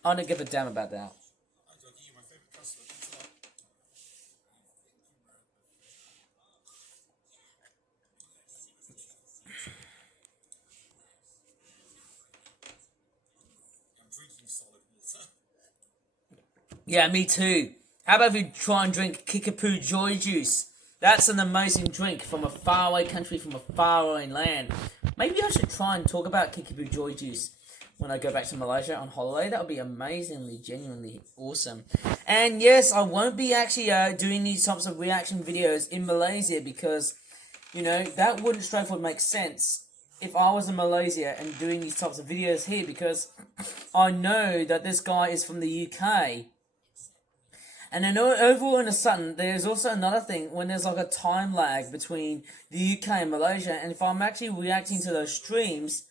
I don't give a damn about that. Hi, Dougie, you're my favourite customer. Thanks a lot. I'm drinking solid water. Yeah, me too. How about if you try and drink Kickapoo Joy Juice? That's an amazing drink from a faraway country, from a faraway land. Maybe I should try and talk about Kickapoo Joy Juice when I go back to Malaysia on holiday. That would be amazingly, genuinely awesome. And yes, I won't be actually doing these types of reaction videos in Malaysia because, you know, that wouldn't straightforward make sense if I was in Malaysia and doing these types of videos here because I know that this guy is from the UK. And then overall in a sudden, there's also another thing when there's like a time lag between the UK and Malaysia, and if I'm actually reacting to those streams,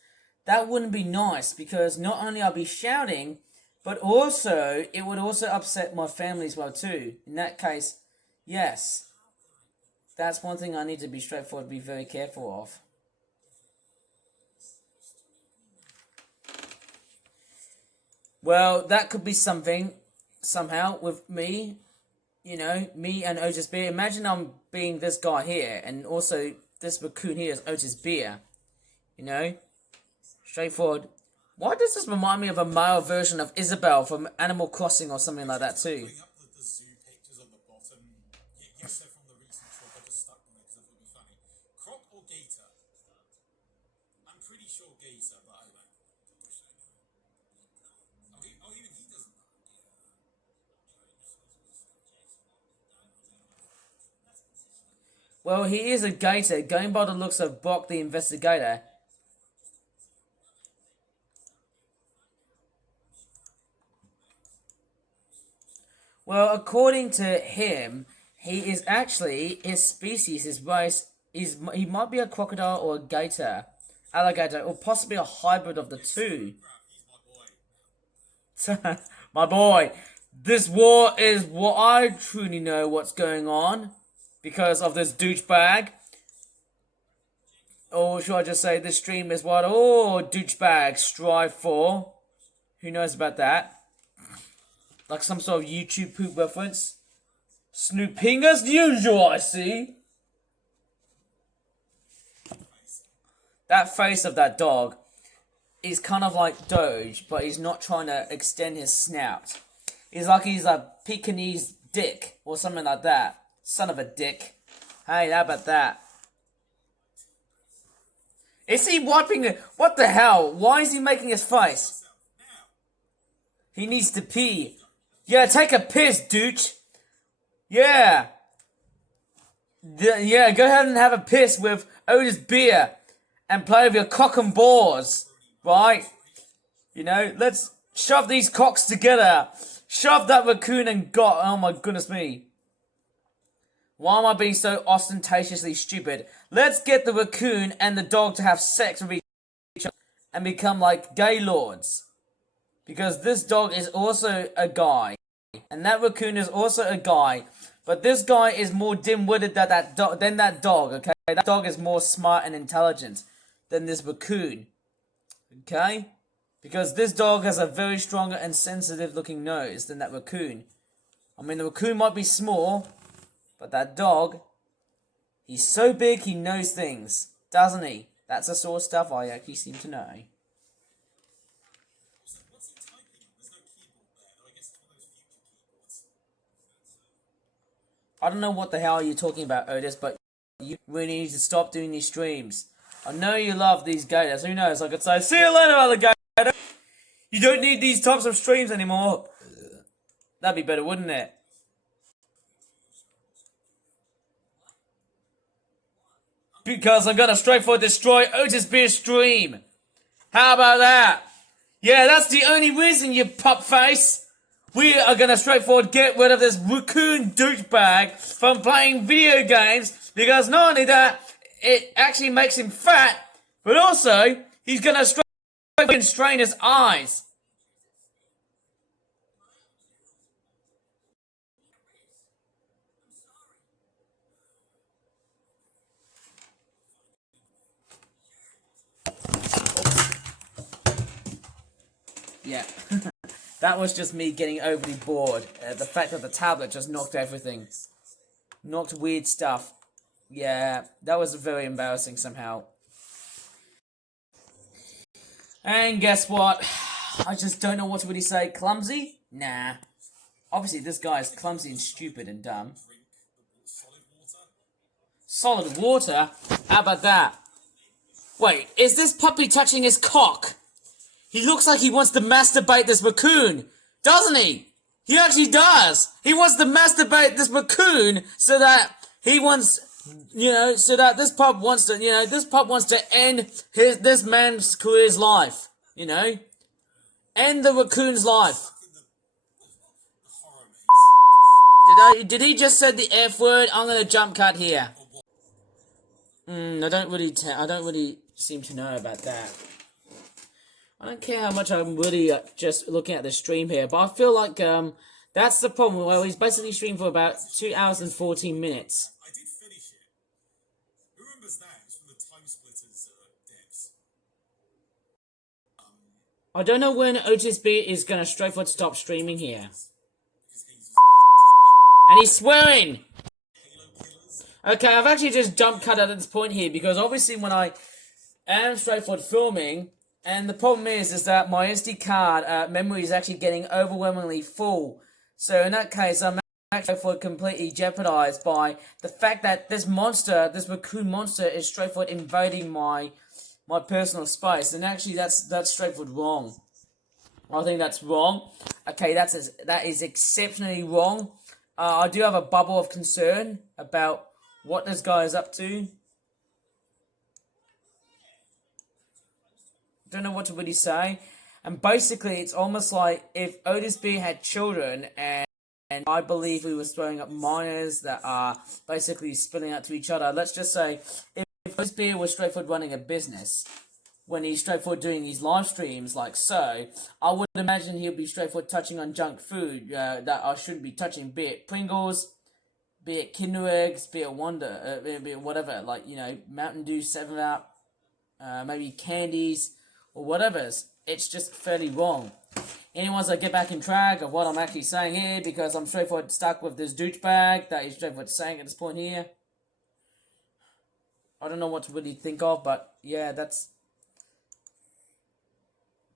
that wouldn't be nice because not only I'll be shouting, but also it would also upset my family as well too. In that case, yes, that's one thing I need to be straightforward, be very careful of. Well, that could be something. Somehow with me, you know, me and Otis Beer. Imagine I'm being this guy here, and also this raccoon here is Otis Beer. You know, straightforward. Why does this remind me of a male version of Isabelle from Animal Crossing or something like that too? Putting up the zoo pictures on the bottom. Yes, they're from the recent trip. I just stuck them there because I thought it would be funny. Croc or gator? I'm pretty sure gator, but I don't know. Even he doesn't know. Well, he is a gator, going by the looks of Brock the Investigator. Well, according to him, he is actually, his species, his race, he might be a crocodile or a gator, alligator, or possibly a hybrid of the two. He's my boy. My boy, this war is what I truly know what's going on because of this douchebag. Or should I just say this stream is what all douchebags strive for? Who knows about that? Like some sort of YouTube poop reference. Snooping as usual, I see. That face of that dog is kind of like Doge, but he's not trying to extend his snout. He's like he's a Pekingese dick or something like that. Son of a dick. Hey, how about that? Is he wiping it? What the hell? Why is he making his face? He needs to pee. Yeah, take a piss, douche. Yeah. Yeah, go ahead and have a piss with Otis Beer and play with your cock and balls. Right? You know, let's shove these cocks together. Shove that raccoon and got. Oh my goodness me. Why am I being so ostentatiously stupid? Let's get the raccoon and the dog to have sex with each other and become like gay lords. Because this dog is also a guy. And that raccoon is also a guy. But this guy is more dim-witted than that dog, okay? That dog is more smart and intelligent than this raccoon. Okay? Because this dog has a very stronger and sensitive looking nose than that raccoon. I mean, the raccoon might be small, but that dog, he's so big he knows things, doesn't he? That's the sort of stuff I actually seem to know. What's he typing on? There's no keyboard there. I guess it's one of those future keyboards. I don't know what the hell you're talking about, Otis, but you really need to stop doing these streams. I know you love these gators. Who knows? I could say, see you later, alligator. You don't need these types of streams anymore. That'd be better, wouldn't it? Because I'm gonna straightforward destroy Otis Beer's stream. How about that? Yeah, that's the only reason, you pup face. We are gonna straightforward get rid of this raccoon douchebag from playing video games. Because not only that, it actually makes him fat, but also he's gonna strain his eyes. Yeah, that was just me getting overly bored. The fact that the tablet just knocked everything. Knocked weird stuff. Yeah, that was very embarrassing somehow. And guess what? I just don't know what to really say. Clumsy? Nah. Obviously, this guy is clumsy and stupid and dumb. Drink the solid water. Solid water? How about that? Wait, is this puppy touching his cock? He looks like he wants to masturbate this raccoon, doesn't he? He actually does. He wants to masturbate this raccoon so that he wants, so that this pup wants to, this pup wants to end this man's career's life, End the raccoon's life. Horror maze. Did he just say the F word? I'm gonna jump cut here. I don't really seem to know about that. I don't care how much I'm really just looking at the stream here, but I feel like that's the problem. Well, he's basically streamed for about 2 hours and 14 minutes. I did finish it. Who remembers that? It's from the Time Splitters devs. I don't know when Otis B is gonna straightforward stop streaming here. Because he's And he's swearing! Halo killers. Okay, I've actually just jump cut at this point here, because obviously when I am straightforward filming, and the problem is that my SD card memory is actually getting overwhelmingly full. So in that case, I'm actually for completely jeopardized by the fact that this raccoon monster, is straightforward invading my personal space. And actually, that's straightforward wrong. I think that's wrong. Okay, that is exceptionally wrong. I do have a bubble of concern about what this guy is up to. Don't know what to really say. And basically, it's almost like if Otis B had children, and I believe he was throwing up minors that are basically spilling out to each other. Let's just say if Otis B was straightforward running a business, when he's straightforward doing these live streams like so, I would imagine he'll be straightforward touching on junk food that I shouldn't be touching, be it Pringles, be it Kinder Eggs, be it Wonder, be it whatever, like, Mountain Dew, 7-Up, maybe candies, or whatever. It's just fairly wrong. Anyways, I get back in track of what I'm actually saying here, because I'm straightforward stuck with this douchebag that he's straightforward saying at this point here. I don't know what to really think of, but yeah, that's...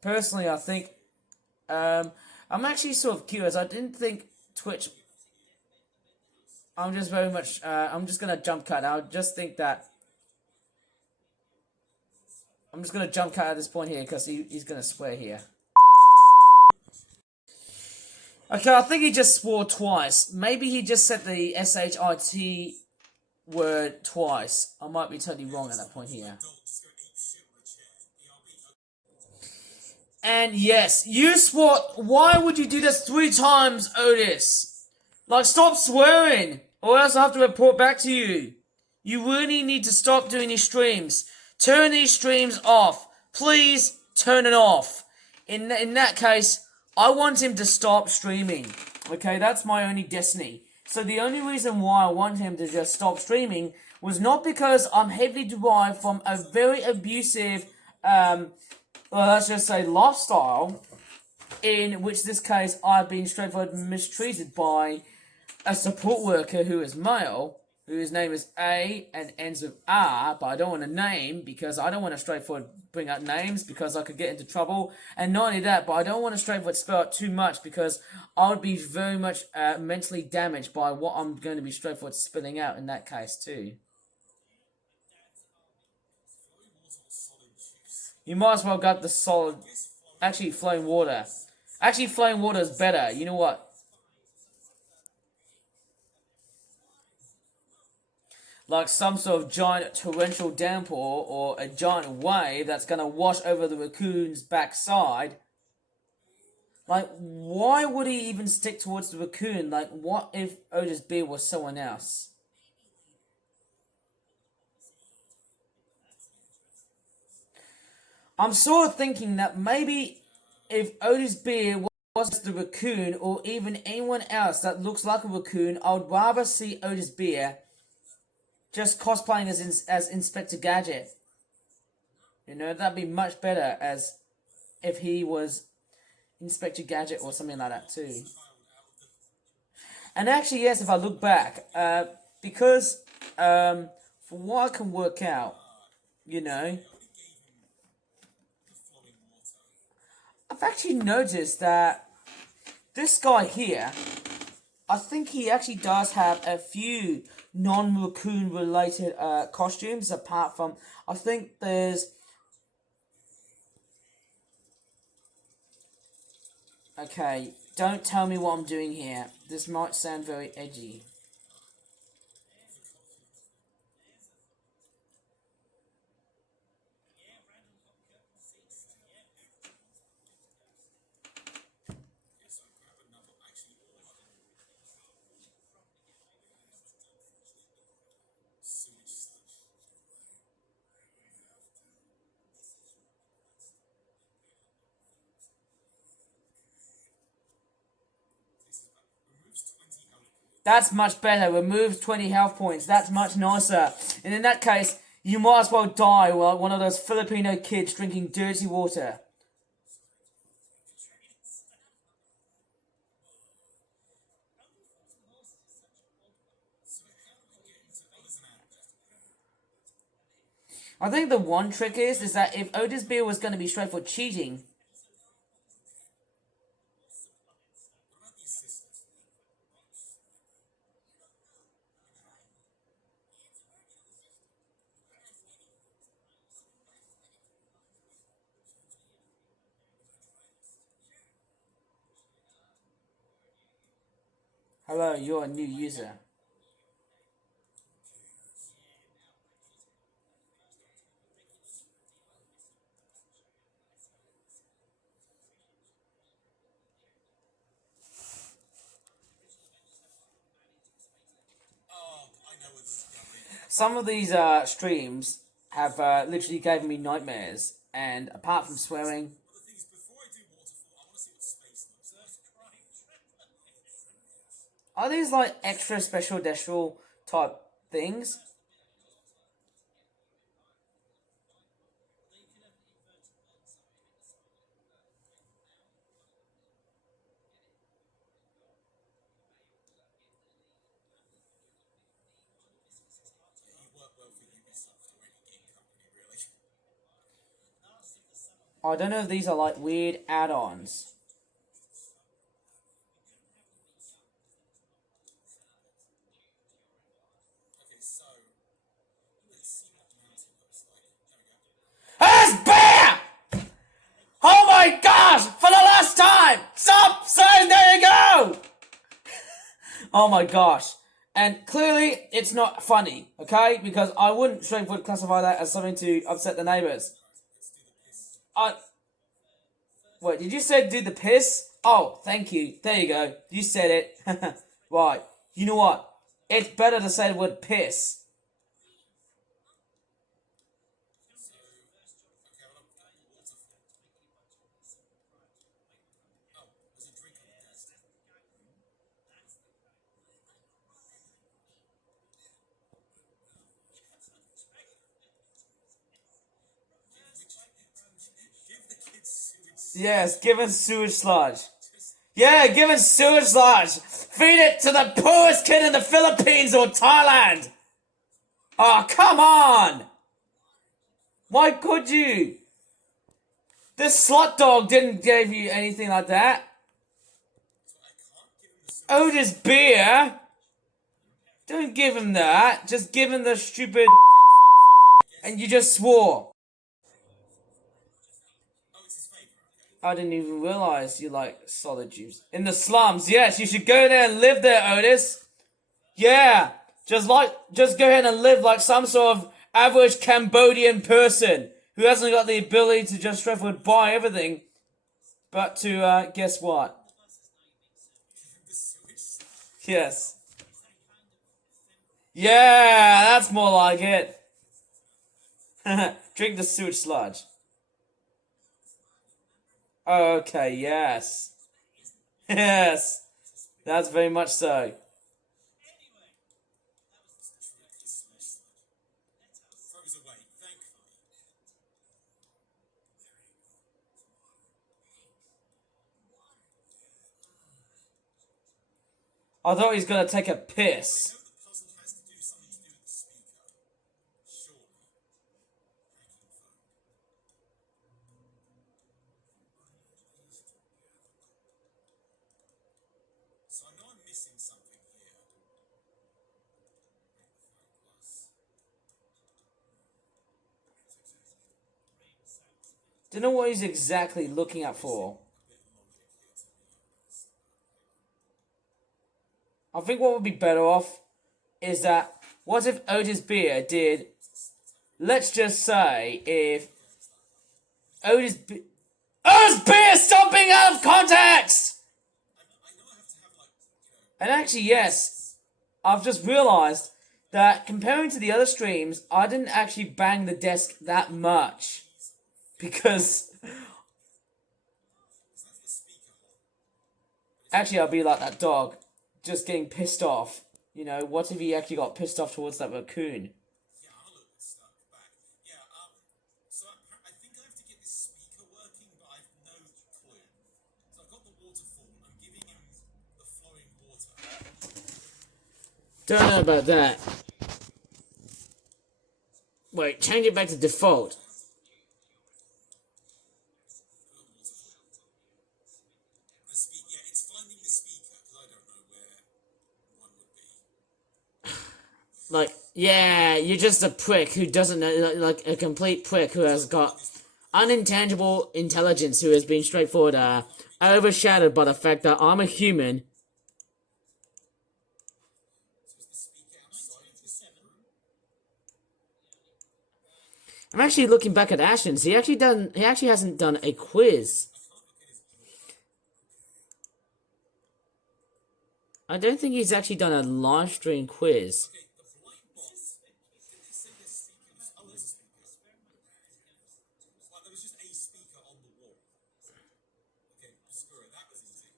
Personally, I think... I'm actually sort of curious. I didn't think Twitch... I'm just very much... I'm just gonna jump cut. I just think that... I'm just going to jump cut at this point here, because he's going to swear here. Okay, I think he just swore twice. Maybe he just said the S-H-I-T word twice. I might be totally wrong at that point here. And yes, you swore... Why would you do this 3 times, Otis? Like, stop swearing, or else I have to report back to you. You really need to stop doing these streams. Turn these streams off. Please turn it off. In that case, I want him to stop streaming. Okay, that's my only destiny. So the only reason why I want him to just stop streaming was not because I'm heavily derived from a very abusive, let's just say lifestyle, in which this case I've been straightforward mistreated by a support worker who is male, whose name is A and ends with R, but I don't want to name because I don't want to straightforward bring up names because I could get into trouble. And not only that, but I don't want to straightforward spell out too much because I would be very much mentally damaged by what I'm going to be straightforward spilling out in that case too. You might as well get the solid, actually flowing water. Actually flowing water is better, you know what? Like some sort of giant torrential downpour or a giant wave that's going to wash over the raccoon's backside. Like, why would he even stick towards the raccoon? Like, what if Otis B was someone else? I'm sort of thinking that maybe if Otis Beer was the raccoon, or even anyone else that looks like a raccoon, I would rather see Otis Beer just cosplaying as Inspector Gadget. You know, that'd be much better as if he was Inspector Gadget or something like that too. And actually, yes, if I look back, because from what I can work out, you know, I've actually noticed that this guy here, I think he actually does have a few non-raccoon related costumes, apart from, I think there's... Okay, don't tell me what I'm doing here. This might sound very edgy. That's much better. Removes 20 health points. That's much nicer. And in that case, you might as well die like one of those Filipino kids drinking dirty water. I think the one trick is that if Otis Beer was going to be straight for cheating, hello, you're a new user. Some of these streams have literally given me nightmares, and apart from swearing, Well, the thing is, before I do Waterfall, I want to see what space looks like. are these like extra special Destral type things? You work well for Ubisoft or any game company, really. I don't know if these are like weird add-ons. Okay, so let's see what mountain looks like. There we go. There's Bear! Oh my gosh! For the last time! Stop saying there you go! Oh my gosh. And clearly, it's not funny, okay? Because I wouldn't straightforward classify that as something to upset the neighbours. Wait, did you say do the piss? Oh, thank you. There you go. You said it. Right. You know what? It's better to say the word piss. Yes, give us sewage sludge. Yeah, give us sewage sludge. Feed it to the poorest kid in the Philippines or Thailand. Oh, come on. Why could you? This slut dog didn't give you anything like that. Otis Beer. Don't give him that. Just give him the stupid... And you just swore. I didn't even realize you like solid juice. In the slums, yes, you should go there and live there, Otis. Yeah, just go ahead and live like some sort of average Cambodian person who hasn't got the ability to just straightforward buy everything, but to, guess what? Yes. Yeah, that's more like it. Drink the sewage sludge. Okay, yes. Yes. That's very much so. Anyway, that was the Throws away, thankfully. I thought he was gonna take a piss. I know the puzzle has to do something to do with the speaker. Surely. Hacking phone. So I know I'm missing something here. Plus. Don't know what he's exactly looking at for. I think what would be better off is that, what if Otis Beer did, let's just say, if Otis Beer stop being out of context! I know I have to have, like, And actually, yes, I've just realized that comparing to the other streams, I didn't actually bang the desk that much. Because, actually I'll be like that dog, just getting pissed off. You know, what if he actually got pissed off towards that raccoon? yeah, I'm a little bit stuck back. Yeah, so I think I have to get this speaker working, but I've no clue. So I've got the waterfall, I'm giving him the flowing water. Don't know about that. Wait, change it back to default. Yeah, it's finding the speaker, because I don't know where one would be. Like, yeah, you're just a prick who doesn't know, like a complete prick who has got unintangible intelligence, who has been straightforward, overshadowed by the fact that I'm a human. So is the speaker outside of this room? I'm actually looking back at Ashton's. He actually hasn't done a quiz. I don't think he's actually done a live stream quiz. Okay, the blind box. Did they say there's speakers? Oh, there's a speaker. Well, there was just a speaker on the wall. Okay, screw it, that was easy.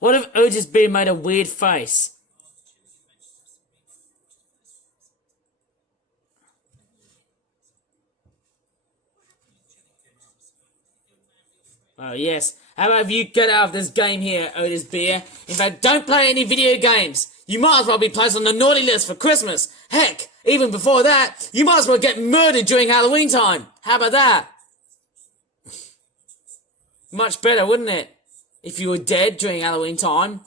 What if Otis B made a weird face? Oh, yes. How about if you get out of this game here, Otis Beer? In fact, don't play any video games. You might as well be placed on the naughty list for Christmas. Heck, even before that, you might as well get murdered during Halloween time. How about that? Much better, wouldn't it? If you were dead during Halloween time.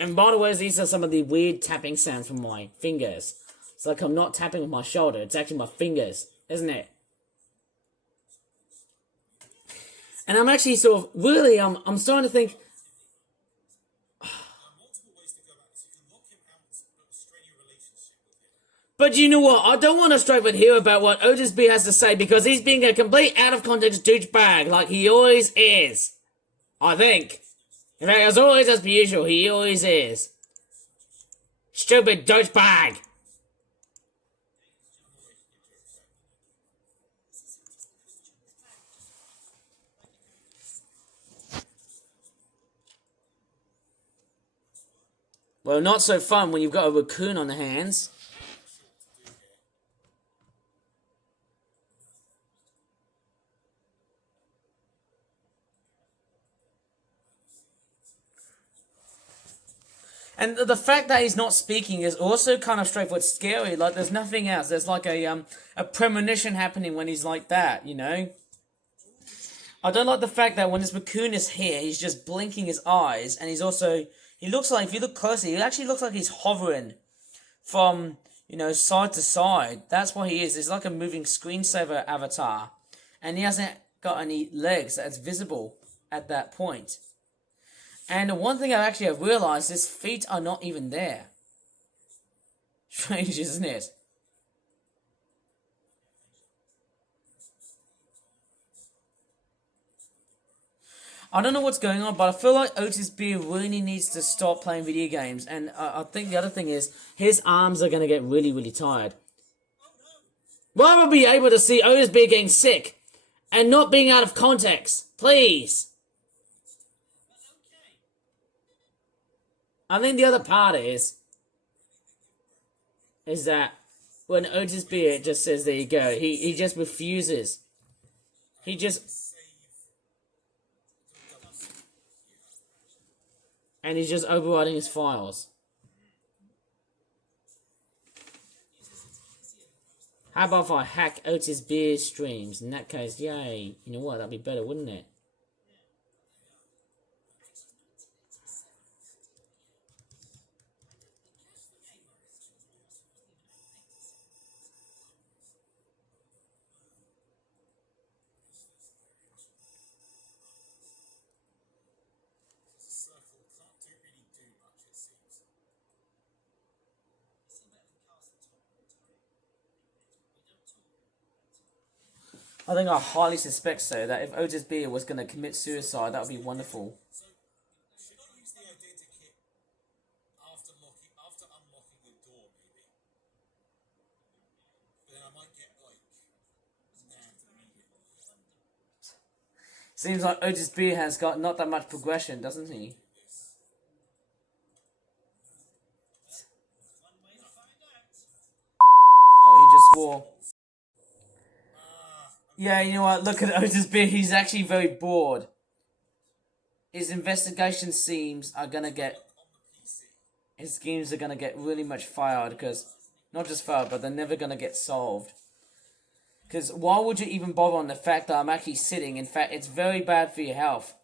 And by the way, these are some of the weird tapping sounds from my fingers. It's like I'm not tapping with my shoulder, it's actually my fingers, isn't it? And I'm actually sort of, really, I'm starting to think, Multiple ways to go about this. You can lock him out, but strain your relationship with him. but you know what, I don't want to straight with hear about what Otis B has to say, because he's being a complete out of context douchebag, like he always is. I think. In fact, as always, as per usual, he always is. Stupid douchebag. Well, not so fun when you've got a raccoon on the hands. And the fact that he's not speaking is also kind of straightforward scary. Like, there's nothing else. There's like a premonition happening when he's like that, you know? I don't like the fact that when this raccoon is here, he's just blinking his eyes, and he's also, he looks like, if you look closely, he actually looks like he's hovering from, you know, side to side. That's what he is. He's like a moving screensaver avatar. And he hasn't got any legs that's visible at that point. And the one thing I actually have realized, his feet are not even there. Strange, isn't it? I don't know what's going on, but I feel like Otis Beer really needs to stop playing video games. And I think the other thing is, his arms are going to get really, really tired. Rather be able to see Otis Beer getting sick and not being out of context. Please. I think the other part is that when Otis Beer just says, there you go, he just refuses. He just... And he's just overriding his files. How about if I hack Otis Beer streams? In that case, yay. You know what, that'd be better, wouldn't it? I think I highly suspect so, that if Otis Beer was going to commit suicide, that would be wonderful. So, should I use the identikit after unlocking the door, maybe? But then I might get, like, nabbed immediately. Seems like Otis Beer has got not that much progression, doesn't he? Oh, he just swore. Yeah, you know what? Look at Otis Beer. He's actually very bored. His investigation schemes are gonna get... His schemes are gonna get really much fired, because... Not just fired, but they're never gonna get solved. Because why would you even bother on the fact that I'm actually sitting? In fact, it's very bad for your health.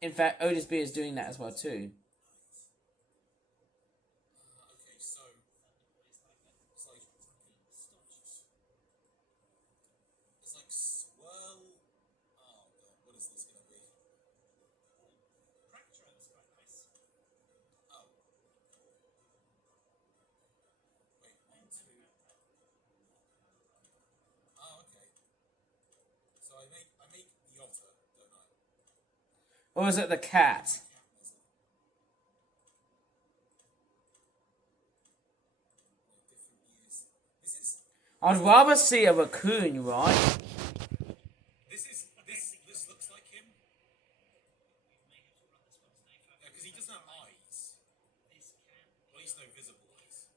In fact, Otis Beer is doing that as well, too. Okay, so... It's like... It's like swirl... Oh, God, what is this gonna be? Fracture was quite nice. Oh. Wait, 1, 2... Oh, okay. So I make the otter, don't I? Or is it the cat? Different years. I'd rather see a raccoon, right? This looks like him. Yeah, because he doesn't have eyes. Well, at least no visible eyes.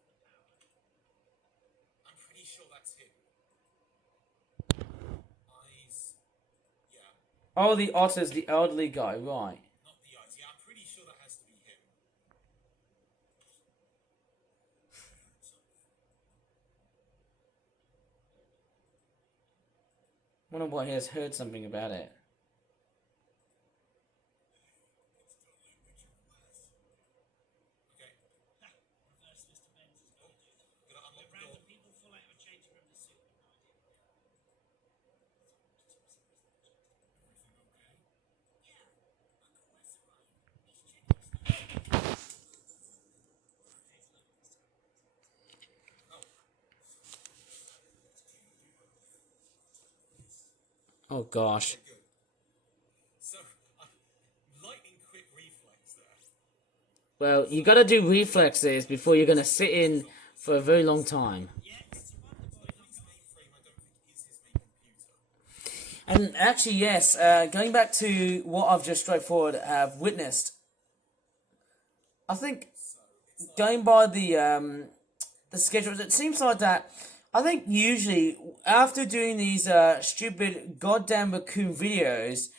I'm pretty sure that's him. Eyes. Yeah, Oh, the otter's the elderly guy, right. not the eyes. Yeah, I'm pretty sure that has to be him. Wonder why he has heard something about it. Okay, Reverse Mr. Benz is going to do that. gonna unlock the door. Random people fall out of a changing room to suit. Oh gosh. Good. So, lightning quick reflex there. Well, you gotta do reflexes before you're gonna sit in for a very long time. His mainframe, I don't think, is his main computer. And actually, yes, going back to what I've just straightforward have witnessed, I think going by the schedules, it seems like that. I think usually after doing these stupid goddamn raccoon videos,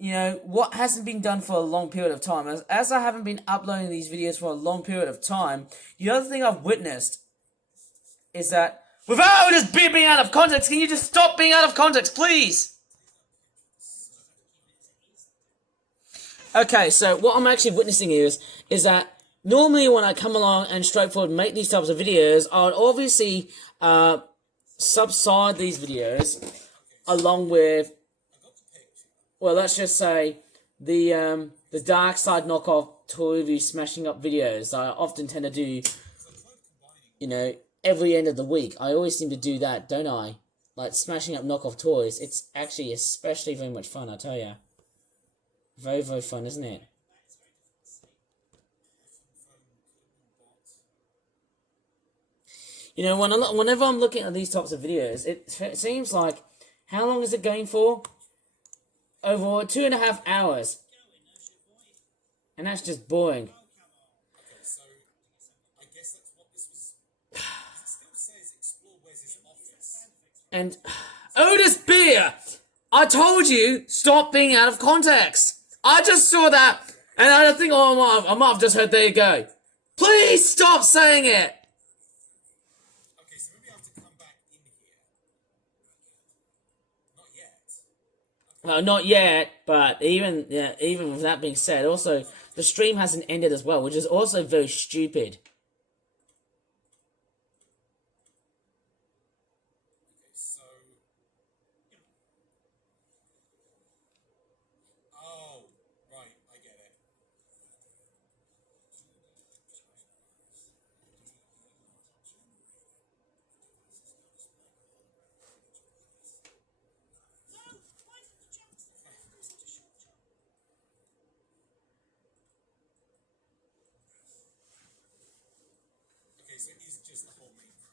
you know, what hasn't been done for a long period of time, as I haven't been uploading these videos for a long period of time, the other thing I've witnessed is that without just being out of context, can you just stop being out of context, please? Okay, so what I'm actually witnessing is that normally when I come along and straightforward make these types of videos, I would obviously subside these videos along with I got to pick well, let's just say the Dark Side knockoff toy review smashing up videos I often tend to do, you know, every end of the week. I always seem to do that, don't I? Like smashing up knockoff toys. It's actually especially very much fun, I tell ya. Very, very fun, isn't it? You know, whenever I'm looking at these types of videos, it seems like, how long is it going for? Over 2.5 hours. And that's just boring. Okay, so I guess that's what this was. It still says explore where's his office. And Otis Beer! I told you, stop being out of context. I just saw that, and I think, oh, I might have just heard, there you go. Please stop saying it! Okay, so maybe I have to come back in here. Not yet. Well, not yet, but even with that being said, also, the stream hasn't ended as well, which is also very stupid. Okay, so. Oh, right, I get it. Okay, so he's just the whole main crew.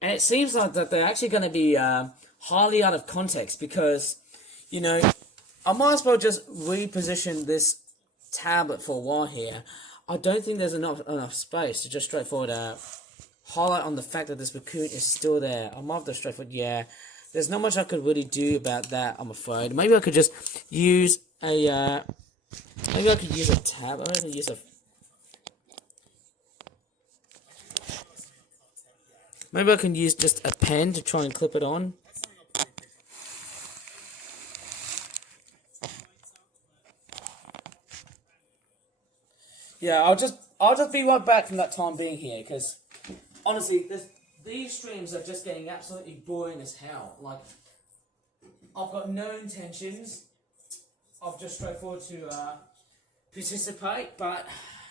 And it seems like that they're actually going to be highly out of context because, you know, I might as well just reposition this tablet for a while here. I don't think there's enough space to just straightforward highlight on the fact that this raccoon is still there. I might have to straightforward, yeah. There's not much I could really do about that, I'm afraid. Maybe I could just use a, maybe I could use a tab. I could use a... Maybe I can use just a pen to try and clip it on. Yeah, I'll just be right back from that time being here, because honestly, these streams are just getting absolutely boring as hell. Like, I've got no intentions of just straightforward to participate, but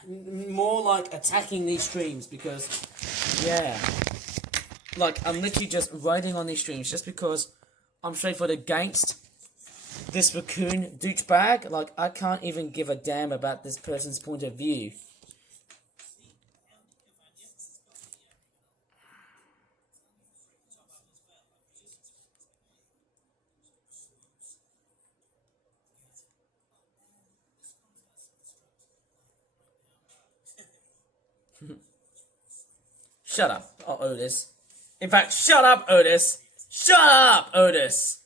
more like attacking these streams because, yeah, like I'm literally just writing on these streams just because I'm straightforward against this raccoon douchebag. Like, I can't even give a damn about this person's point of view. Shut up, Otis. In fact, shut up, Otis. Shut up, Otis.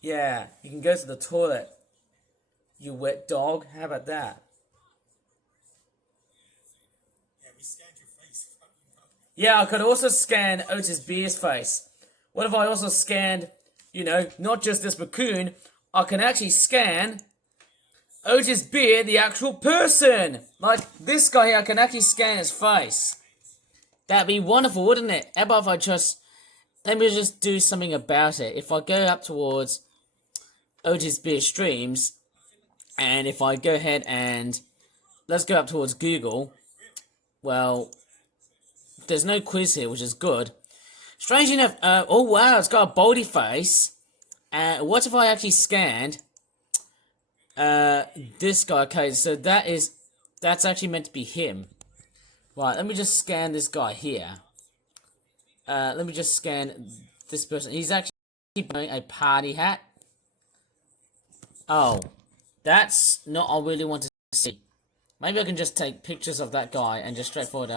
Yeah, you can go to the toilet, you wet dog. How about that? Yeah, we scanned your face. Yeah, I could also scan Otis Beer's face. What if I also scanned, you know, not just this raccoon, I can actually scan Otis Beer, the actual person. Like, this guy here, I can actually scan his face. That'd be wonderful, wouldn't it? How about if I just, let me just do something about it. If I go up towards Otis Beer streams, and if I go ahead and, let's go up towards Google, well, there's no quiz here, which is good. Strange enough, oh wow, it's got a baldy face. What if I actually scanned this guy? Okay, so that's actually meant to be him. Right, let me just scan this guy here. Let me just scan this person. He's actually wearing a party hat. Oh, that's not what I really want to see. Maybe I can just take pictures of that guy and just straightforward,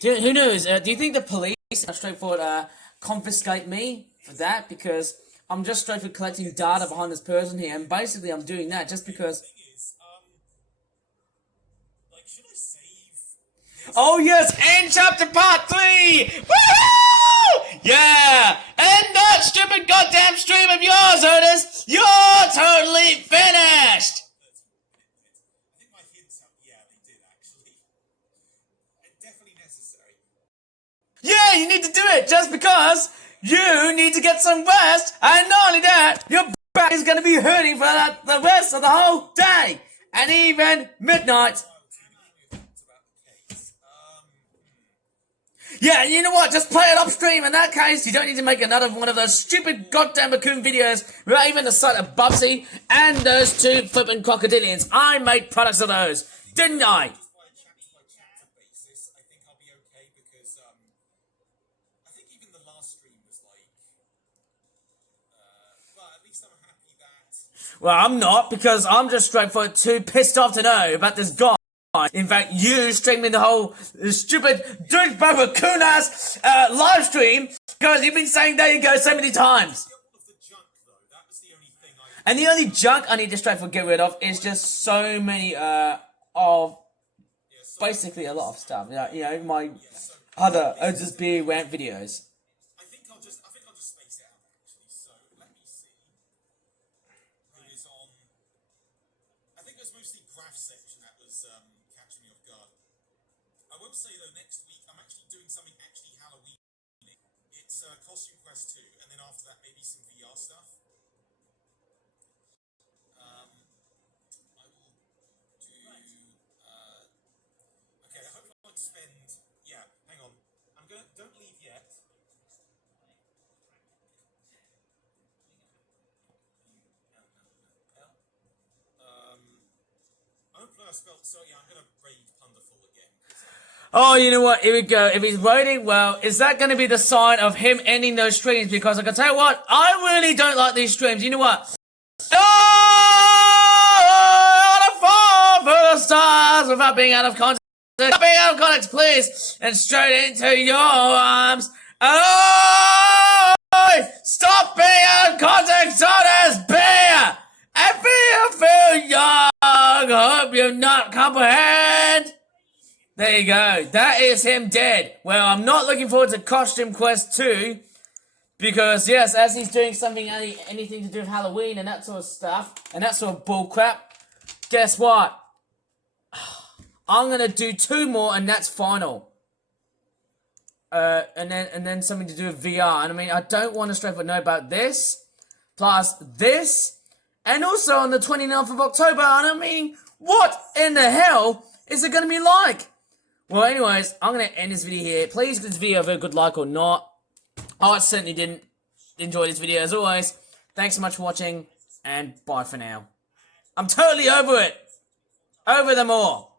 who knows, do you think the police are straightforward, confiscate me for that? Because I'm just straight for collecting data behind this person here, and basically I'm doing that just because. The thing is, like, should I save? Oh yes, end chapter part 3! Woohoo! Yeah! End that stupid goddamn stream of yours, Otis! You're totally finished! I think my hints have, yeah, they did actually. Definitely necessary. Yeah, you need to do it just because you need to get some rest, and not only that, your back is going to be hurting for the rest of the whole day, and even midnight. Yeah, you know what? Just play it upstream. In that case, you don't need to make another one of those stupid goddamn Bakun videos without even the sight of Bubsy and those two flippin' crocodilians. I made products of those, didn't I? Just by chapter basis, I think I'll be okay because I think even the last stream was like, well, at least I'm happy that. Well, I'm not, because I'm just straightforward too pissed off to know about this guy. In fact, you streaming the whole stupid douchebag Bakun-ass live stream because you've been saying there you go so many times. All of the junk though, that was the only thing I. And the only junk I need to straightforward get rid of is just so many of basically a lot of stuff. You know my other Otis B rant videos. I think I'll just space it out actually. So let me see. Who is on? I think it was mostly graph section that was catching me off guard. I will say though, next week I'm actually doing something actually Halloween. It's Costume Quest 2, and then after that maybe some VR stuff. I will do. Okay, I hope I won't spend. Yeah, hang on. Don't leave yet. Hopefully I spelled. So yeah, I'm gonna raid Punderful again. Oh, you know what? Here we go. If he's waiting, well, is that going to be the sign of him ending those streams? Because I can tell you what, I really don't like these streams. You know what? Oh, on a fall for the stars without being out of context. Being out of context, please. And straight into your arms. Oh, stop being out of context, Otis Beer. I feel young. Hope you not comprehend. There you go. That is him dead. Well, I'm not looking forward to Costume Quest 2. Because, yes, as he's doing something, anything to do with Halloween and that sort of stuff, and that sort of bullcrap, guess what? I'm going to do 2 more, and that's final. And then something to do with VR. And I mean, I don't want to straightforward know about this, plus this, and also on the 29th of October. And I mean, what in the hell is it going to be like? Well, anyways, I'm going to end this video here. Please give this video a very good like or not. I certainly didn't enjoy this video as always. Thanks so much for watching, and bye for now. I'm totally over it. Over them all.